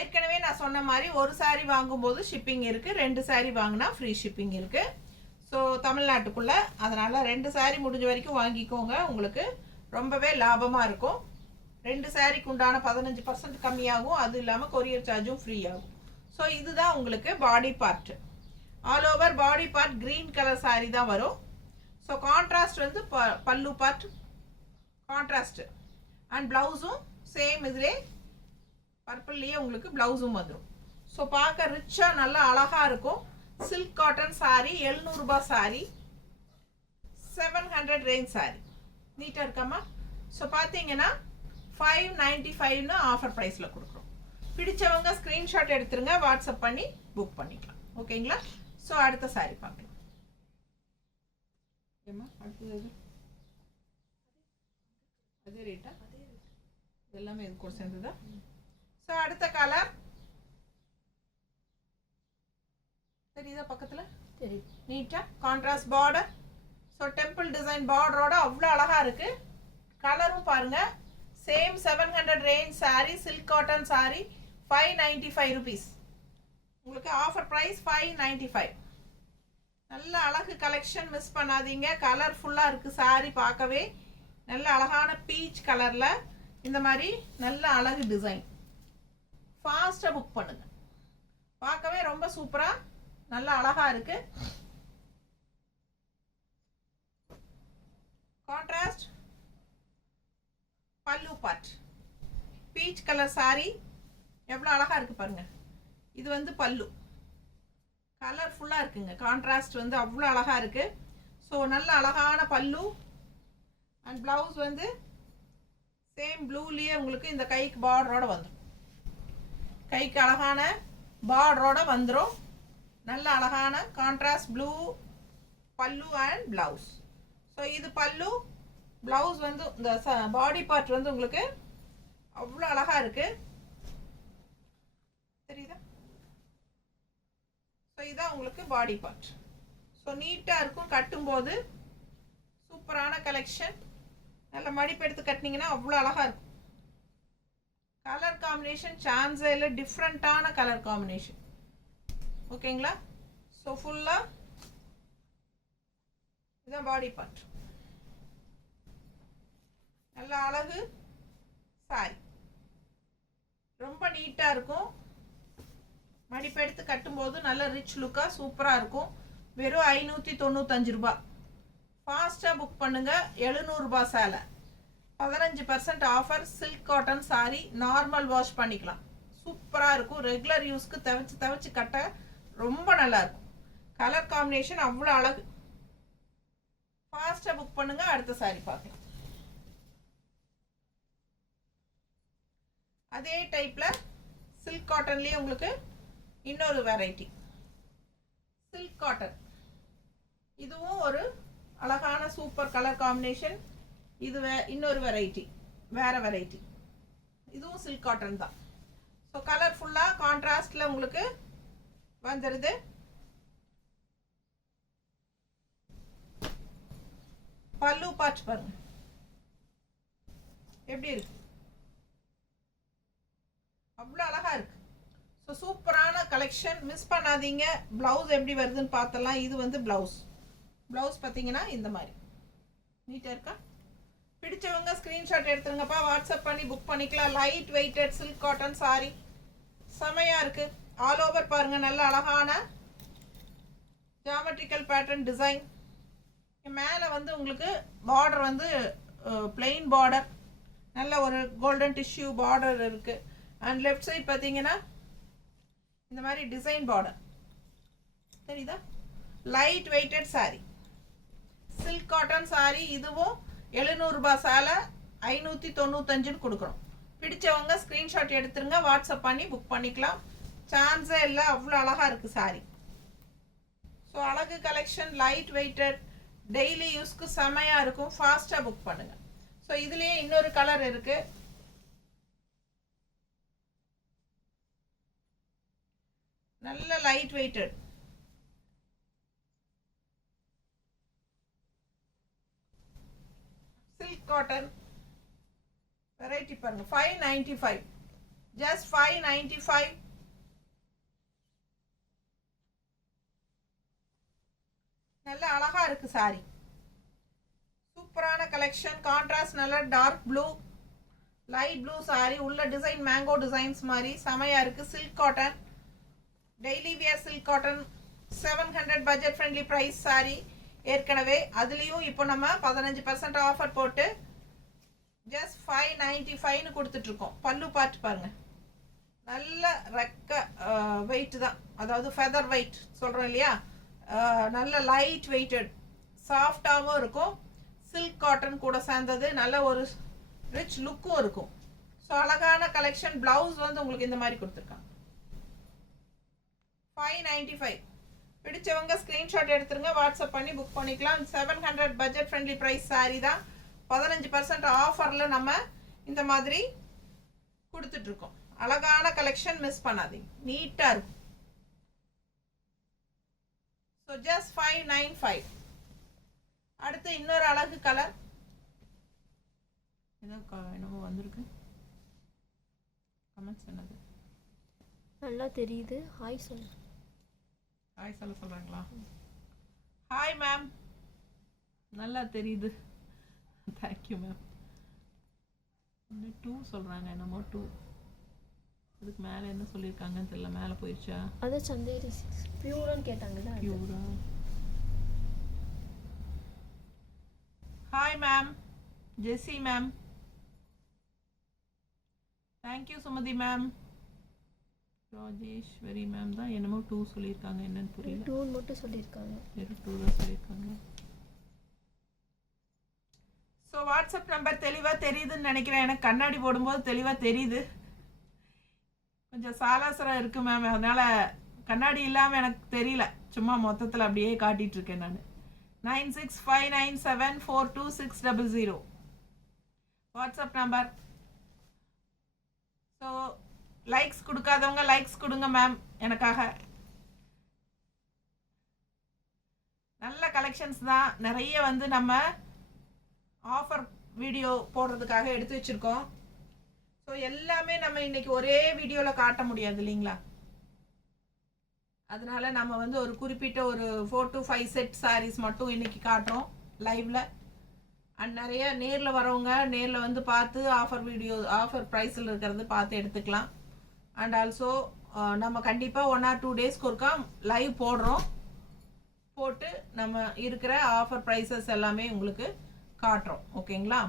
ஏற்கனவே நான் சொன்ன மாதிரி ஒரு சாரீ வாங்கும்போது ஷிப்பிங் இருக்குது, 2 சாரீ வாங்கினா ஃப்ரீ ஷிப்பிங் இருக்குது. ஸோ தமிழ்நாட்டுக்குள்ளே. அதனால் 2 saree முடிஞ்ச வரைக்கும் வாங்கிக்கோங்க, உங்களுக்கு ரொம்பவே லாபமாக இருக்கும். 2 சாரீக்கு உண்டான 15% கம்மியாகும், அது இல்லாமல் கொரியர் சார்ஜும் ஃப்ரீ ஆகும். ஸோ இதுதான் உங்களுக்கு body part. All over body part green colour saree தான் வரும். ஸோ கான்ட்ராஸ்ட் வந்து பல்லு பார்ட் கான்ட்ராஸ்ட் அண்ட் ப்ளவுஸும் சேம் இதிலே பர்பிள்லேயே உங்களுக்கு ப்ளவுஸும் வந்துடும். ஸோ பார்க்க ரிச்சாக நல்லா அழகாக இருக்கும். சில்க் காட்டன் saree, 700 ரூபாய் saree, 700 ரேஞ்ச் saree. நீட்டாக இருக்காமா? ஸோ பார்த்தீங்கன்னா 595ன்னு ஆஃபர் ப்ரைஸில் கொடுக்குறோம். பிடிச்சவங்க ஸ்க்ரீன்ஷாட் எடுத்துருங்க, வாட்ஸ்அப் பண்ணி புக் பண்ணிக்கலாம். ஓகேங்களா? ஸோ அடுத்த saree பார்க்கலாம். அடுத்தது அதே ரேட்டா? எல்லாமே இது கூட சேர்ந்துதா? ஸோ அடுத்த கலர் தெரியுதா? பக்கத்தில் தெரியுது. நீட்டாக contrast border. So temple design பார்டரோட அவ்வளோ அழகாக இருக்குது. கலரும் பாருங்கள். Same 700 range saree, silk cotton saree, 595 rupees. உங்களுக்கு ஆஃபர் ப்ரைஸ் 595. நல்ல அழகு கலெக்ஷன், மிஸ் பண்ணாதீங்க. கலர்ஃபுல்லாக இருக்குது saree, பார்க்கவே நல்ல அழகான பீச் கலரில் இந்த மாதிரி நல்ல அழகு டிசைன். ஃபாஸ்ட்டாக புக் பண்ணுங்க, பார்க்கவே ரொம்ப சூப்பராக நல்ல அழகாக இருக்குது. கான்ட்ராஸ்ட் பல்லு பார்ட் பீச் கலர் saree எவ்வளோ அழகாக இருக்குது பாருங்கள். இது வந்து பல்லு கலர்ஃபுல்லாக இருக்குங்க. கான்ட்ராஸ்ட் வந்து அவ்வளோ அழகாக இருக்குது. ஸோ நல்ல அழகான பல்லு அண்ட் ப்ளவுஸ் வந்து சேம் ப்ளூலேயே உங்களுக்கு இந்த கைக்கு பார்டரோட வந்துடும். கைக்கு அழகான பார்டரோட வந்துடும். நல்ல அழகான கான்ட்ராஸ்ட் ப்ளூ பல்லு அண்ட் ப்ளவுஸ். ஸோ இது பல்லு, ப்ளவுஸ் வந்து இந்த பாடி பார்ட் வந்து உங்களுக்கு அவ்வளோ அழகாக இருக்குது. தெரியுதா? ஸோ இதுதான் உங்களுக்கு பாடி பார்ட். ஸோ நீட்டாக இருக்கும், கட்டும்போது சூப்பரான கலெக்ஷன். நல்ல மடிப்பு எடுத்து கட்டினீங்கன்னா அவ்வளோ அழகாக இருக்கும். கலர் காம்பினேஷன் சான்ஸே இல்லை, டிஃப்ரெண்ட்டான கலர் காம்பினேஷன். ஓகேங்களா? ஸோ ஃபுல்லாக இதுதான் பாடி பார்ட். நல்ல அழகு சாரி, ரொம்ப நீட்டாக இருக்கும். மடிப்பு எடுத்து கட்டும்போது நல்ல ரிச் லுக்காக சூப்பராக இருக்கும். வெறும் 595 ரூபாய். ஃபாஸ்ட்டாக புக் பண்ணுங்கள். 700 ரூபாய் சேலை, 15% offer. Silk cotton sorry, normal wash பண்ணிக்கலாம். சூப்பராக இருக்கும். ரெகுலர் யூஸ்க்கு துவைச்சு கட்ட ரொம்ப நல்லா இருக்கும். கலர் காம்பினேஷன் அவ்வளோ அழகு. ஃபாஸ்ட்டாக புக் பண்ணுங்கள். அடுத்த சாரி பார்க்கலாம். அதே டைப்பில் சில்க் காட்டன்லேயே உங்களுக்கு இன்னொரு வெரைட்டி சில்க் காட்டன். இதுவும் ஒரு அழகான சூப்பர் கலர் காம்பினேஷன். இது இன்னொரு வெரைட்டி, வேற வெரைட்டி. இதுவும் சில்க் காட்டன் தான். ஸோ கலர்ஃபுல்லாக கான்ட்ராஸ்டில் உங்களுக்கு வந்துடுது. பல்லு பார்ட் பாருங்க எப்படி இருக்கு, அவ்வளோ அழகா இருக்கு. ஸோ சூப்பரான கலெக்ஷன், மிஸ் பண்ணாதீங்க. ப்ளவுஸ் எப்படி வருதுன்னு பார்த்தலாம். இது வந்து ப்ளவுஸ் பார்த்தீங்கன்னா இந்த மாதிரி நீட்டாக இருக்கா? பிடிச்சவங்க ஸ்க்ரீன்ஷாட் எடுத்துருங்கப்பா, வாட்ஸ்அப் பண்ணி புக் பண்ணிக்கலாம். Light weighted silk cotton saree, செமையாக இருக்குது. ஆல் ஓவர் பாருங்கள், நல்ல அழகான ஜாமெட்ரிக்கல் பேட்டர்ன் டிசைன். மேலே வந்து உங்களுக்கு பார்டர் வந்து பிளெயின் பார்டர், நல்ல ஒரு கோல்டன் டிஷ்யூ பார்டர் இருக்குது. அண்ட் லெஃப்ட் சைட் பார்த்தீங்கன்னா இந்த மாதிரி டிசைன் பார்டர் தெரியுதா? Light weighted saree, silk cotton saree. இதுவும் 700 ரூபாய் சேலை, 595ன்னு கொடுக்குறோம். பிடிச்சவங்க ஸ்க்ரீன்ஷாட் எடுத்துருங்க, வாட்ஸ்அப் பண்ணி புக் பண்ணிக்கலாம். சான்ஸே இல்லை, அவ்வளோ அழகாக இருக்குது சாரி. ஸோ அழகு கலெக்ஷன், லைட் வெயிட்டட், டெய்லி யூஸ்க்கு செமையாக இருக்கும். ஃபாஸ்ட்டாக புக் பண்ணுங்கள். ஸோ இதுலேயே இன்னொரு கலர் இருக்குது. நல்ல light weighted silk cotton variety பாருங்க. 595, ஜஸ்ட் 595. நல்ல அழகா இருக்கு சாரி. சூப்பரான கலெக்ஷன். கான்ட்ராஸ்ட் நல்ல dark blue light blue saree. உள்ள டிசைன் மேங்கோ டிசைன்ஸ் மாதிரி செமையா இருக்கு. Silk cotton, daily wear silk cotton. 700 budget friendly price saree. ஏற்கனவே அதுலேயும் இப்போ நம்ம 15% ஆஃபர் போட்டு ஜஸ்ட் 595ன்னு கொடுத்துட்ருக்கோம். பல்லு பார்த்து பாருங்க, நல்ல ரெக்க வெயிட் தான், அதாவது ஃபெதர் வெயிட் சொல்கிறோம் இல்லையா, நல்ல லைட் வெயிட்டட் சாஃப்டாகவும் இருக்கும். சில்க் காட்டன் கூட சேர்ந்தது, நல்ல ஒரு ரிச் லுக்கும் இருக்கும். ஸோ அழகான கலெக்ஷன். பிளவுஸ் வந்து உங்களுக்கு இந்த மாதிரி கொடுத்துருக்காங்க. 595. பிடிச்சவங்க ஸ்க்ரீன்ஷாட் எடுத்துருங்க, வாட்ஸ்அப் பண்ணி புக் பண்ணிக்கலாம். 700 பட்ஜெட் ஃப்ரெண்ட்லி ப்ரைஸ் சாரி தான். 15% ஆஃபரில் நம்ம இந்த மாதிரி கொடுத்துட்ருக்கோம். அழகான கலெக்ஷன், மிஸ் பண்ணாதீங்க, நீட்டாக இருக்கும். So just 595. அடுத்து இன்னொரு அழகு கலர். என்னமோ வந்திருக்கு, கமெண்ட்ஸ் என்னது? நல்லா தெரியுது. ஹாய் சொல்லு. ஹாய் சொல்ல சொல்கிறாங்களா? ஹாய் மேம், நல்லா தெரியுது. Thank you ma'am. 2 சொல்கிறாங்க, என்னமோ 2. அதுக்கு மேலே என்ன சொல்லியிருக்காங்கன்னு தெரியல. மேலே போயிடுச்சா? அதான் சந்தேரி பியூரான்னு கேட்டாங்கல்ல. பியூரா. Hi ma'am, Jessy ma'am. Thank you Sumathi ma'am. Rajeswari ma'am தான் என்னமோ 2 சொல்லியிருக்காங்க, என்னன்னு புரியல. 2 மட்டும் சொல்லியிருக்காங்க. 2 தான் சொல்லியிருக்காங்க. ஸோ வாட்ஸ்அப் நம்பர் தெளிவாக தெரியுதுன்னு நினைக்கிறேன். எனக்கு கண்ணாடி போடும்போது தெளிவாக தெரியுது. கொஞ்சம் சாலாசரம் இருக்குது மேம், அதனால் கண்ணாடி இல்லாமல் எனக்கு தெரியல. சும்மா மொத்தத்தில் அப்படியே காட்டிகிட்டு இருக்கேன் நான். 9659742600 வாட்ஸ்அப் நம்பர். ஸோ லைக்ஸ் கொடுக்காதவங்க லைக்ஸ் கொடுங்க மேம் எனக்காக. நல்ல கலெக்ஷன்ஸ் தான், நிறைய வந்து நம்ம ஆஃபர் வீடியோ போடுறதுக்காக எடுத்து வச்சுருக்கோம். ஸோ எல்லாமே நம்ம இன்னைக்கு ஒரே வீடியோவில் காட்ட முடியாது இல்லைங்களா, அதனால நம்ம வந்து ஒரு குறிப்பிட்ட ஒரு 4 to 5 செட் சாரீஸ் மட்டும் இன்னைக்கு காட்டுறோம் லைவ்ல. அண்ட் நிறைய நேரில் வரவங்க நேரில் வந்து பார்த்து ஆஃபர் வீடியோ ஆஃபர் ப்ரைஸில் இருக்கிறது பார்த்து எடுத்துக்கலாம். அண்ட் ஆல்சோ நம்ம கண்டிப்பாக 1 or 2 டேஸ்க்கு ஒருக்கா லைவ் போடுறோம். போட்டு நம்ம இருக்கிற ஆஃபர் ப்ரைஸஸ் எல்லாமே உங்களுக்கு காட்டுறோம். ஓகேங்களா?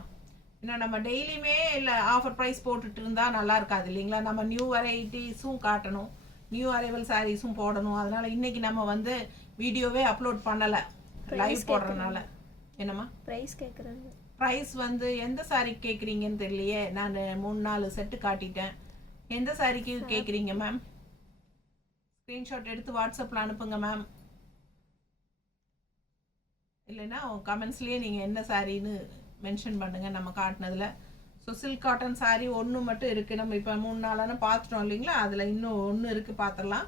ஏன்னா நம்ம டெய்லியுமே இல்லை ஆஃபர் ப்ரைஸ் போட்டுட்டு இருந்தால் நல்லா இருக்காது இல்லைங்களா, நம்ம நியூ வெரைட்டிஸும் காட்டணும், நியூ அரைவல் சாரீஸும் போடணும். அதனால இன்னைக்கு நம்ம வந்து வீடியோவே அப்லோட் பண்ணலை லைவ் போடுறதுனால. என்னம்மா ப்ரைஸ் கேட்குறாங்க? ப்ரைஸ் வந்து எந்த சாரீ கேட்குறீங்கன்னு தெரியலையே. நான் 3-4 செட்டு காட்டிட்டேன். எந்த சாரீக்கு கேட்குறீங்க மேம்? ஸ்க்ரீன்ஷாட் எடுத்து வாட்ஸ்அப்பில் அனுப்புங்க மேம். இல்லைன்னா கமெண்ட்ஸ்லேயே நீங்கள் என்ன சாரின்னு மென்ஷன் பண்ணுங்கள் நம்ம காட்டினதில். ஸோ சில்க் காட்டன் சாரீ 1 மட்டும் இருக்குது. நம்ம இப்போ 3-4 பார்த்துட்டோம் இல்லைங்களா, அதில் இன்னும் 1 இருக்குது, பார்த்துடலாம்.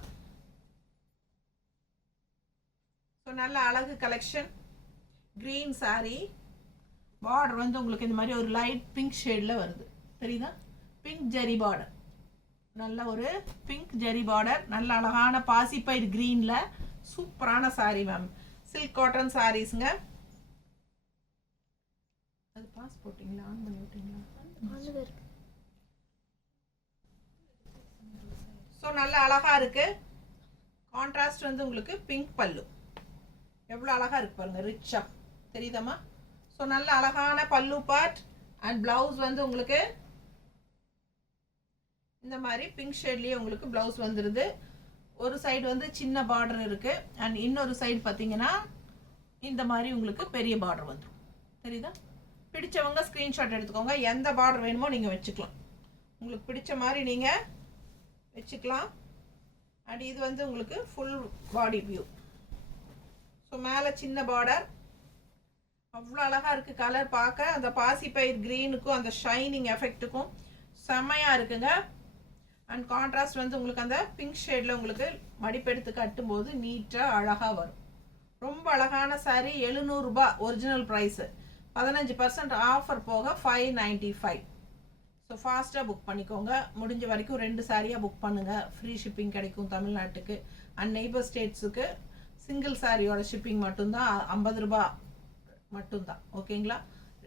ஸோ நல்ல அழகு கலெக்ஷன். க்ரீன் சாரீ, பார்டர் வந்து உங்களுக்கு இந்த மாதிரி ஒரு லைட் பிங்க் ஷேடில் வருது, தெரியுதா? பிங்க் ஜெரி பார்டர், நல்ல ஒரு பிங்க் ஜெரி பார்டர், நல்ல அழகான பாசிப்பயிர் க்ரீனில் சூப்பரான சாரீ மேம். சில்க் காட்டன் சாரீஸுங்க. அது பாஸ் போட்டிங்களா, ஆன் பண்ணி விட்டீங்களா? ஸோ நல்ல அழகா இருக்கு. கான்ட்ராஸ்ட் வந்து உங்களுக்கு பிங்க் பல்லு, எவ்வளோ அழகா இருக்கு பாருங்க, ரிச்சா தெரியுதாம்மா? ஸோ நல்ல அழகான பல்லு பார்ட். அண்ட் பிளவுஸ் வந்து உங்களுக்கு இந்த மாதிரி பிங்க் ஷேட்லேயே உங்களுக்கு பிளவுஸ் வந்துடுது. ஒரு சைடு வந்து சின்ன பார்டர் இருக்கு, அண்ட் இன்னொரு சைடு பார்த்தீங்கன்னா இந்த மாதிரி உங்களுக்கு பெரிய பார்டர் வந்துடும், தெரியுதா? பிடிச்சவங்க ஸ்க்ரீன்ஷாட் எடுத்துக்கோங்க. எந்த பார்டர் வேணுமோ நீங்கள் வச்சுக்கலாம், உங்களுக்கு பிடிச்ச மாதிரி நீங்கள் வச்சுக்கலாம். அண்ட் இது வந்து உங்களுக்கு ஃபுல் பாடி வியூ. ஸோ மேலே சின்ன பார்டர், அவ்வளோ அழகாக இருக்குது கலர் பார்க்க. அந்த பாசிப்பயிர் க்ரீனுக்கும் அந்த ஷைனிங் எஃபெக்ட்டுக்கும் செம்மையாக இருக்குங்க. அண்ட் கான்ட்ராஸ்ட் வந்து உங்களுக்கு அந்த பிங்க் ஷேடில் உங்களுக்கு மடிப்பெடுத்து கட்டும்போது நீட்டாக அழகாக வரும். ரொம்ப அழகான சாரீ. 700 ரூபாய் ஒரிஜினல் ப்ரைஸு. 15% ஆஃபர் போக 595. ஸோ ஃபாஸ்ட்டாக புக் பண்ணிக்கோங்க. முடிஞ்ச வரைக்கும் 2 சாரியாக புக் பண்ணுங்கள். ஃப்ரீ ஷிப்பிங் கிடைக்கும் தமிழ்நாட்டுக்கு அண்ட் நெய்பர் ஸ்டேட்ஸுக்கு. சிங்கிள் சாரியோட ஷிப்பிங் மட்டும்தான் 50 ரூபா மட்டும்தான். ஓகேங்களா,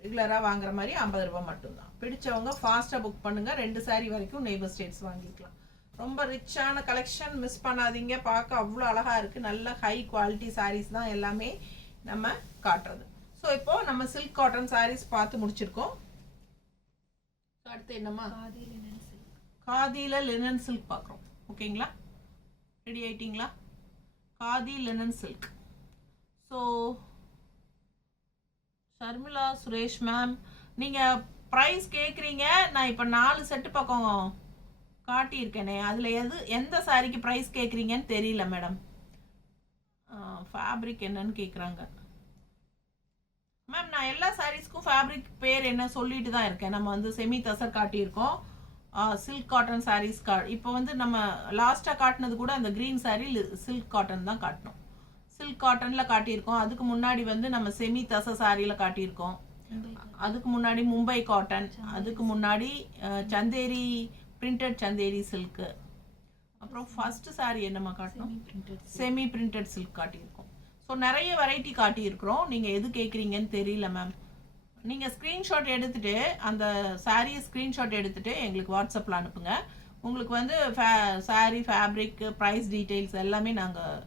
ரெகுலராக வாங்குற மாதிரி 50 ரூபா மட்டும்தான். பிடிச்சவங்க ஃபாஸ்ட்டாக புக் பண்ணுங்கள். 2 சாரி வரைக்கும் நெய்பர் ஸ்டேட்ஸ் வாங்கிக்கலாம். ரொம்ப ரிச்சான கலெக்ஷன், மிஸ் பண்ணாதீங்க. பார்க்க அவ்வளோ அழகாக இருக்குது. நல்ல ஹை குவாலிட்டி சாரீஸ் தான் எல்லாமே நம்ம காட்டுறது. ஸோ இப்போது நம்ம சில்க் காட்டன் சாரீஸ் பார்த்து முடிச்சிருக்கோம். அடுத்து என்னம்மா, காதியில் லினன் சில்க் பார்க்குறோம். ஓகேங்களா, ரெடி ஆயிட்டீங்களா? Khadi linen silk. So Sharmila Suresh ma'am, நீங்கள் ப்ரைஸ் கேட்குறீங்க. நான் இப்போ 4 செட்டு பக்கம் காட்டியிருக்கேனே, அதில் எந்த சாரிக்கு ப்ரைஸ் கேட்குறீங்கன்னு தெரியல மேடம். ஃபேப்ரிக் என்னன்னு கேட்குறாங்க மேம். நான் எல்லா சாரீஸ்க்கும் ஃபேப்ரிக் பேர் என்ன சொல்லிட்டு தான் இருக்கேன். நம்ம வந்து semi tussar காட்டியிருக்கோம், silk cotton saris இப்போ வந்து நம்ம லாஸ்ட்டாக காட்டினது கூட அந்த க்ரீன் சாரீ சில்க் காட்டன் தான் காட்டினோம். சில்க் காட்டனில் காட்டியிருக்கோம். அதுக்கு முன்னாடி வந்து நம்ம செமி தச சாரியில் காட்டியிருக்கோம். அதுக்கு முன்னாடி மும்பை காட்டன், அதுக்கு முன்னாடி சந்தேரி பிரிண்டட் சந்தேரி சில்க்கு. அப்புறம் ஃபர்ஸ்ட் சாரி என்னம்மா காட்டணும், செமி பிரிண்டட் சில்க் காட்டியிருக்கோம். ஸோ நிறைய வெரைட்டி காட்டியிருக்கிறோம். நீங்கள் எது கேட்குறீங்கன்னு தெரியல மேம். நீங்கள் ஸ்க்ரீன்ஷாட் எடுத்துகிட்டு அந்த சாரியை ஸ்க்ரீன்ஷாட் எடுத்துகிட்டு எங்களுக்கு வாட்ஸ்அப்பில் அனுப்புங்க. உங்களுக்கு வந்து சாரி ஃபேப்ரிக் ப்ரைஸ் டீட்டெயில்ஸ் எல்லாமே நாங்கள்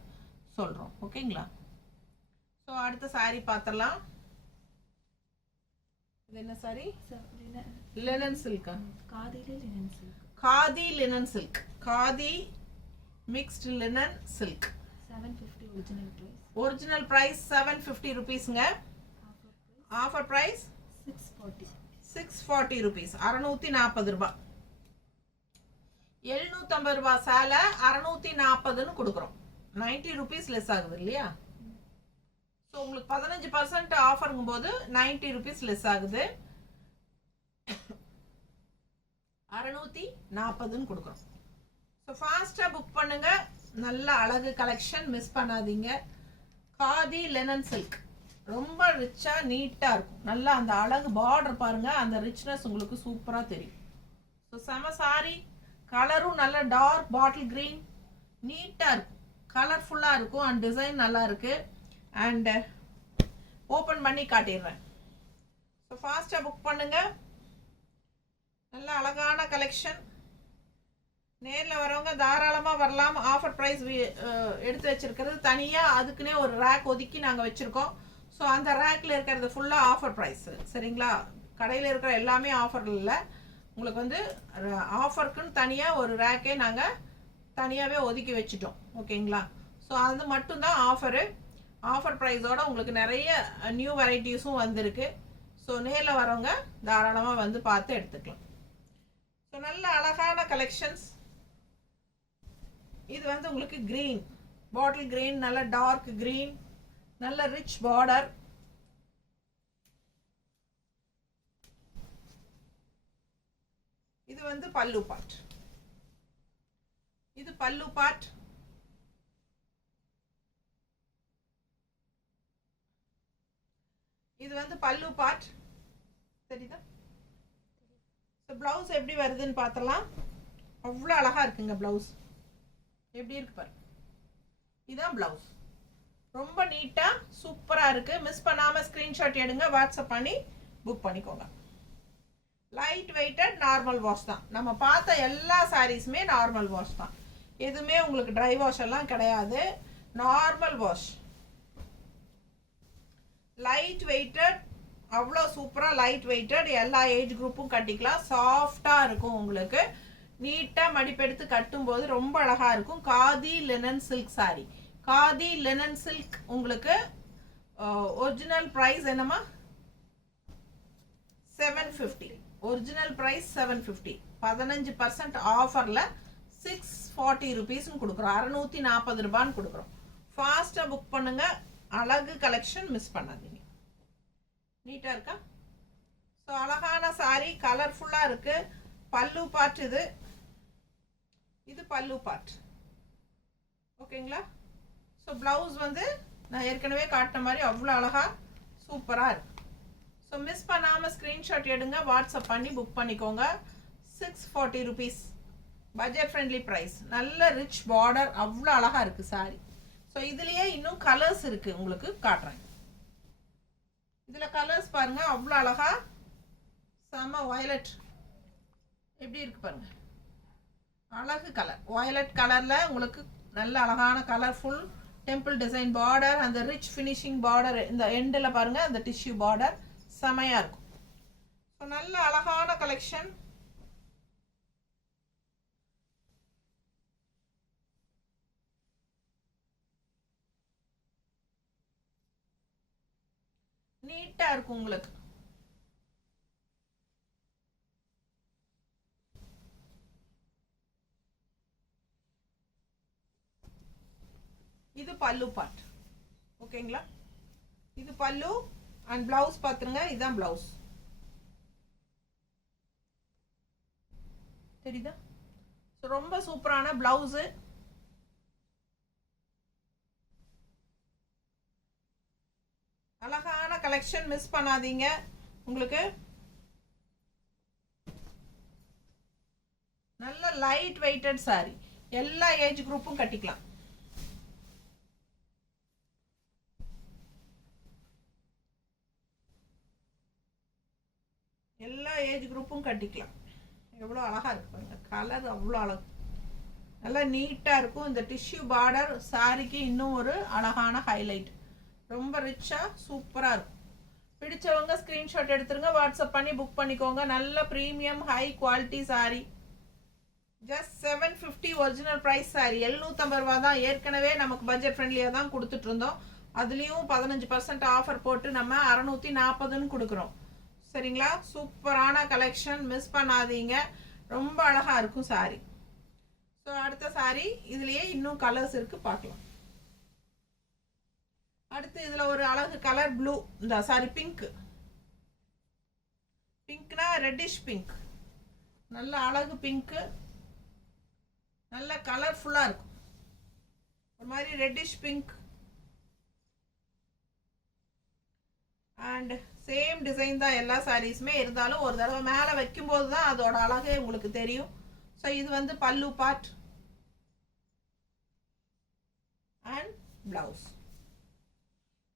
சொல்கிறோம். ஓகேங்களா? ஸோ அடுத்த சாரி பார்த்துடலாம். இது என்ன சாரி? லினன் சில்கா? Khadi linen silk. Khadi mixed linen silk. 750 original price 750 rupeesங்க. Offer price 640 rupees. 640 ரூபாய். 750 ரூபாய் சேலை 640ன்னு கொடுக்குறோம். 90 rupees லெஸ் ஆகுது இல்லையா? ஸோ உங்களுக்கு 15% ஆஃபருங்கும் போது 90 rupees லெஸ் ஆகுது. 640ன்னு கொடுக்குறோம். ஸோ ஃபாஸ்ட்டாக புக் பண்ணுங்க. நல்ல அழகு கலெக்ஷன், மிஸ் பண்ணாதீங்க. காதி லெனன் சில்க் ரொம்ப ரிச்சாக நீட்டாக இருக்கும். நல்லா அந்த அழகு பார்டர் பாருங்க, அந்த ரிச்னஸ் உங்களுக்கு சூப்பராக தெரியும். ஸோ செம சாரி. கலரும் நல்ல டார்க் பாட்டில் கிரீன், நீட்டாக இருக்கும், கலர்ஃபுல்லாக இருக்கும். அண்ட் டிசைன் நல்லா இருக்கு. அண்ட் ஓப்பன் பண்ணி காட்டிடுறேன். ஸோ ஃபாஸ்ட்டாக புக் பண்ணுங்க. நல்ல அழகான கலெக்ஷன். நேரில் வரவங்க தாராளமாக வரலாம். ஆஃபர் ப்ரைஸ் எடுத்து வச்சிருக்கிறது தனியாக அதுக்குன்னே ஒரு ரேக் ஒதுக்கி நாங்கள் வச்சுருக்கோம். ஸோ அந்த ரேக்கில் இருக்கிறது ஃபுல்லாக ஆஃபர் ப்ரைஸ். சரிங்களா? கடையில் இருக்கிற எல்லாமே ஆஃபர் இல்லை. உங்களுக்கு வந்து ஆஃபருக்குன்னு தனியாக ஒரு ரேக்கே நாங்கள் தனியாகவே ஒதுக்கி வச்சுட்டோம். ஓகேங்களா? ஸோ அது மட்டும்தான் ஆஃபரு. ஆஃபர் ப்ரைஸோட உங்களுக்கு நிறைய நியூ வெரைட்டிஸும் வந்திருக்கு. ஸோ நேரில் வரவங்க தாராளமாக வந்து பார்த்து எடுத்துக்கலாம். ஸோ நல்ல அழகான கலெக்ஷன்ஸ். இது வந்து உங்களுக்கு கிரீன், பாட்டில் கிரீன், நல்ல டார்க் கிரீன், நல்ல ரிச் பார்டர். இது வந்து பல்லு பார்ட். இது பல்லு பார்ட். இது வந்து பல்லு பார்ட். சரிதா? பிளவுஸ் எப்படி வருதுன்னு பார்த்தலாம். அவ்வளோ அழகா இருக்குங்க பிளவுஸ். எப்படி இருக்கு பாரு. இதுதான் பிளவுஸ். ரொம்ப நீட்டா சூப்பரா இருக்கு. மிஸ் பண்ணாம ஸ்கிரீன்ஷாட் எடுங்க, வாட்ஸ்அப் பண்ணி புக் பண்ணிக்கோங்க. லைட் வெயிட்டட் நார்மல் வாஷ் தான். நம்ம பார்த்த எல்லா சாரீஸுமே நார்மல் வாஷ் தான். எதுவுமே உங்களுக்கு ட்ரை வாஷ் எல்லாம் கிடையாது. Normal wash. லைட் வெயிட்டட், அவ்வளோ சூப்பராக லைட் வெயிட்டட். எல்லா ஏஜ் குரூப்பும் கட்டிக்கலாம். சாஃப்டாக இருக்கும். உங்களுக்கு நீட்டாக மடிப்பெடுத்து கட்டும்போது ரொம்ப அழகாக இருக்கும். Khadi linen silk sorry. Khadi linen silk உங்களுக்கு ஒரிஜினல் ப்ரைஸ் என்னம்மா? 750. Original price 750. 15% ஆஃபரில் 640 rupeesன்னு கொடுக்குறோம். 640 ரூபான்னு கொடுக்குறோம். ஃபாஸ்ட்டாக புக் பண்ணுங்க. அழகு கலெக்ஷன், மிஸ் பண்ணாதீங்க. நீட்டாக இருக்கா? ஸோ அழகான சாரி, கலர்ஃபுல்லாக இருக்கு. பல்லு பார்ட் இது. இது பல்லு பார்ட். ஓகேங்களா? ஸோ பிளவுஸ் வந்து நான் ஏற்கனவே காட்டின மாதிரி அவ்வளோ அழகா சூப்பராக இருக்கு. ஸோ மிஸ் பண்ணாமல் ஸ்க்ரீன்ஷாட் எடுங்க, வாட்ஸ்அப் பண்ணி புக் பண்ணிக்கோங்க. 640 rupees. Budget friendly price. நல்ல ரிச் பார்டர், அவ்வளோ அழகாக இருக்குது சாரி. ஸோ ஸோ இதுலேயே இன்னும் கலர்ஸ் இருக்குது, உங்களுக்கு காட்டுறேன். இதில் கலர்ஸ் பாருங்கள், அவ்வளோ அழகா செம்ம வயலட் எப்படி இருக்கு பாருங்கள், அழகு கலர். வயலட் கலரில் உங்களுக்கு நல்ல அழகான கலர்ஃபுல் டெம்பிள் டிசைன் பார்டர், அந்த ரிச் ஃபினிஷிங் பார்டர் இந்த எண்டில் பாருங்கள், அந்த டிஷ்யூ பார்டர் செமையாக இருக்கும். ஸோ நல்ல அழகான கலெக்ஷன். நீட்டாக இருக்கும் உங்களுக்கு. இது பல்லு பார்ட், ஓகேங்களா? இது பல்லு அண்ட் பிளவுஸ் பார்த்துருங்க, இதுதான் பிளவுஸ். தெரியுதா? ரொம்ப சூப்பரான பிளவுஸு. அழகான கலெக்ஷன், மிஸ் பண்ணாதீங்க. உங்களுக்கு நல்ல லைட் வெயிட்டட் சாரி, எல்லா ஏஜ் குரூப்பும் கட்டிக்கலாம். எல்லா ஏஜ் குரூப்பும் கட்டிக்கலாம். எவ்வளோ அழகா இருக்கு பாருங்க, கலர் அவ்வளோ அழகு, நல்லா நீட்டாக இருக்கும். இந்த டிஷ்யூ பார்டர் சாரிக்கு இன்னும் ஒரு அழகான ஹைலைட். ரொம்ப ரிச்சாக சூப்பராக இருக்கும். பிடிச்சவங்க ஸ்க்ரீன்ஷாட் எடுத்துருங்க, வாட்ஸ்அப் பண்ணி புக் பண்ணிக்கோங்க. நல்ல premium high quality saree. Just 750 original price saree. 750 ரூபா தான். ஏற்கனவே நமக்கு பட்ஜெட் ஃப்ரெண்ட்லியாக தான் கொடுத்துட்டு இருந்தோம். அதுலேயும் 15% ஆஃபர் போட்டு நம்ம 640ன்னு கொடுக்குறோம். சரிங்களா? சூப்பரான கலெக்ஷன், மிஸ் பண்ணாதீங்க. ரொம்ப அழகாக இருக்கும் சாரி. ஸோ அடுத்த சாரி இதுலேயே இன்னும் கலர்ஸ் இருக்குது, பார்க்கலாம். அடுத்து இதில் ஒரு அழகு கலர் ப்ளூ, இந்த சாரி பிங்க். பிங்க்னா ரெட்டிஷ் பிங்க், நல்ல அழகு பிங்க்கு, நல்ல கலர்ஃபுல்லாக இருக்கும். ஒரு மாதிரி reddish pink and same design தான் எல்லா சாரீஸுமே. இருந்தாலும் ஒரு தடவை மேலே வைக்கும்போது தான் அதோட அழகே உங்களுக்கு தெரியும். ஸோ இது வந்து பல்லு பார்ட் அண்ட் பிளவுஸ்.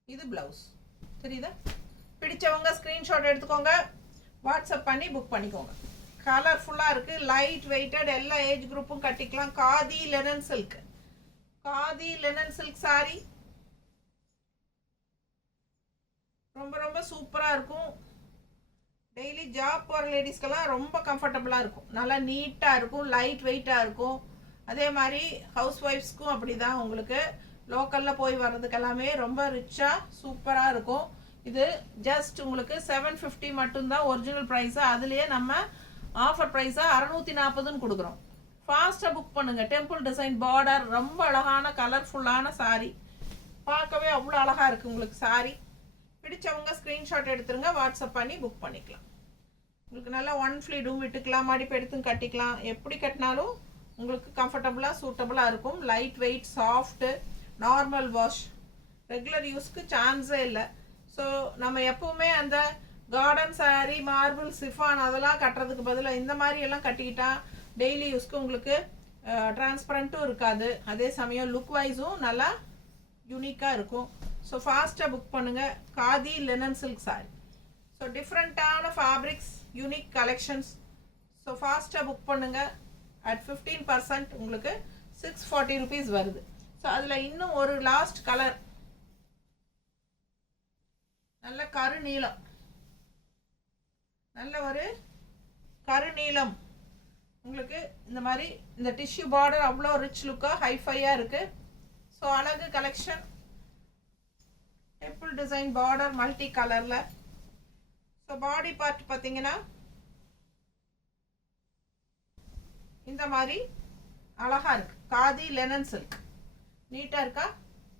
இது பிளவுஸ். தெரியுதா? பிடிச்சவங்க ஸ்க்ரீன்ஷாட் எடுத்துக்கோங்க, வாட்ஸ்அப் பண்ணி புக் பண்ணிக்கோங்க. கலர்ஃபுல்லாக இருக்குது, லைட் வெயிட்டட், எல்லா ஏஜ் குரூப்பும் கட்டிக்கலாம். Khadi linen silk, khadi linen silk sorry ரொம்ப ரொம்ப சூப்பராக இருக்கும். டெய்லி ஜாப் போகிற லேடிஸ்க்கெல்லாம் ரொம்ப கம்ஃபர்டபுளாக இருக்கும். நல்லா நீட்டாக இருக்கும், லைட் வெயிட்டாக இருக்கும். அதே மாதிரி ஹவுஸ் ஒய்ஃப்ஸ்க்கும் அப்படி தான். உங்களுக்கு லோக்கலில் போய் வர்றதுக்கு எல்லாமே ரொம்ப ரிச்சாக சூப்பராக இருக்கும். இது ஜஸ்ட் உங்களுக்கு 750 மட்டும்தான் ஒரிஜினல் ப்ரைஸு. அதுலேயே நம்ம ஆஃபர் ப்ரைஸாக 640ன்னு கொடுக்குறோம். ஃபாஸ்ட்டாக புக் பண்ணுங்கள். டெம்பிள் டிசைன் பார்டர், ரொம்ப அழகான கலர்ஃபுல்லான சாரி. பார்க்கவே அவ்வளோ அழகாக இருக்குது உங்களுக்கு சாரி. பிடிச்சவங்க ஸ்க்ரீன்ஷாட் எடுத்துருங்க, வாட்ஸ்அப் பண்ணி புக் பண்ணிக்கலாம். உங்களுக்கு நல்லா ஒன் ஃப்ளீடும் விட்டுக்கலாம், மடிப்பு எடுத்தும் கட்டிக்கலாம். எப்படி கட்டினாலும் உங்களுக்கு கம்ஃபர்டபுளாக சூட்டபுளாக இருக்கும். Light weight, soft, normal wash, regular யூஸ்க்கு சான்ஸே இல்லை. ஸோ நம்ம எப்போவுமே அந்த கார்டன் சாரீ, மார்பிள், சிஃபான் அதெல்லாம் கட்டுறதுக்கு பதிலாக இந்த மாதிரி எல்லாம் கட்டிக்கிட்டா டெய்லி யூஸ்க்கு உங்களுக்கு டிரான்ஸ்பரண்ட்டும் இருக்காது. அதே சமயம் லுக் வைஸும் நல்லா யூனிக்காக இருக்கும். ஸோ ஃபாஸ்ட்டாக புக் பண்ணுங்கள். Khadi linen silk sorry. So டிஃப்ரெண்ட்டான ஃபேப்ரிக்ஸ், யூனிக் கலெக்ஷன்ஸ். ஸோ ஃபாஸ்ட்டாக புக் பண்ணுங்கள். அட் 15% உங்களுக்கு 640 rupees வருது. ஸோ அதில் இன்னும் ஒரு லாஸ்ட் கலர், நல்ல கருநீலம், நல்ல ஒரு கருநீலம். உங்களுக்கு இந்த மாதிரி இந்த டிஷ்யூ பார்டர் அவ்வளோ ரிச் லுக்காக ஹைஃபையாக இருக்குது. ஸோ அழகு collection. Temple design border multi கலரில். ஸோ பாடி பார்ட் பார்த்தீங்கன்னா இந்த மாதிரி அழகாக இருக்குது. காதி லெனன் சில்க் நீட்டாக இருக்கா?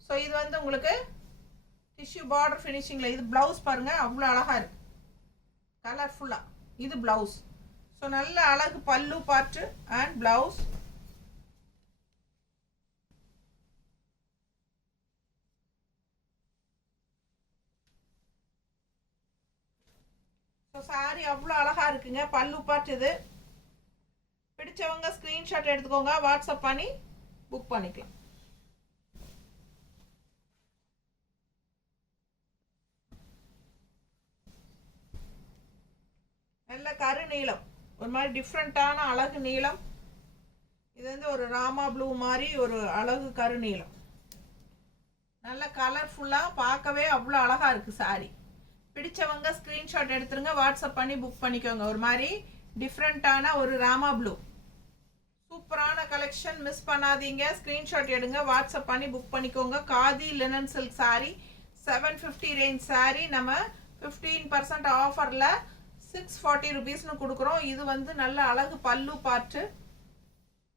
ஸோ இது வந்து உங்களுக்கு டிஷ்யூ பார்டர் ஃபினிஷிங்கில். இது ப்ளவுஸ் பாருங்கள், அவ்வளோ அழகாக இருக்குது, கலர்ஃபுல்லாக. இது ப்ளவுஸ். ஸோ நல்ல அழகு பல்லு part and blouse. So sorry அவ்வளோ அழகாக இருக்குங்க. பல்லு பார்ட் இது. பிடிச்சவங்க ஸ்க்ரீன்ஷாட் எடுத்துக்கோங்க, வாட்ஸ்அப் பண்ணி புக் பண்ணிக்கலாம். கருநீலம், ஒரு மாதிரி டிஃப்ரெண்ட்டான அழகு நீலம். இது வந்து ஒரு ராமா ப்ளூ மாதிரி ஒரு அழகு கருநீலம், நல்ல கலர்ஃபுல்லாக பார்க்கவே அவ்வளோ அழகாக இருக்குது சாரி. பிடிச்சவங்க ஸ்க்ரீன்ஷாட் எடுத்துருங்க, வாட்ஸ்அப் பண்ணி புக் பண்ணிக்கோங்க. ஒரு மாதிரி டிஃப்ரெண்ட்டான ஒரு ராமா ப்ளூ, சூப்பரான கலெக்ஷன், மிஸ் பண்ணாதீங்க. ஸ்க்ரீன்ஷாட் எடுங்க, வாட்ஸ்அப் பண்ணி புக் பண்ணிக்கோங்க. Khadi linen silk sorry 750 range sorry நம்ம 15% ஆஃபரில் 640 ருபீஸ்னு கொடுக்குறோம். இது வந்து நல்ல அழகு பல்லு பார்ட்டு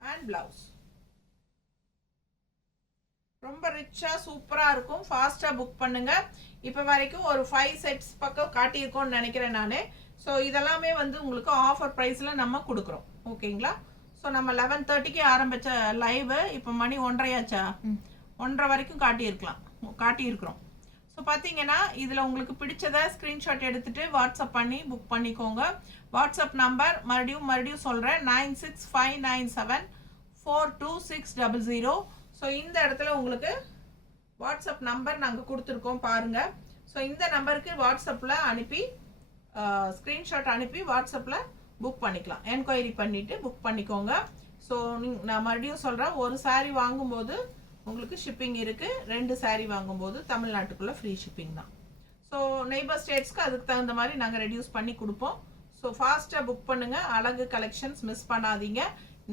அண்ட் பிளவுஸ். ரொம்ப ரிச்சாக சூப்பராக இருக்கும். ஃபாஸ்ட்டாக புக் பண்ணுங்கள். இப்போ வரைக்கும் ஒரு 5 செட்ஸ் பக்கம் காட்டியிருக்கோன்னு நினைக்கிறேன் நான். ஸோ இதெல்லாமே வந்து உங்களுக்கு ஆஃபர் ப்ரைஸில் நம்ம கொடுக்குறோம். ஓகேங்களா? ஸோ நம்ம 11:30க்கு ஆரம்பித்த லைவு இப்போ மணி 1:30 ஆச்சா, 1:30 வரைக்கும் காட்டியிருக்கிறோம். ஸோ பார்த்தீங்கன்னா இதில் உங்களுக்கு பிடிச்சதை ஸ்க்ரீன்ஷாட் எடுத்துகிட்டு வாட்ஸ்அப் பண்ணி புக் பண்ணிக்கோங்க. வாட்ஸ்அப் நம்பர் மறுபடியும் சொல்கிறேன், 9659974260. ஸோ இந்த இடத்துல உங்களுக்கு வாட்ஸ்அப் நம்பர் நாங்கள் கொடுத்துருக்கோம் பாருங்கள். ஸோ இந்த நம்பருக்கு வாட்ஸ்அப்பில் அனுப்பி ஸ்க்ரீன்ஷாட் அனுப்பி வாட்ஸ்அப்பில் புக் பண்ணிக்கலாம். என்கொயரி பண்ணிவிட்டு புக் பண்ணிக்கோங்க. ஸோ நான் மறுபடியும் சொல்கிறேன், ஒரு சாரீ வாங்கும்போது உங்களுக்கு ஷிப்பிங் இருக்குது, 2 சாரீ வாங்கும்போது தமிழ்நாட்டுக்குள்ளே ஃப்ரீ ஷிப்பிங் தான். ஸோ நெய்பர் ஸ்டேட்ஸ்க்கு அதுக்கு தகுந்த மாதிரி நாங்கள் ரெடியூஸ் பண்ணி கொடுப்போம். ஸோ ஃபாஸ்ட்டாக புக் பண்ணுங்கள். அழகு கலெக்ஷன்ஸ் மிஸ் பண்ணாதீங்க.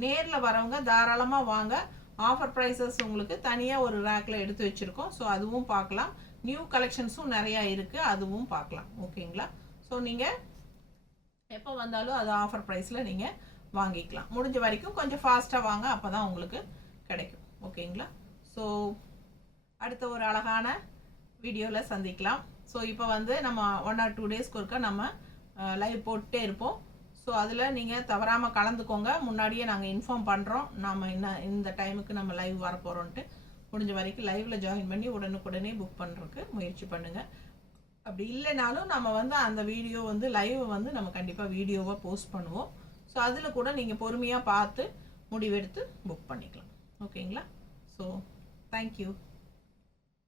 நேரில் வரவங்க தாராளமாக வாங்க. ஆஃபர் ப்ரைஸஸ் உங்களுக்கு தனியாக ஒரு ரேக்கில் எடுத்து வச்சுருக்கோம். ஸோ அதுவும் பார்க்கலாம். நியூ கலெக்ஷன்ஸும் நிறையா இருக்குது, அதுவும் பார்க்கலாம். ஓகேங்களா? ஸோ நீங்கள் எப்போ வந்தாலும் அது ஆஃபர் ப்ரைஸில் நீங்கள் வாங்கிக்கலாம். முடிஞ்ச வரைக்கும் கொஞ்சம் ஃபாஸ்ட்டாக வாங்க, அப்போ தான் உங்களுக்கு கிடைக்கும். ஓகேங்களா? ஸோ அடுத்த ஒரு அழகான வீடியோவில் சந்திக்கலாம். ஸோ இப்போ வந்து நம்ம 1 or 2 டேஸ்க்கு ஒருக்கா நம்ம லைவ் போட்டுட்டே இருப்போம். ஸோ அதில் நீங்கள் தவறாமல் கலந்துக்கோங்க. முன்னாடியே நாங்கள் இன்ஃபார்ம் பண்ணுறோம் நம்ம இந்த டைமுக்கு நம்ம லைவ் வர போகிறோன்ட்டு. முடிஞ்ச வரைக்கும் லைவில் ஜாயின் பண்ணி உடனுக்குடனே புக் பண்ணுறதுக்கு முயற்சி பண்ணுங்கள். அப்படி இல்லைனாலும் நம்ம வந்து அந்த வீடியோ வந்து லைவ் வந்து நம்ம கண்டிப்பாக வீடியோவாக போஸ்ட் பண்ணுவோம். ஸோ அதில் கூட நீங்கள் பொறுமையாக பார்த்து முடிவெடுத்து புக் பண்ணிக்கலாம். ஓகேங்களா? So thank you.